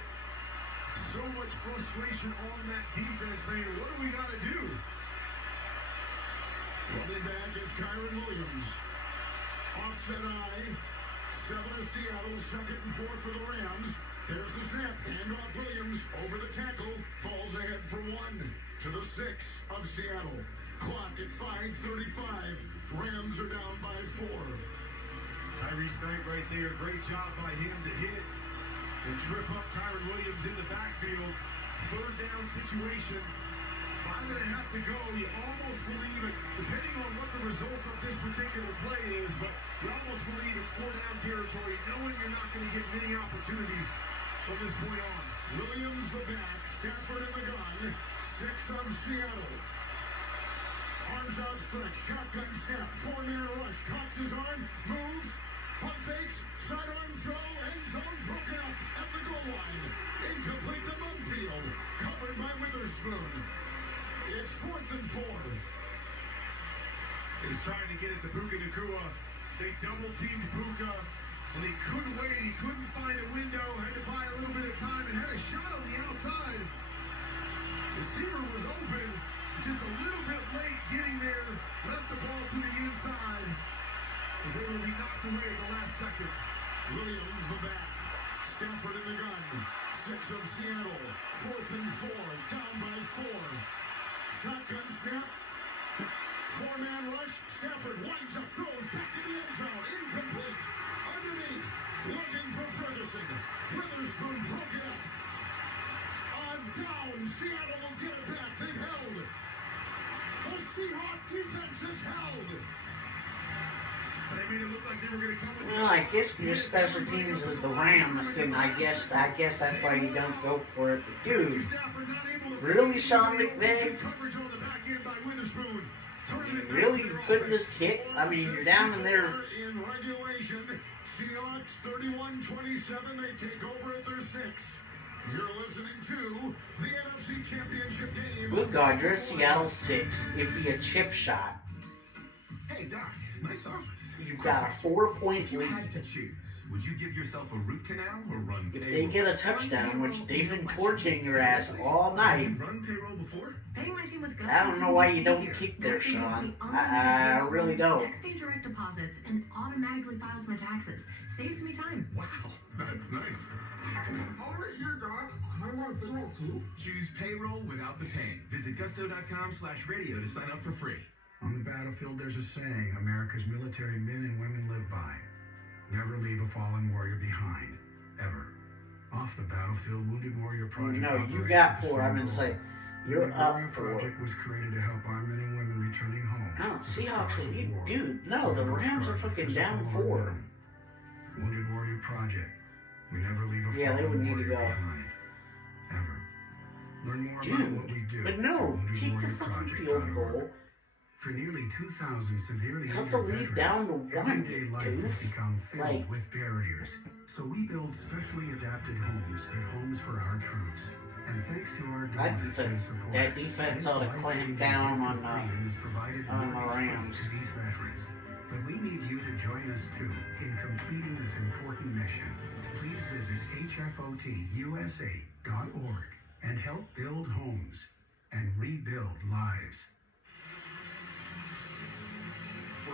So much frustration on that defense saying, what do we got to do? Running back is Kyron Williams. Offset eye. 7 of Seattle, second and 4 for the Rams. There's the snap. Handoff Williams over the tackle. Falls ahead for 1 to the 6 of Seattle. Clock at 5:35. Rams are down by 4. Tyrese Knight right there. Great job by him to hit and trip up Kyron Williams in the backfield. Third down situation. 5.5 to go. You almost believe it, depending on what the results of this particular play is, but you almost believe it's 4-down territory, knowing you're not going to get many opportunities from this point on. Williams the back. Stafford in the gun. 6 of Seattle. Arms outstretched. Shotgun snap. 4-man rush. Cocks his arm. Moves. Pump fakes, sidearm throw, end zone broken up at the goal line. Incomplete to Munfield, covered by Witherspoon. It's 4th and 4. He's trying to get it to Puka Nakua. They double-teamed Puka, and he couldn't wait. He couldn't find a window, had to buy a little bit of time, and had a shot on the outside. Receiver was open, just a little bit late getting there, left the ball to the inside. As they will be knocked away at the last second. Williams the back. Stafford in the gun. 6 of Seattle. 4th and 4. Down by 4. Shotgun snap. 4-man rush. Stafford winds up, throws back in the end zone. Incomplete. Underneath. Looking for Ferguson. Witherspoon broke it up. On down. Seattle will get it back. They've held. The Seahawks defense has held. They made it look like they were going to come with Well, I guess for your special teams is the Rams, then I guess that's why you don't go for it. But dude, really, Sean McVay? Really, you couldn't just kick? I mean, you're down in there. In regulation, Seahawks 31-27. They take over at their 6. You're listening to the NFC Championship game. Good God, you're at Seattle 6. It'd be a chip shot. Hey, Doc, nice office. You've got a 4-point You lead. had to choose. Would you give yourself a root canal or run If payroll? they get a touchdown, which they've been torching your ass all night, Run payroll before? Paying my team with Gusto I don't know why you don't easier. kick there, Gusto gives Sean. me I really don't. Next day direct deposits and automatically files my taxes. Saves me time. Wow, that's nice. Over here, Doc. Can I run payroll too? Choose payroll without the pain. Visit gusto.com/radio to sign up for free. On the battlefield, there's a saying America's military men and women live by. Never leave a fallen warrior behind. Ever. Off the battlefield, Wounded Warrior Project... No, you operates got with the 4. I'm same going to goal. say, you're Wounded up Warrior 4. Project was created to help our men and women returning home. No, with Seahawks scars are... of war. Dude, no, the Whether Rams are scars of fucking physical down or 4. mental. Wounded Warrior Project. We never leave a Yeah, they would fallen need to warrior go. behind. Ever. Learn more Dude, about what we do. but no, at kick the fucking field goal. For nearly 2,000 severely Cut injured the lead veterans, down to 1, everyday life dude. has become filled Like- with barriers. So we build specially adapted homes and homes for our troops. And thanks to our donors and supporters, That defense ought to clamp down on the Rams. To these veterans. But we need you to join us too in completing this important mission. Please visit hfotusa.org and help build homes and rebuild lives.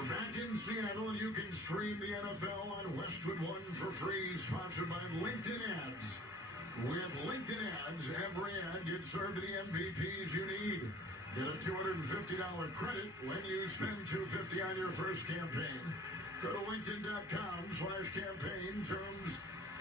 We're back in Seattle, and you can stream the NFL on Westwood One for free, sponsored by LinkedIn Ads. With LinkedIn Ads, every ad gets served to the MVPs you need. Get a $250 credit when you spend $250 on your first campaign. Go to LinkedIn.com/campaign. Terms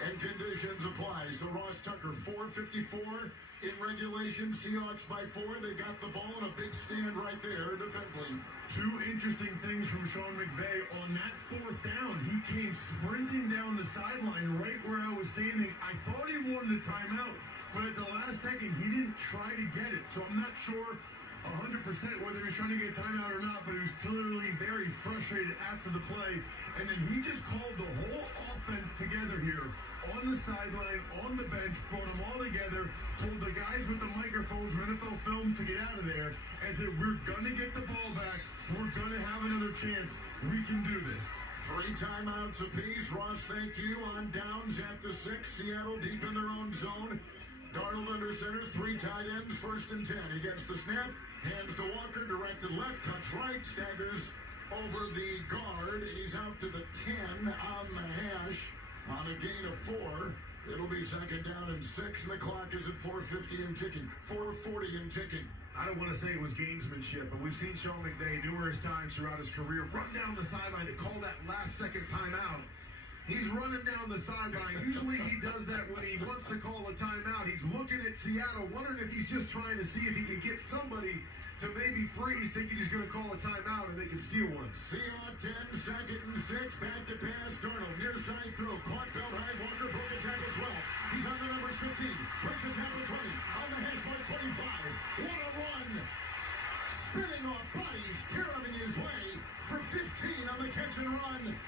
and conditions apply. So Ross Tucker, 454 in regulation. Seahawks by 4. They got the ball in a big stand right there defensively. Two interesting things from Sean McVay. On that fourth down, he came sprinting down the sideline right where I was standing. I thought he wanted a timeout, but at the last second, he didn't try to get it. So I'm not sure 100% whether he was trying to get a timeout or not, but he was clearly very frustrated after the play. And then he just called the whole offense together here on the sideline, on the bench, brought them all together, told the guys with the microphones from NFL Film to get out of there, and said, we're going to get the ball back. We're going to have another chance. We can do this. 3 timeouts apiece. Ross, thank you. On downs at the 6. Seattle deep in their own zone. Darnold under center, 3 tight ends, 1st and 10. He gets the snap, hands to Walker, directed left, cuts right, staggers over the guard. He's out to the 10 on the hash on a gain of 4. It'll be 2nd down and 6, and the clock is at 4:50 and ticking, 4:40 and ticking. I don't want to say it was gamesmanship, but we've seen Sean McVay numerous times throughout his career run down the sideline to call that last-second timeout. He's running down the sideline. Usually he does that when he wants to call a timeout. He's looking at Seattle, wondering if he's just trying to see if he can get somebody to maybe freeze, thinking he's going to call a timeout and they can steal one. Seahawks 10, 2nd and 6, back to pass. Darnold, near side throw, caught belt high. Walker broke a tackle 12. He's on the numbers 15, breaks a tackle 20, on the hash mark 25. What a run! Spinning off bodies, carrying his way for 15 on the catch and run.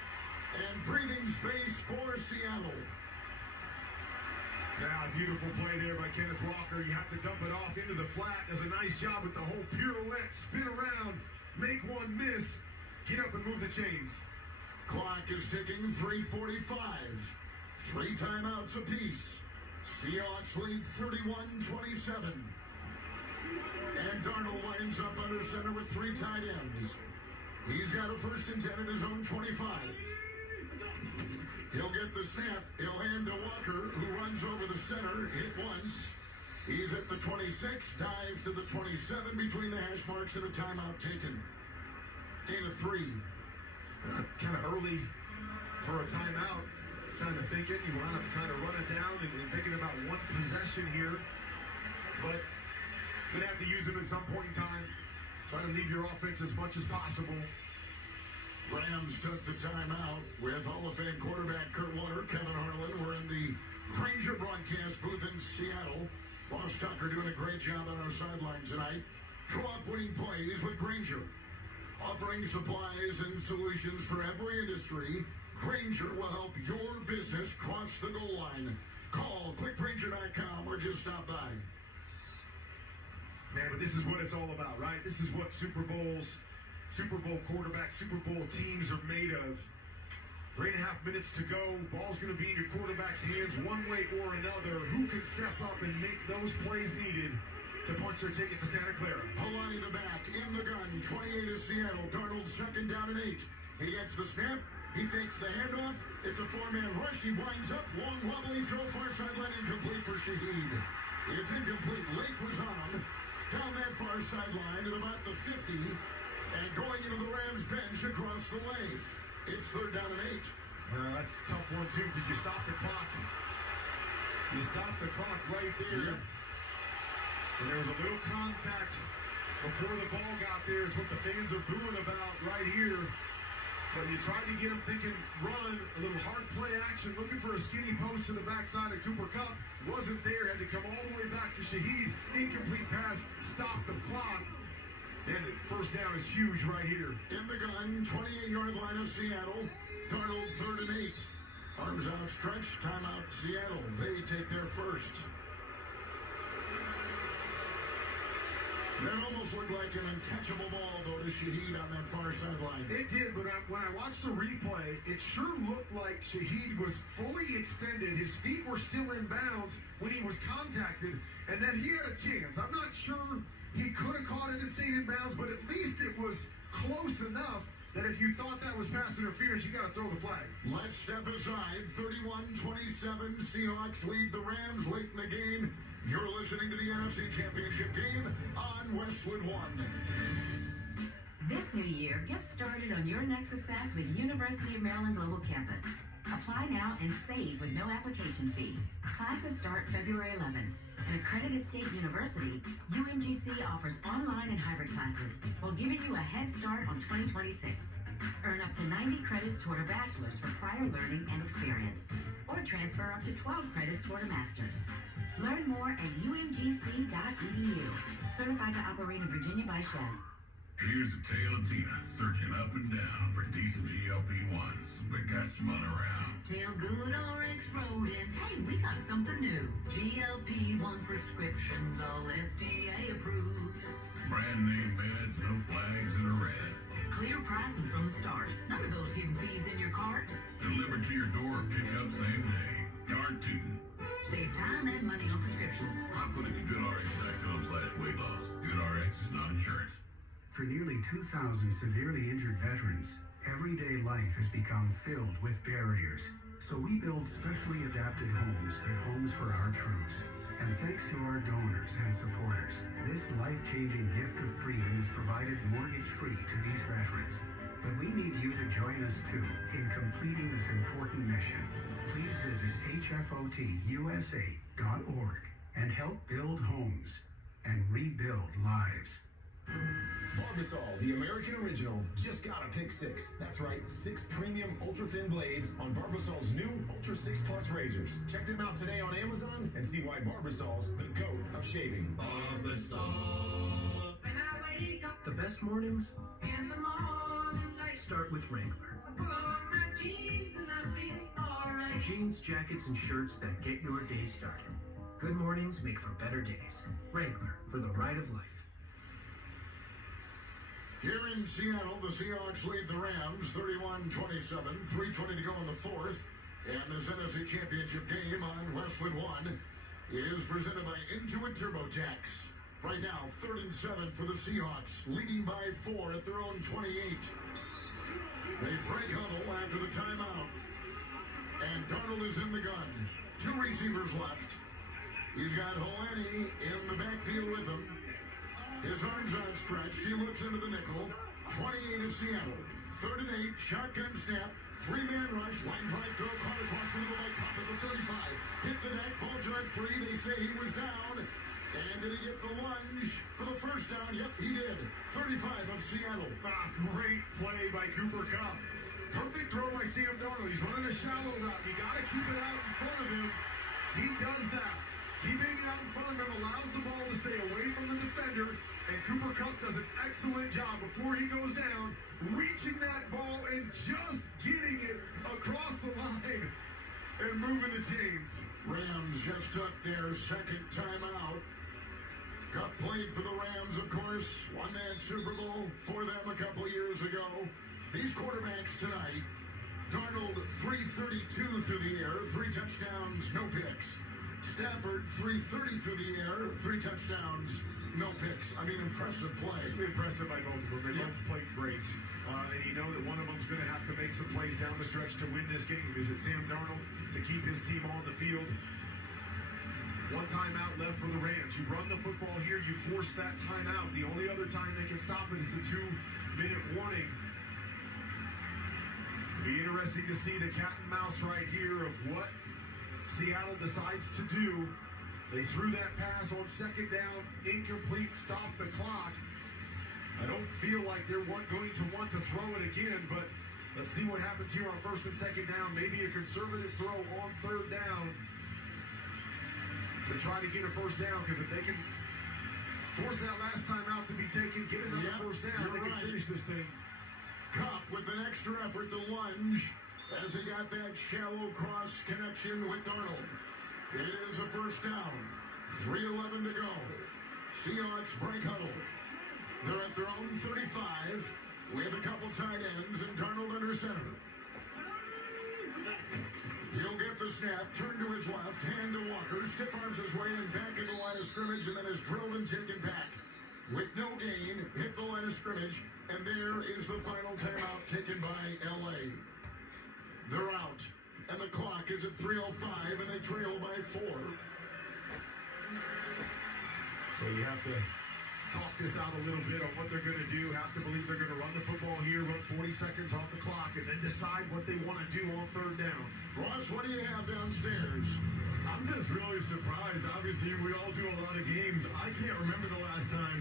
And breathing space for Seattle. Yeah, beautiful play there by Kenneth Walker. You have to dump it off into the flat. Does a nice job with the whole pirouette. Spin around, make one miss, get up and move the chains. Clock is ticking, 3:45. 3 timeouts apiece. Seahawks lead 31-27. And Darnold lines up under center with 3 tight ends. He's got a 1st and 10 at his own 25. He'll get the snap. He'll hand to Walker, who runs over the center, hit once. He's at the 26, dives to the 27 between the hash marks and a timeout taken. Gain of 3. Kind of early for a timeout. Kind of thinking, you want to kind of run it down and thinking about one possession here. But going to have to use it at some point in time. Try to leave your offense as much as possible. Rams took the timeout with Hall of Fame quarterback Kurt Warner, Kevin Harlan. We're in the Grainger broadcast booth in Seattle. Ross Tucker doing a great job on our sideline tonight. Co-op winning plays with Grainger. Offering supplies and solutions for every industry, Grainger will help your business cross the goal line. Call clickgrainger.com or just stop by. Man, but this is what it's all about, right? This is what Super Bowl quarterbacks, Super Bowl teams are made of. 3.5 minutes to go. Ball's going to be in your quarterback's hands one way or another. Who can step up and make those plays needed to punch their ticket to Santa Clara? Polani the back, in the gun, 28 is Seattle. Darnold 2nd down and 8. He gets the snap. He fakes the handoff. It's a 4-man rush. He winds up. Long wobbly throw, far sideline, incomplete for Shaheed. It's incomplete. Lake was on. Down that far sideline at about the 50. And going into the Rams bench across the way. It's 3rd down and 8. That's a tough one, too, because you stop the clock. You stop the clock right there. And there was a little contact before the ball got there. It's what the fans are booing about right here. But you tried to get him thinking run, a little hard play action, looking for a skinny post to the backside of Cooper Kupp. Wasn't there, had to come all the way back to Shaheed. Incomplete pass, stop the clock. And 1st down is huge right here. In the gun, 28-yard line of Seattle. Darnold 3rd and 8. Arms outstretched, timeout Seattle. They take their first. That almost looked like an uncatchable ball, though, to Shaheed on that far sideline. It did, but when I watched the replay, it sure looked like Shaheed was fully extended. His feet were still in bounds when he was contacted, and that he had a chance. I'm not sure he could have caught it and stayed in bounds, but at least it was close enough that if you thought that was pass interference, you got to throw the flag. Let's step aside. 31-27. Seahawks lead the Rams late in the game. You're listening to the NFC Championship game on Westwood One. This new year, get started on your next success with University of Maryland Global Campus. Apply now and save with no application fee. Classes start February 11. An accredited state university, UMGC offers online and hybrid classes while giving you a head start on 2026. Earn up to 90 credits toward a bachelor's for prior learning and experience, or transfer up to 12 credits toward a master's. Learn more at umgc.edu. Certified to operate in Virginia by Chev. Here's a tale of Tina searching up and down for decent GLP-1s, but got spun around. Tail good RX Road, and hey, we got something new. GLP-1 prescriptions, all FDA approved. Brand name meds, no flags that are red. Clear pricing from the start. None of those hidden fees in your cart. Delivered to your door, pick up same day. Yard tootin'. Save time and money on prescriptions. I put it to goodrx.com/weight loss. GoodRx is not insurance. For nearly 2,000 severely injured veterans, everyday life has become filled with barriers. So we build specially adapted homes at Homes for Our Troops. And thanks to our donors and supporters, this life-changing gift of freedom is provided mortgage-free to these veterans. But we need you to join us too in completing this important mission. Please visit hfotusa.org and help build homes and rebuild lives. Barbasol, the American original, just got a pick 6. That's right, 6 premium ultra-thin blades on Barbasol's new Ultra 6 Plus razors. Check them out today on Amazon and see why Barbasol's the GOAT of shaving. Barbasol. The best mornings start with Wrangler. Jeans, jackets, and shirts that get your day started. Good mornings make for better days. Wrangler, for the ride of life. Here in Seattle, the Seahawks lead the Rams 31-27, 3:20 to go in the fourth. And this NFC Championship game on Westwood One is presented by Intuit TurboTax. Right now, 3rd and 7 for the Seahawks, leading by 4 at their own 28. They break huddle after the timeout. And Darnold is in the gun. 2 receivers left. He's got Holani in the backfield with him. His arms outstretched. He looks into the nickel. 28 of Seattle. 3rd and 8. Shotgun snap. 3-man rush. Line drive throw. Caught across the middle like pop at the 35. Hit the neck. Ball drive free. They say he was down. And did he get the lunge for the first down? Yep, he did. 35 of Seattle. Great play by Cooper Kupp. Perfect throw by Sam Darnold. He's running a shallow route. You got to keep it out in front of him. He does that. Keeping it out in front of him allows the ball to stay away from the defender, and Cooper Kupp does an excellent job before he goes down, reaching that ball and just getting it across the line and moving the chains. Rams just took their second timeout. Kupp played for the Rams, of course, won that Super Bowl for them a couple years ago. These quarterbacks tonight, Darnold 332 through the air, 3 touchdowns, no picks. Stafford 330 through the air, 3 touchdowns, no picks. I mean, impressive play. Impressive by both of them. They both played great. And you know that one of them's going to have to make some plays down the stretch to win this game. Is it Sam Darnold to keep his team on the field? 1 timeout left for the Rams. You run the football here, you force that timeout. The only other time they can stop it is the 2-minute warning. Be interesting to see the cat and mouse right here of what Seattle decides to do. They threw that pass on 2nd down, incomplete, stop the clock. I don't feel like they're going to want to throw it again, but let's see what happens here on 1st and 2nd down. Maybe a conservative throw on 3rd down to try to get a 1st down, because if they can force that last time out to be taken, get another 1st down, they can finish this thing. Kupp with an extra effort to lunge as he got that shallow cross connection with Darnold. It is a 1st down. 3:11 to go. Seahawks break huddle. They're at their own 35 with a couple tight ends and Darnold under center. He'll get the snap, turn to his left, hand to Walker, stiff arms his way and back in the line of scrimmage, and then is drilled and taken back. with no gain, hit the line of scrimmage, and there is the final timeout taken by LA. They're out, and the clock is at 3:05, and they trail by 4. So you have to talk this out a little bit on what they're going to do. Have to believe they're going to run the football here, run 40 seconds off the clock, and then decide what they want to do on third down. Ross, what do you have downstairs? I'm just really surprised. Obviously, we all do a lot of games. I can't remember the last time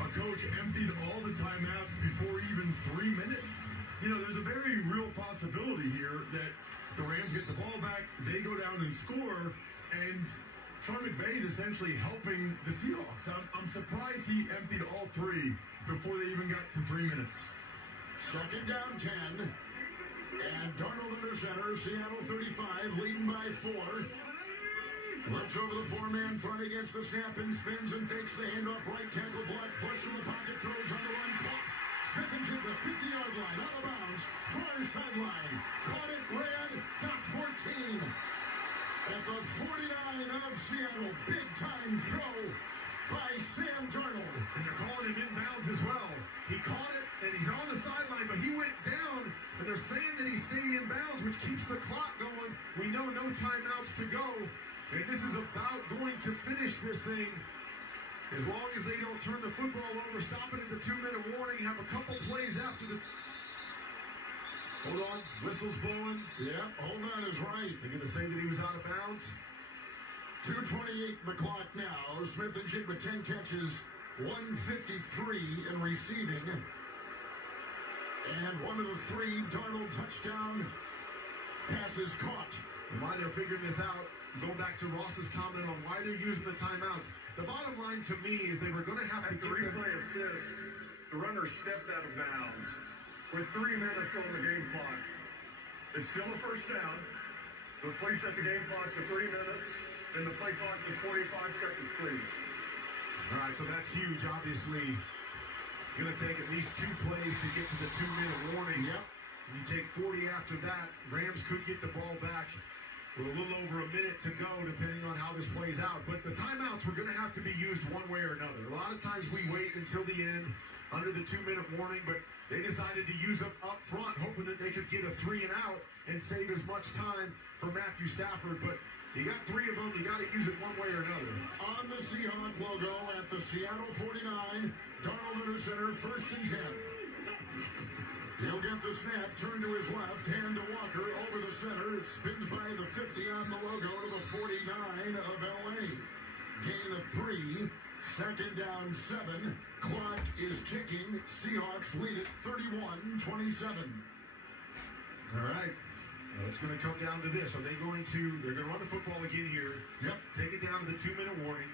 a coach emptied all the timeouts before even 3 minutes. You know, there's a very real possibility here that the Rams get the ball back, they go down and score, and Sean McVay is essentially helping the Seahawks. I'm surprised he emptied all 3 before they even got to 3 minutes. Second down 10. And Darnold under center, Seattle 35, leading by 4. Looks over the 4-man front against the snap and spins and fakes the handoff. Right tackle block, flush from the pocket, throws on the run, caught. Smith and Jigba, 50-yard line, out of bounds, far sideline. Caught it, ran, got 14. At the 49 of Seattle, big-time throw by Sam Darnold. And they're calling him inbounds as well. He caught it, and he's on the sideline, but he went down, and they're saying that he stayed in bounds, which keeps the clock going. We know no timeouts to go, and this is about going to finish this thing. As long as they don't turn the football over, stop it at the 2-minute warning, have a couple plays after the... Hold on, whistle's blowing. Yeah, hold on is right. They're going to say that he was out of bounds. 2:28 the clock now. Smith and Jigba 10 catches, 153 in receiving. And one of the 3 Darnold touchdown passes caught. And while they're figuring this out, go back to Ross's comment on why they're using the timeouts. The bottom line to me is they were going to have to get the replay assist. The runner stepped out of bounds with 3 minutes on the game clock. It's still a first down. The play set the game clock to 3 minutes and the play clock to 25 seconds, please. All right, so that's huge. Obviously, going to take at least 2 plays to get to the 2-minute warning. Yep. You take 40 after that. Rams could get the ball back with a little over a minute to go, depending on how this plays out. But the timeouts were going to have to be used one way or another. A lot of times we wait until the end under the 2-minute warning, but they decided to use them up front, hoping that they could get a 3 and out and save as much time for Matthew Stafford. But you got 3 of them, you got to use it one way or another. On the Seahawk logo at the Seattle 49, Darnold under center, 1st and 10. He'll get the snap, turn to his left, hand to Walker, over the center. It spins by the 50 on the logo to the 49 of LA. Gain of 3, 2nd down 7. Clock is ticking. Seahawks lead at 31-27. All right. Well, it's going to come down to this. They're going to run the football again here. Yep. Take it down to the 2-minute warning.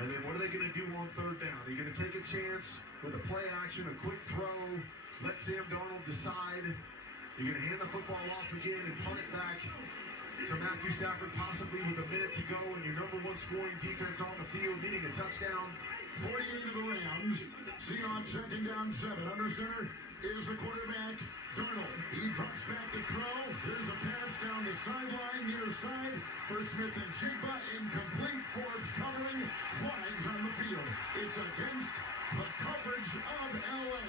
And then what are they going to do on third down? Are you going to take a chance with a play action, a quick throw, let Sam Darnold decide? You're going to hand the football off again and punt it back to Matthew Stafford, possibly with a minute to go, and your number 1 scoring defense on the field, needing a touchdown. 48 of the Rams. Seahawks 2nd down 7. Under center is the quarterback, Darnold. He drops back to throw. Here's a pass down the sideline, near side for Smith and Jigba. Incomplete. Forbes covering. Flags on the field. It's against the coverage of LA.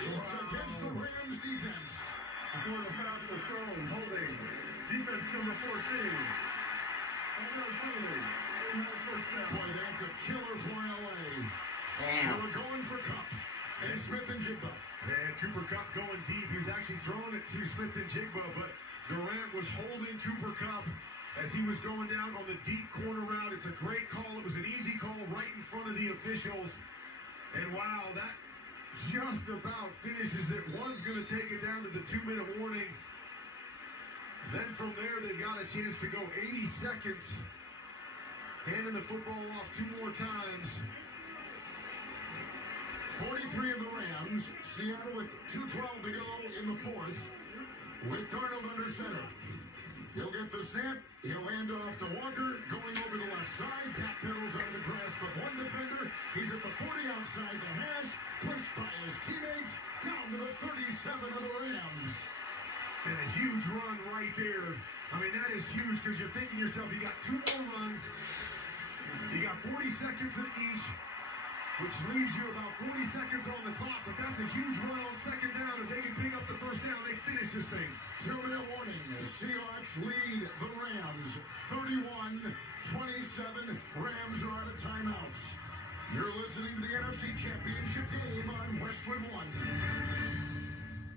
It's against the Rams defense. Before the pass was thrown, holding. Defense number 14. Boy, that's a killer for LA. Damn. They were going for Cup and Smith and Jigba. And Cooper Kupp going deep. He was actually throwing it to Smith and Jigba, but Durant was holding Cooper Kupp as he was going down on the deep corner route. It's a great call. It was an easy call right in front of the officials. And wow, that just about finishes it. One's going to take it down to the 2-minute warning. Then from there, they've got a chance to go 80 seconds. Handing the football off 2 more times. 43 of the Rams. Seattle with 2:12 to go in the 4th. With Darnold under center. He'll get the snap. He'll hand off to Walker. Going over the left side. Backpedals on the grasp of 1 defender. He's at the 40 outside the hash. Pushed by his teammates. Down to the 37 of the Rams. And a huge run right there. I mean, that is huge because you're thinking to yourself, you got 2 more runs. You got 40 seconds in each, which leaves you about 40 seconds on the clock, but that's a huge run on second down. If they can pick up the first down, they finish this thing. 2-minute warning. The Seahawks lead the Rams 31-27. Rams are out of timeouts. You're listening to the NFC Championship game on Westwood One.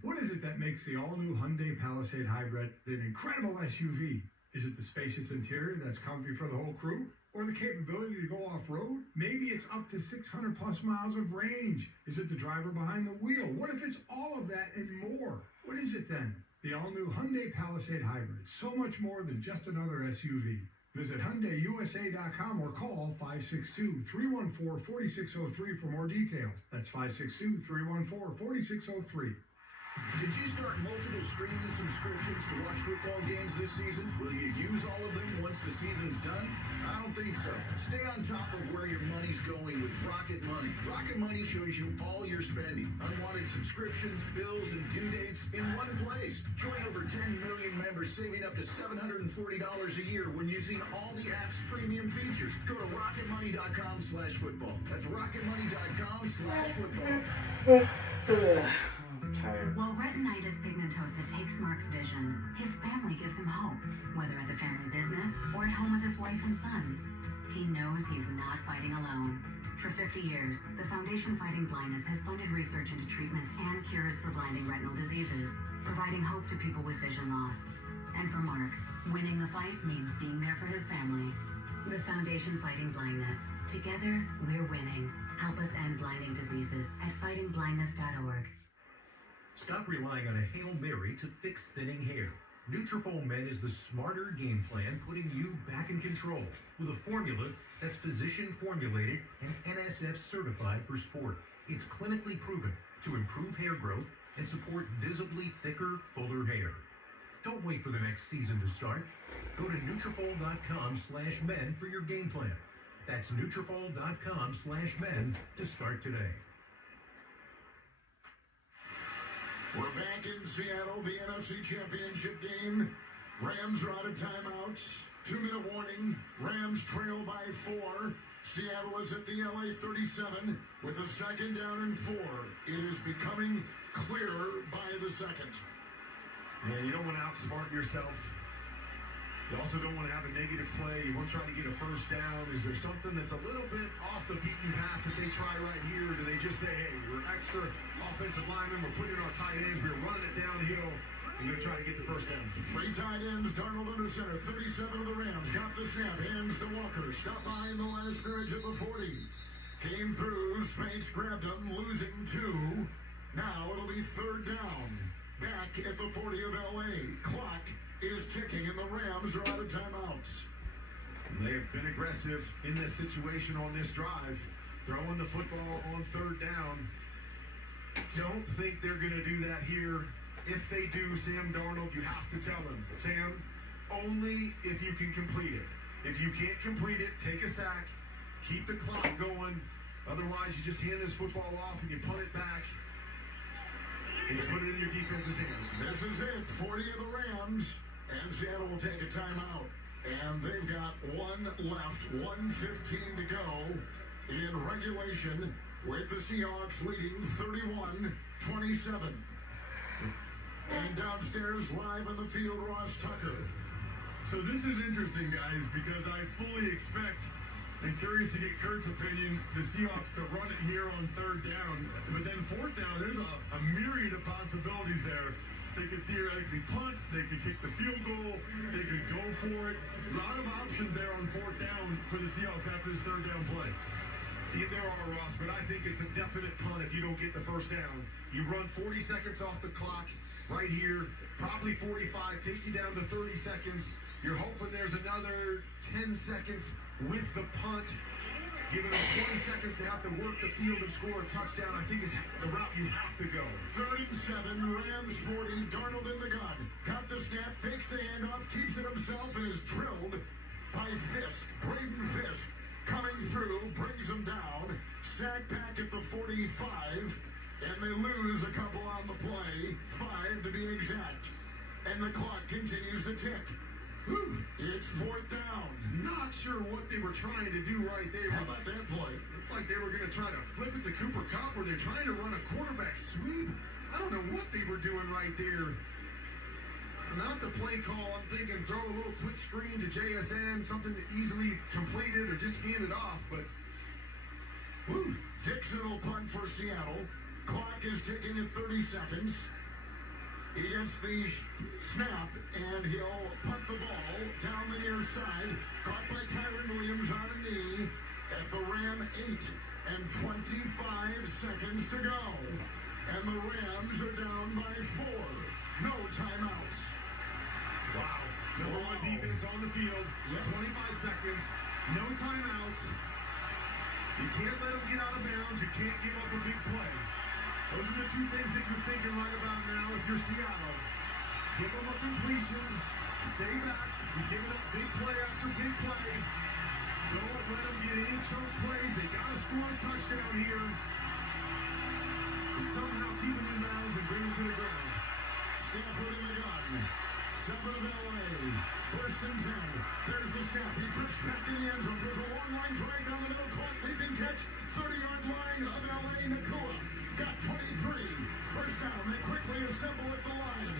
What is it that makes the all-new Hyundai Palisade Hybrid an incredible SUV? Is it the spacious interior that's comfy for the whole crew? Or the capability to go off-road? Maybe it's up to 600 plus miles of range. Is it the driver behind the wheel? What if it's all of that and more? What is it then? The all-new Hyundai Palisade Hybrid. So much more than just another SUV. Visit HyundaiUSA.com or call 562-314-4603 for more details. That's 562-314-4603. Did you start multiple streaming subscriptions to watch football games this season? Will you use all of them once the season's done? I don't think so. Stay on top of where your money's going with Rocket Money. Rocket Money shows you all your spending, unwanted subscriptions, bills, and due dates in one place. Join over 10 million members saving up to $740 a year when using all the app's premium features. Go to rocketmoney.com/football. That's rocketmoney.com/football. While retinitis pigmentosa takes Mark's vision, his family gives him hope, whether at the family business or at home with his wife and sons. He knows he's not fighting alone. For 50 years, the Foundation Fighting Blindness has funded research into treatments and cures for blinding retinal diseases, providing hope to people with vision loss. And for Mark, winning the fight means being there for his family. The Foundation Fighting Blindness. Together, we're winning. Help us end blinding diseases at fightingblindness.org. Stop relying on a Hail Mary to fix thinning hair. Nutrafol Men is the smarter game plan, putting you back in control with a formula that's physician formulated and NSF certified for sport. It's clinically proven to improve hair growth and support visibly thicker, fuller hair. Don't wait for the next season to start. Go to Nutrafol.com/men for your game plan. That's Nutrafol.com/men to start today. We're back in Seattle, the NFC Championship game. Rams are out of timeouts. 2-minute warning. Rams trail by 4. Seattle is at the LA 37 with a second down and 4. It is becoming clearer by the second. Yeah, you don't want to outsmart yourself. You also don't want to have a negative play. You want to try to get a first down. Is there something that's a little bit off the beaten path that they try right here? Or do they just say, hey, we're extra offensive linemen, we're putting in our tight ends, we're running it downhill, and we're going to try to get the first down? 3 tight ends, Darnold under center, 37 of the Rams, got the snap, hands to Walker, stopped behind the line of scrimmage at the 40. Came through, Spanks grabbed him, losing 2. Now it'll be third down. Back at the 40 of LA. Clock is ticking, and the Rams are out of timeouts. They have been aggressive in this situation on this drive, throwing the football on third down. Don't think they're going to do that here. If they do, Sam Darnold, you have to tell them, Sam, only if you can complete it. If you can't complete it, take a sack, keep the clock going. Otherwise, you just hand this football off and you punt it back, and you put it in your defense's hands. This is it, 40 of the Rams. And Seattle will take a timeout. And they've got 1 left, 1:15 to go in regulation, with the Seahawks leading 31-27. And downstairs, live on the field, Ross Tucker. So this is interesting, guys, because I fully expect, and curious to get Kurt's opinion, the Seahawks to run it here on third down. But then fourth down, there's a myriad of possibilities there. They could theoretically punt, they could kick the field goal, they could go for it. A lot of options there on fourth down for the Seahawks after this third down play. Yeah, there are, Ross, but I think it's a definite punt if you don't get the first down. You run 40 seconds off the clock right here, probably 45, take you down to 30 seconds. You're hoping there's another 10 seconds with the punt, giving them 20 seconds to have to work the field and score a touchdown. I think is the route you have to go. 37, Rams 40, Darnold in the gun. Got the snap, fakes the handoff, keeps it himself, and is drilled by Fisk. Braden Fisk coming through, brings him down. Sack back at the 45, and they lose a couple on the play. 5 to be exact. And the clock continues to tick. It's fourth down. Not sure what they were trying to do right there. How about that play? Looks like they were going to try to flip it to Cooper Kupp, or they're trying to run a quarterback sweep. I don't know what they were doing right there. Not the play call. I'm thinking throw a little quick screen to JSN, something to easily complete it or just hand it off. But Dixon will punt for Seattle. Clock is ticking at 30 seconds. He gets the snap, and he'll punt the ball down the near side. Caught by Kyron Williams on a knee at the Ram 8 and 25 seconds to go. And the Rams are down by 4. No timeouts. Wow. Number one defense on the field. 25 seconds. No timeouts. You can't let them get out of bounds. You can't give up a big play. Those are the two things that you're thinking right about now if you're Seattle. Give them a completion. Stay back. You're giving up big play after big play. Don't let them get any choke plays. They got to score a touchdown here. And somehow keep them in bounds and bring them to the ground. Stafford in the gun. 7 of LA. First and 10. There's the snap. He trips back in the end zone. There's a long line drag down the middle. Caught, leaping catch. 30-yard line of LA. Nakua got 23. First down. They quickly assemble at the line.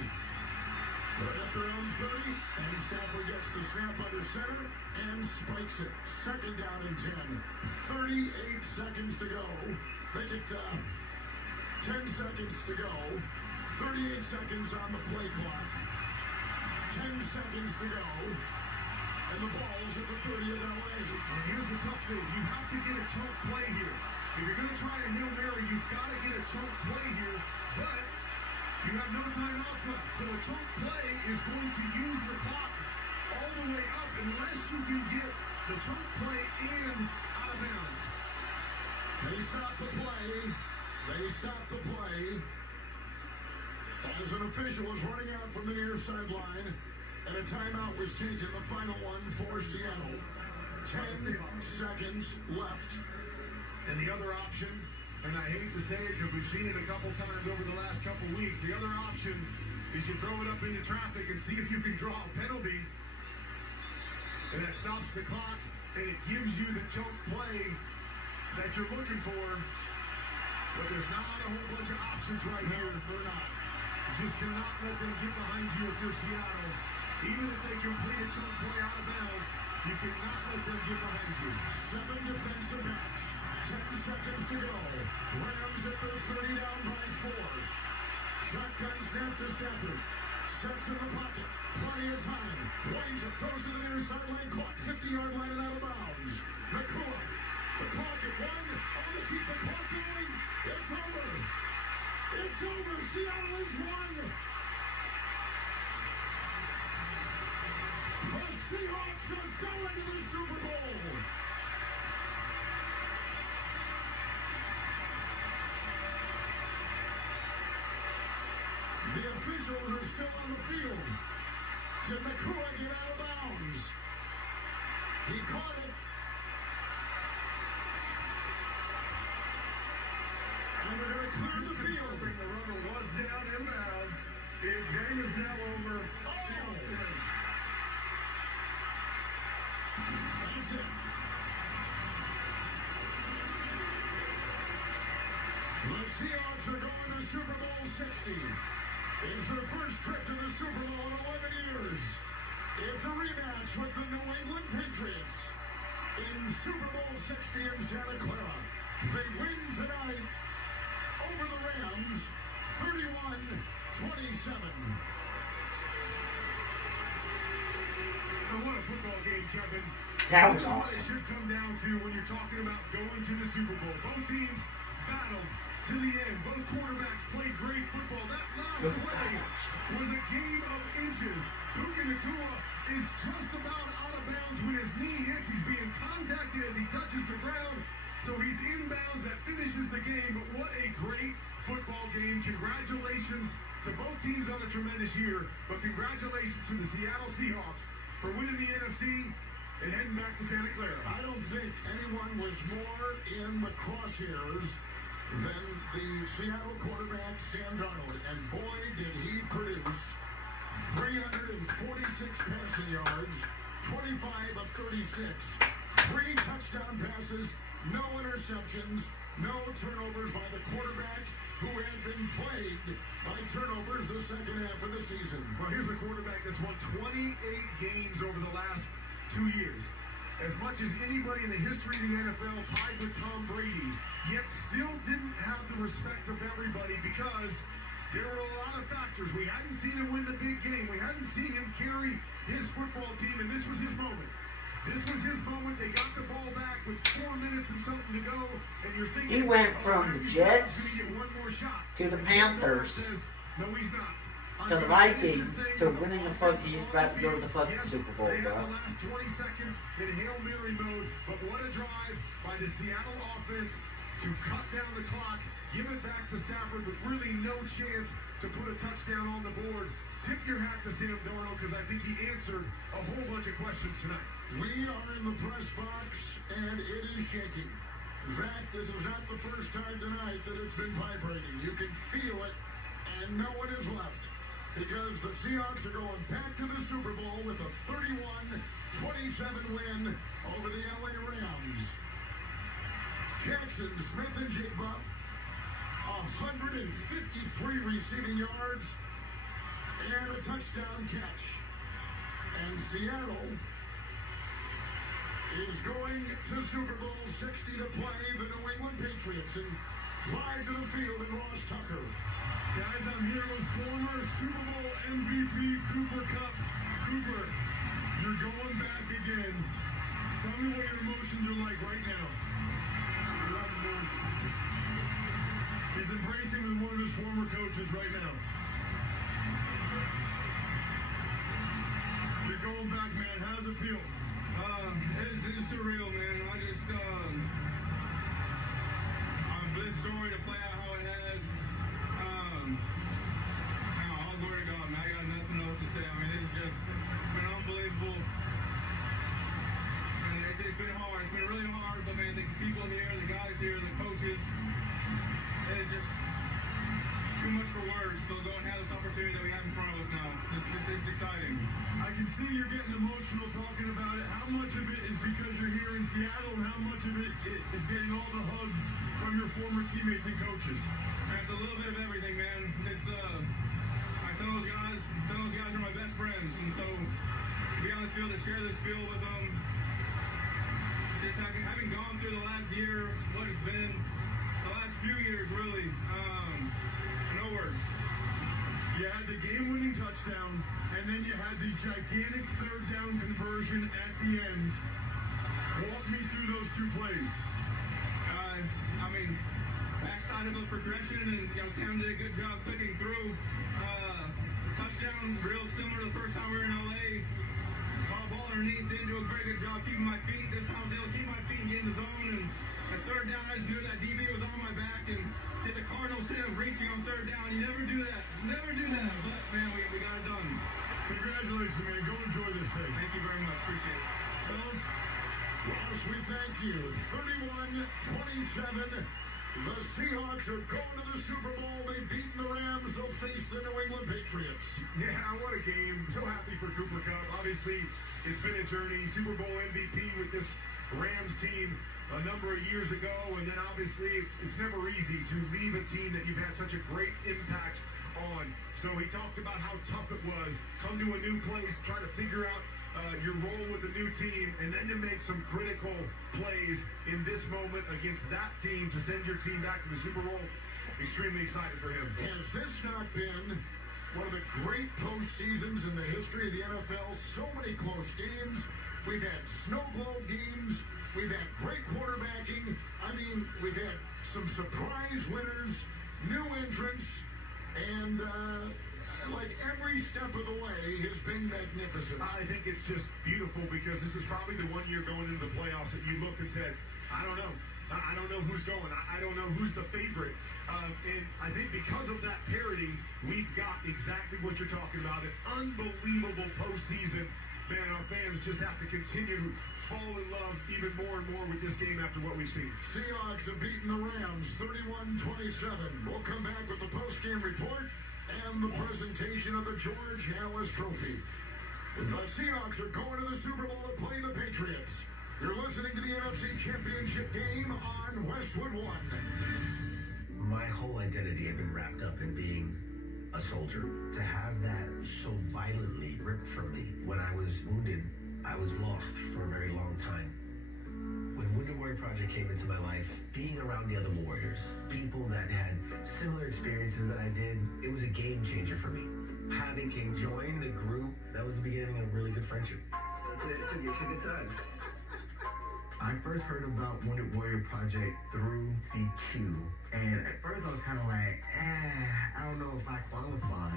Right at their own 30. And Stafford gets the snap under center and spikes it. Second down and 10. 38 seconds to go. Make it 10 seconds to go. 38 seconds on the play clock. 10 seconds to go. And the ball's at the 30 of LA. Well, here's the tough thing. You have to get a choke play here. If you're going to try a Hail Mary, you've got to get a choke play here. But you have no timeouts left. So a choke play is going to use the clock all the way up unless you can get the choke play and out of bounds. They stop the play. They stop the play. As an official was running out from the near sideline, and a timeout was taken, the final one for Seattle. 10 seconds left. And the other option, and I hate to say it because we've seen it a couple times over the last couple weeks, the other option is you throw it up into traffic and see if you can draw a penalty. And that stops the clock, and it gives you the choke play that you're looking for. But there's not a whole bunch of options right here. They're not. You just cannot let them get behind you if you're Seattle. Even if they complete a choke play out of bounds, you cannot let them get behind you. 7 defensive backs. 10 seconds to go. Rams at their 30 down by 4. Shotgun snap to Stafford. Sets in the pocket. Plenty of time. Winds it. Throws to the near sideline. Caught. 50-yard line and out of bounds. Nakua. The clock at 1. On to keep the clock going. It's over. It's over. Seattle has won. The Seahawks are going to the Super Bowl. The officials are still on the field. Did Nakua get out of bounds? He caught it. And they're going to clear the field. The runner was down in bounds. The game is now over. That's it. The Seahawks are going to Super Bowl 60. It's their first trip to the Super Bowl in 11 years. It's a rematch with the New England Patriots in Super Bowl 60 in Santa Clara. They win tonight over the Rams, 31-27. What a football game, Kevin. That was This is what awesome. it should come down to when you're talking about going to the Super Bowl. Both teams battled to the end. Both quarterbacks played great football. That last play was a game of inches. Nakua is just about out of bounds when his knee hits. He's being contacted as he touches the ground. So he's in bounds. That finishes the game. But what a great football game. Congratulations to both teams on a tremendous year. But congratulations to the Seattle Seahawks for winning the NFC and heading back to Santa Clara. I don't think anyone was more in the crosshairs than the Seattle quarterback, Sam Darnold. And boy, did he produce 346 passing yards, 25 of 36, 3 touchdown passes, no interceptions, no turnovers by the quarterback, who had been plagued by turnovers the second half of the season. Well, here's a quarterback that's won 28 games over the last 2 years. As much as anybody in the history of the NFL tied with Tom Brady, yet still didn't have the respect of everybody because there were a lot of factors. We hadn't seen him win the big game. We hadn't seen him carry his football team, and this was his moment. This was his moment. They got the ball back with 4 minutes and something to go, and you're thinking he went from the Jets to the Panthers no, he's not. to the Vikings to winning the fucking. He's about to go to the fucking Super Bowl, They bro. had the last 20 seconds in Hail Mary mode, but what a drive by the Seattle offense to cut down the clock, give it back to Stafford with really no chance to put a touchdown on the board. Tip your hat to Sam Darnold because I think he answered a whole bunch of questions tonight. We are in the press box, and it is shaking. Zach, this is not the first time tonight that it's been vibrating. You can feel it, and no one is left. Because the Seahawks are going back to the Super Bowl with a 31-27 win over the LA Rams. Jackson, Smith, and Jigba, 153 receiving yards and a touchdown catch. And Seattle is going to Super Bowl 60 to play the New England Patriots. And live to the field in Ross Tucker. Guys, I'm here with former Super Bowl MVP Cooper Kupp. Cooper, you're going back again. Tell me what your emotions are like right now. He's embracing with one of his former coaches right now. You're going back, man. How does it feel? It's surreal, man. For this story to play out how it has, all glory to God, man. I got nothing else to say. I mean, it's been unbelievable. And it's been hard. It's been really hard, but man, the people here, the guys here, the coaches, it's just too much for words to go and have this opportunity that we have in front of us now. It's exciting. I can see you're getting emotional talking about it. How much of it is because you're here in Seattle, and how much of it is getting all the hugs from your former teammates and coaches? Man, it's a little bit of everything, man. It's some of those guys are my best friends, and so to be on this field, to share this field with them, just having gone through the last year, what it's been, the last few years really, no words. You had the game-winning touchdown, and then you had the gigantic third down conversion at the end. Walk me through those two plays. I mean, backside of a progression, and Sam did a good job clicking through. Touchdown, real similar to the first time we were in LA. Caught ball underneath, didn't do a very good job keeping my feet. This time I was able to keep my feet and get in the zone. And at third down, I just knew that DB was on my back and did the cardinal sin of reaching on third down. You never do that. Never do that. But man, we got it done. Congratulations, man. Go enjoy this thing. Thank you very much. Appreciate it. Fellas, Ross, we thank you. 31-27. The Seahawks are going to the Super Bowl. They've beaten the Rams. They'll face the New England Patriots. Yeah, what a game. So happy for Cooper Kupp. Obviously, it's been a journey. Super Bowl MVP with this Rams team a number of years ago. And then obviously, it's never easy to leave a team that you've had such a great impact on. So he talked about how tough it was. Come to a new place, try to figure out your role with the new team, and then to make some critical plays in this moment against that team to send your team back to the Super Bowl. Extremely excited for him. Has this not been one of the great postseasons in the history of the NFL? So many close games. We've had snow globe games. We've had great quarterbacking. I mean, we've had some surprise winners, new entrants, and like every step of the way has been magnificent. I think it's just beautiful because this is probably the one year going into the playoffs that you looked and said, I don't know. I don't know who's going. I don't know who's the favorite. And I think because of that parity, we've got exactly what you're talking about. An unbelievable postseason. Man, our fans just have to continue to fall in love even more and more with this game after what we've seen. Seahawks have beaten the Rams 31-27. We'll come back with the post-game report and the presentation of the George Halas Trophy. The Seahawks are going to the Super Bowl to play the Patriots. You're listening to the NFC Championship game on Westwood One. My whole identity had been wrapped up in being a soldier. To have that so violently ripped from me when I was wounded, I was lost for a very long time. When Wounded Warrior Project came into my life, being around the other warriors, people that had similar experiences that I did, it was a game changer for me. Having King join the group, that was the beginning of a really good friendship. It's a good time. I first heard about Wounded Warrior Project through CQ, and at first I was kind of like, I don't know if I qualify.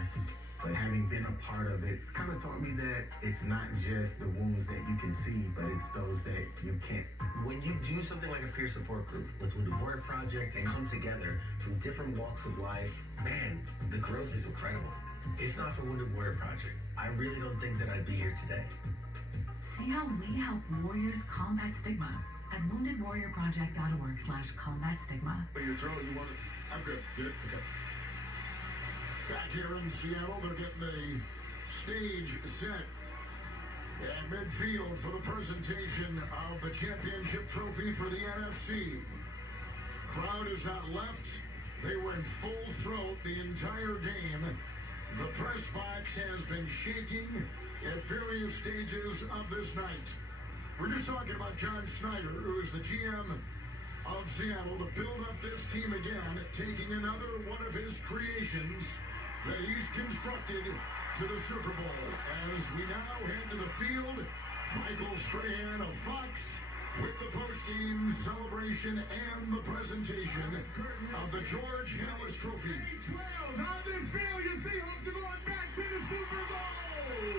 But having been a part of it, it's kind of taught me that it's not just the wounds that you can see, but it's those that you can't. When you do something like a peer support group with Wounded Warrior Project and come together from different walks of life, man, the growth is incredible. If not for Wounded Warrior Project, I really don't think that I'd be here today. See how we help warriors combat stigma at woundedwarriorproject.org/combat stigma. Your throat, you want it? I'm good. Good. Okay. Back here in Seattle, they're getting the stage set at midfield for the presentation of the championship trophy for the NFC. Crowd has not left. They were in full throat the entire game. The press box has been shaking at various stages of this night. We're just talking about John Snyder, who is the GM of Seattle, to build up this team again, taking another one of his creations that he's constructed to the Super Bowl. As we now head to the field, Michael Strahan of Fox with the post-game celebration and the presentation of the George Halas Trophy. 12, how does it feel? Your Seahawks are going back to the Super Bowl!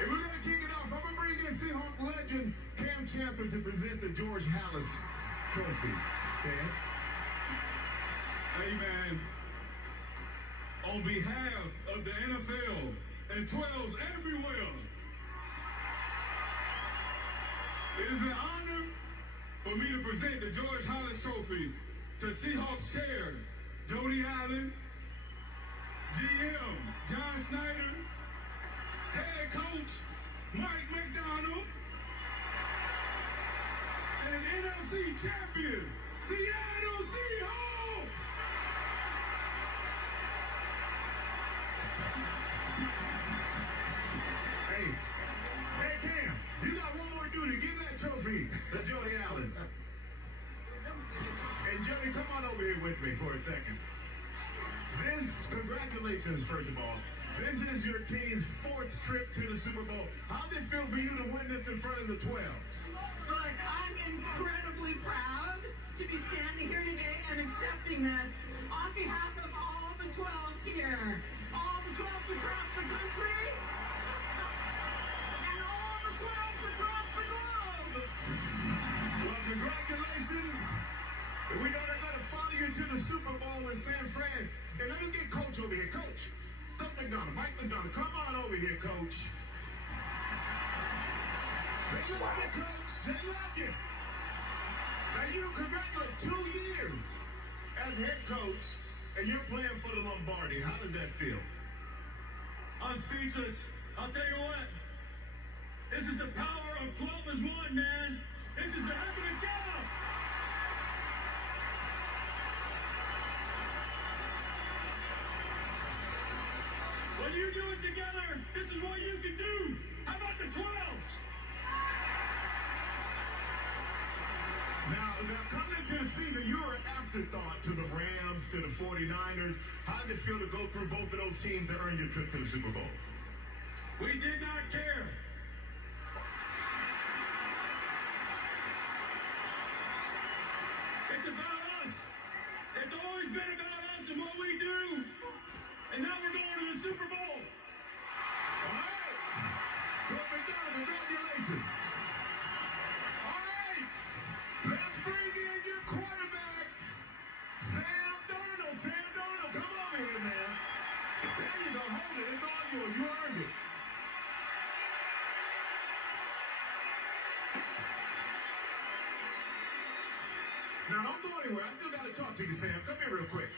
Hey, we're going to kick it off. I'm going to bring in Seahawk legend Cam Chancellor to present the George Halas Trophy. Cam? Hey, man. On behalf of the NFL and 12s everywhere, it is an honor for me to present the George Halas Trophy to Seahawks chair Jody Allen, GM John Snyder, head coach Mike McDonald, and NFC champion Seattle Seahawks. Hey, Cam, you got one more duty. Give that trophy to Jody Allen. And Jody, come on over here with me for a second. Congratulations, first of all. This is your team's 4th trip to the Super Bowl. How did it feel for you to win this in front of the 12? Look, I'm incredibly proud to be standing here today and accepting this on behalf of all the 12s here, all the 12s across the country, and all the 12s across the globe. Well, congratulations. We know they're going to follow you to the Super Bowl in San Fran. And let me get Coach over here. Coach McDonald, Mike McDonald, come on over here, Coach. They love you, Coach. They love you. Now, you congratulate 2 years as head coach, and you're playing for the Lombardi. How did that feel? I'm speechless. I'll tell you what. This is the power of 12 as one, man. This is a heck of a job. When you do it together, this is what you can do. How about the 12s? Now coming into the season, you're an afterthought to the Rams, to the 49ers. How did it feel to go through both of those teams to earn your trip to the Super Bowl? We did not care. It's about us. It's always been about us and what we do. And now we're going to the Super Bowl. All right. Coach McDonald, congratulations. All right. Let's bring in your quarterback, Sam Darnold. Sam Darnold, come over here, man. There you go. Hold it. It's all yours. You earned it. Now, don't go anywhere. I still got to talk to you, Sam. Come here real quick.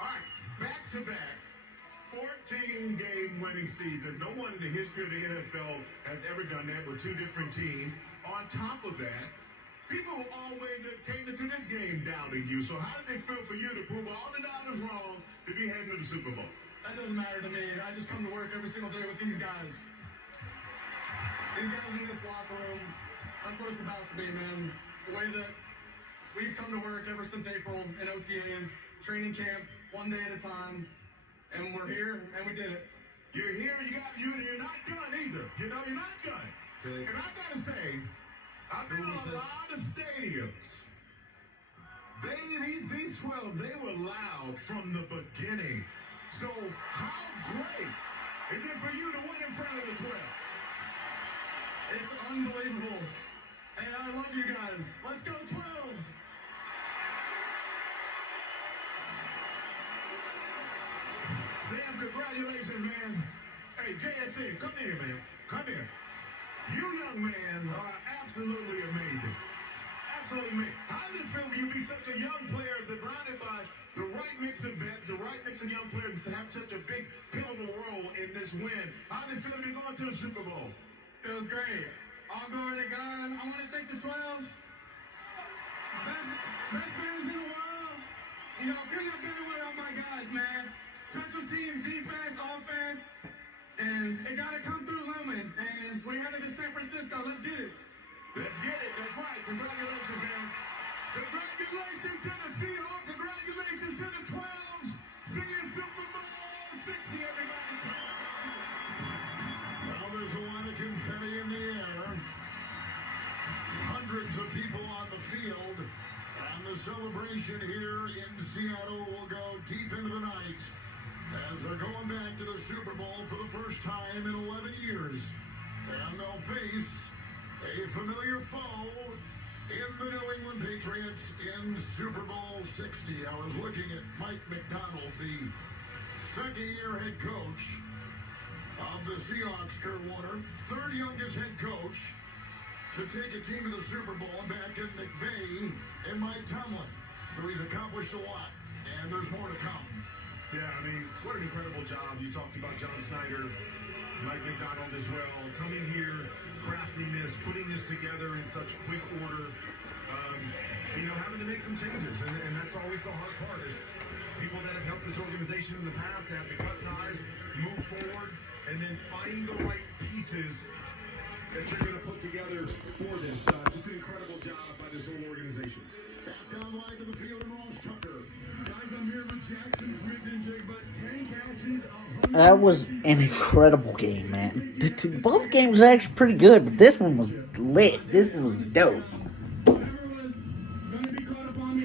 All right, back-to-back 14-game winning season. No one in the history of the NFL has ever done that with two different teams. On top of that, people always that came into this game doubting you. So how did it feel for you to prove all the doubters wrong to be heading to the Super Bowl? That doesn't matter to me. I just come to work every single day with these guys. These guys in this locker room, that's what it's about to me, man. The way that we've come to work ever since April in OTAs, training camp, one day at a time, and we're here, and we did it. You're here, you're not done either. You know, you're not done. And I gotta say, I've been in a lot of stadiums. These 12, they were loud from the beginning. So how great is it for you to win in front of the 12? It's unbelievable. And I love you guys. Let's go 12s. Sam, congratulations, man. Hey, JSN, come here, man. Come here. You young man are absolutely amazing. Absolutely amazing. How does it feel for you to be such a young player, surrounded by the right mix of vets, the right mix of young players, to have such a big pivotal role in this win? How does it feel to be going to the Super Bowl? Feels great. All glory to God. I want to thank the 12s. Best fans in the world. You know, couldn't have done it without my guys, man. Special teams, defense, offense. And it got to come through Lumen. And we're headed to San Francisco. Let's get it. Let's get it. That's right. Congratulations, man. Congratulations to the Seahawks. Congratulations to the 12s. See you Super Bowl 60, everybody. Well, there's a lot of confetti in the air. Hundreds of people on the field. And the celebration here in Seattle will go deep into the night as they're going back to the Super Bowl for the first time in 11 years. And they'll face a familiar foe in the New England Patriots in Super Bowl 60. I was looking at Mike McDonald, the second-year head coach of the Seahawks, Kurt Warner, third youngest head coach to take a team to the Super Bowl, back in McVay and Mike Tomlin. So he's accomplished a lot, and there's more to come. Yeah, I mean, what an incredible job. You talked about John Snyder, Mike McDonald as well, coming here, crafting this, putting this together in such quick order, having to make some changes. And that's always the hard part, is people that have helped this organization in the past have to cut ties, move forward, and then find the right pieces that you're going to put together for this. Just an incredible job by this whole organization. Back down live to the field in Ross Tucker. Guys, I'm here with Jackson Smith and Jake, but 10 catches, 100. That was an incredible game, man. Both games were actually pretty good, but this one was lit. This one was dope.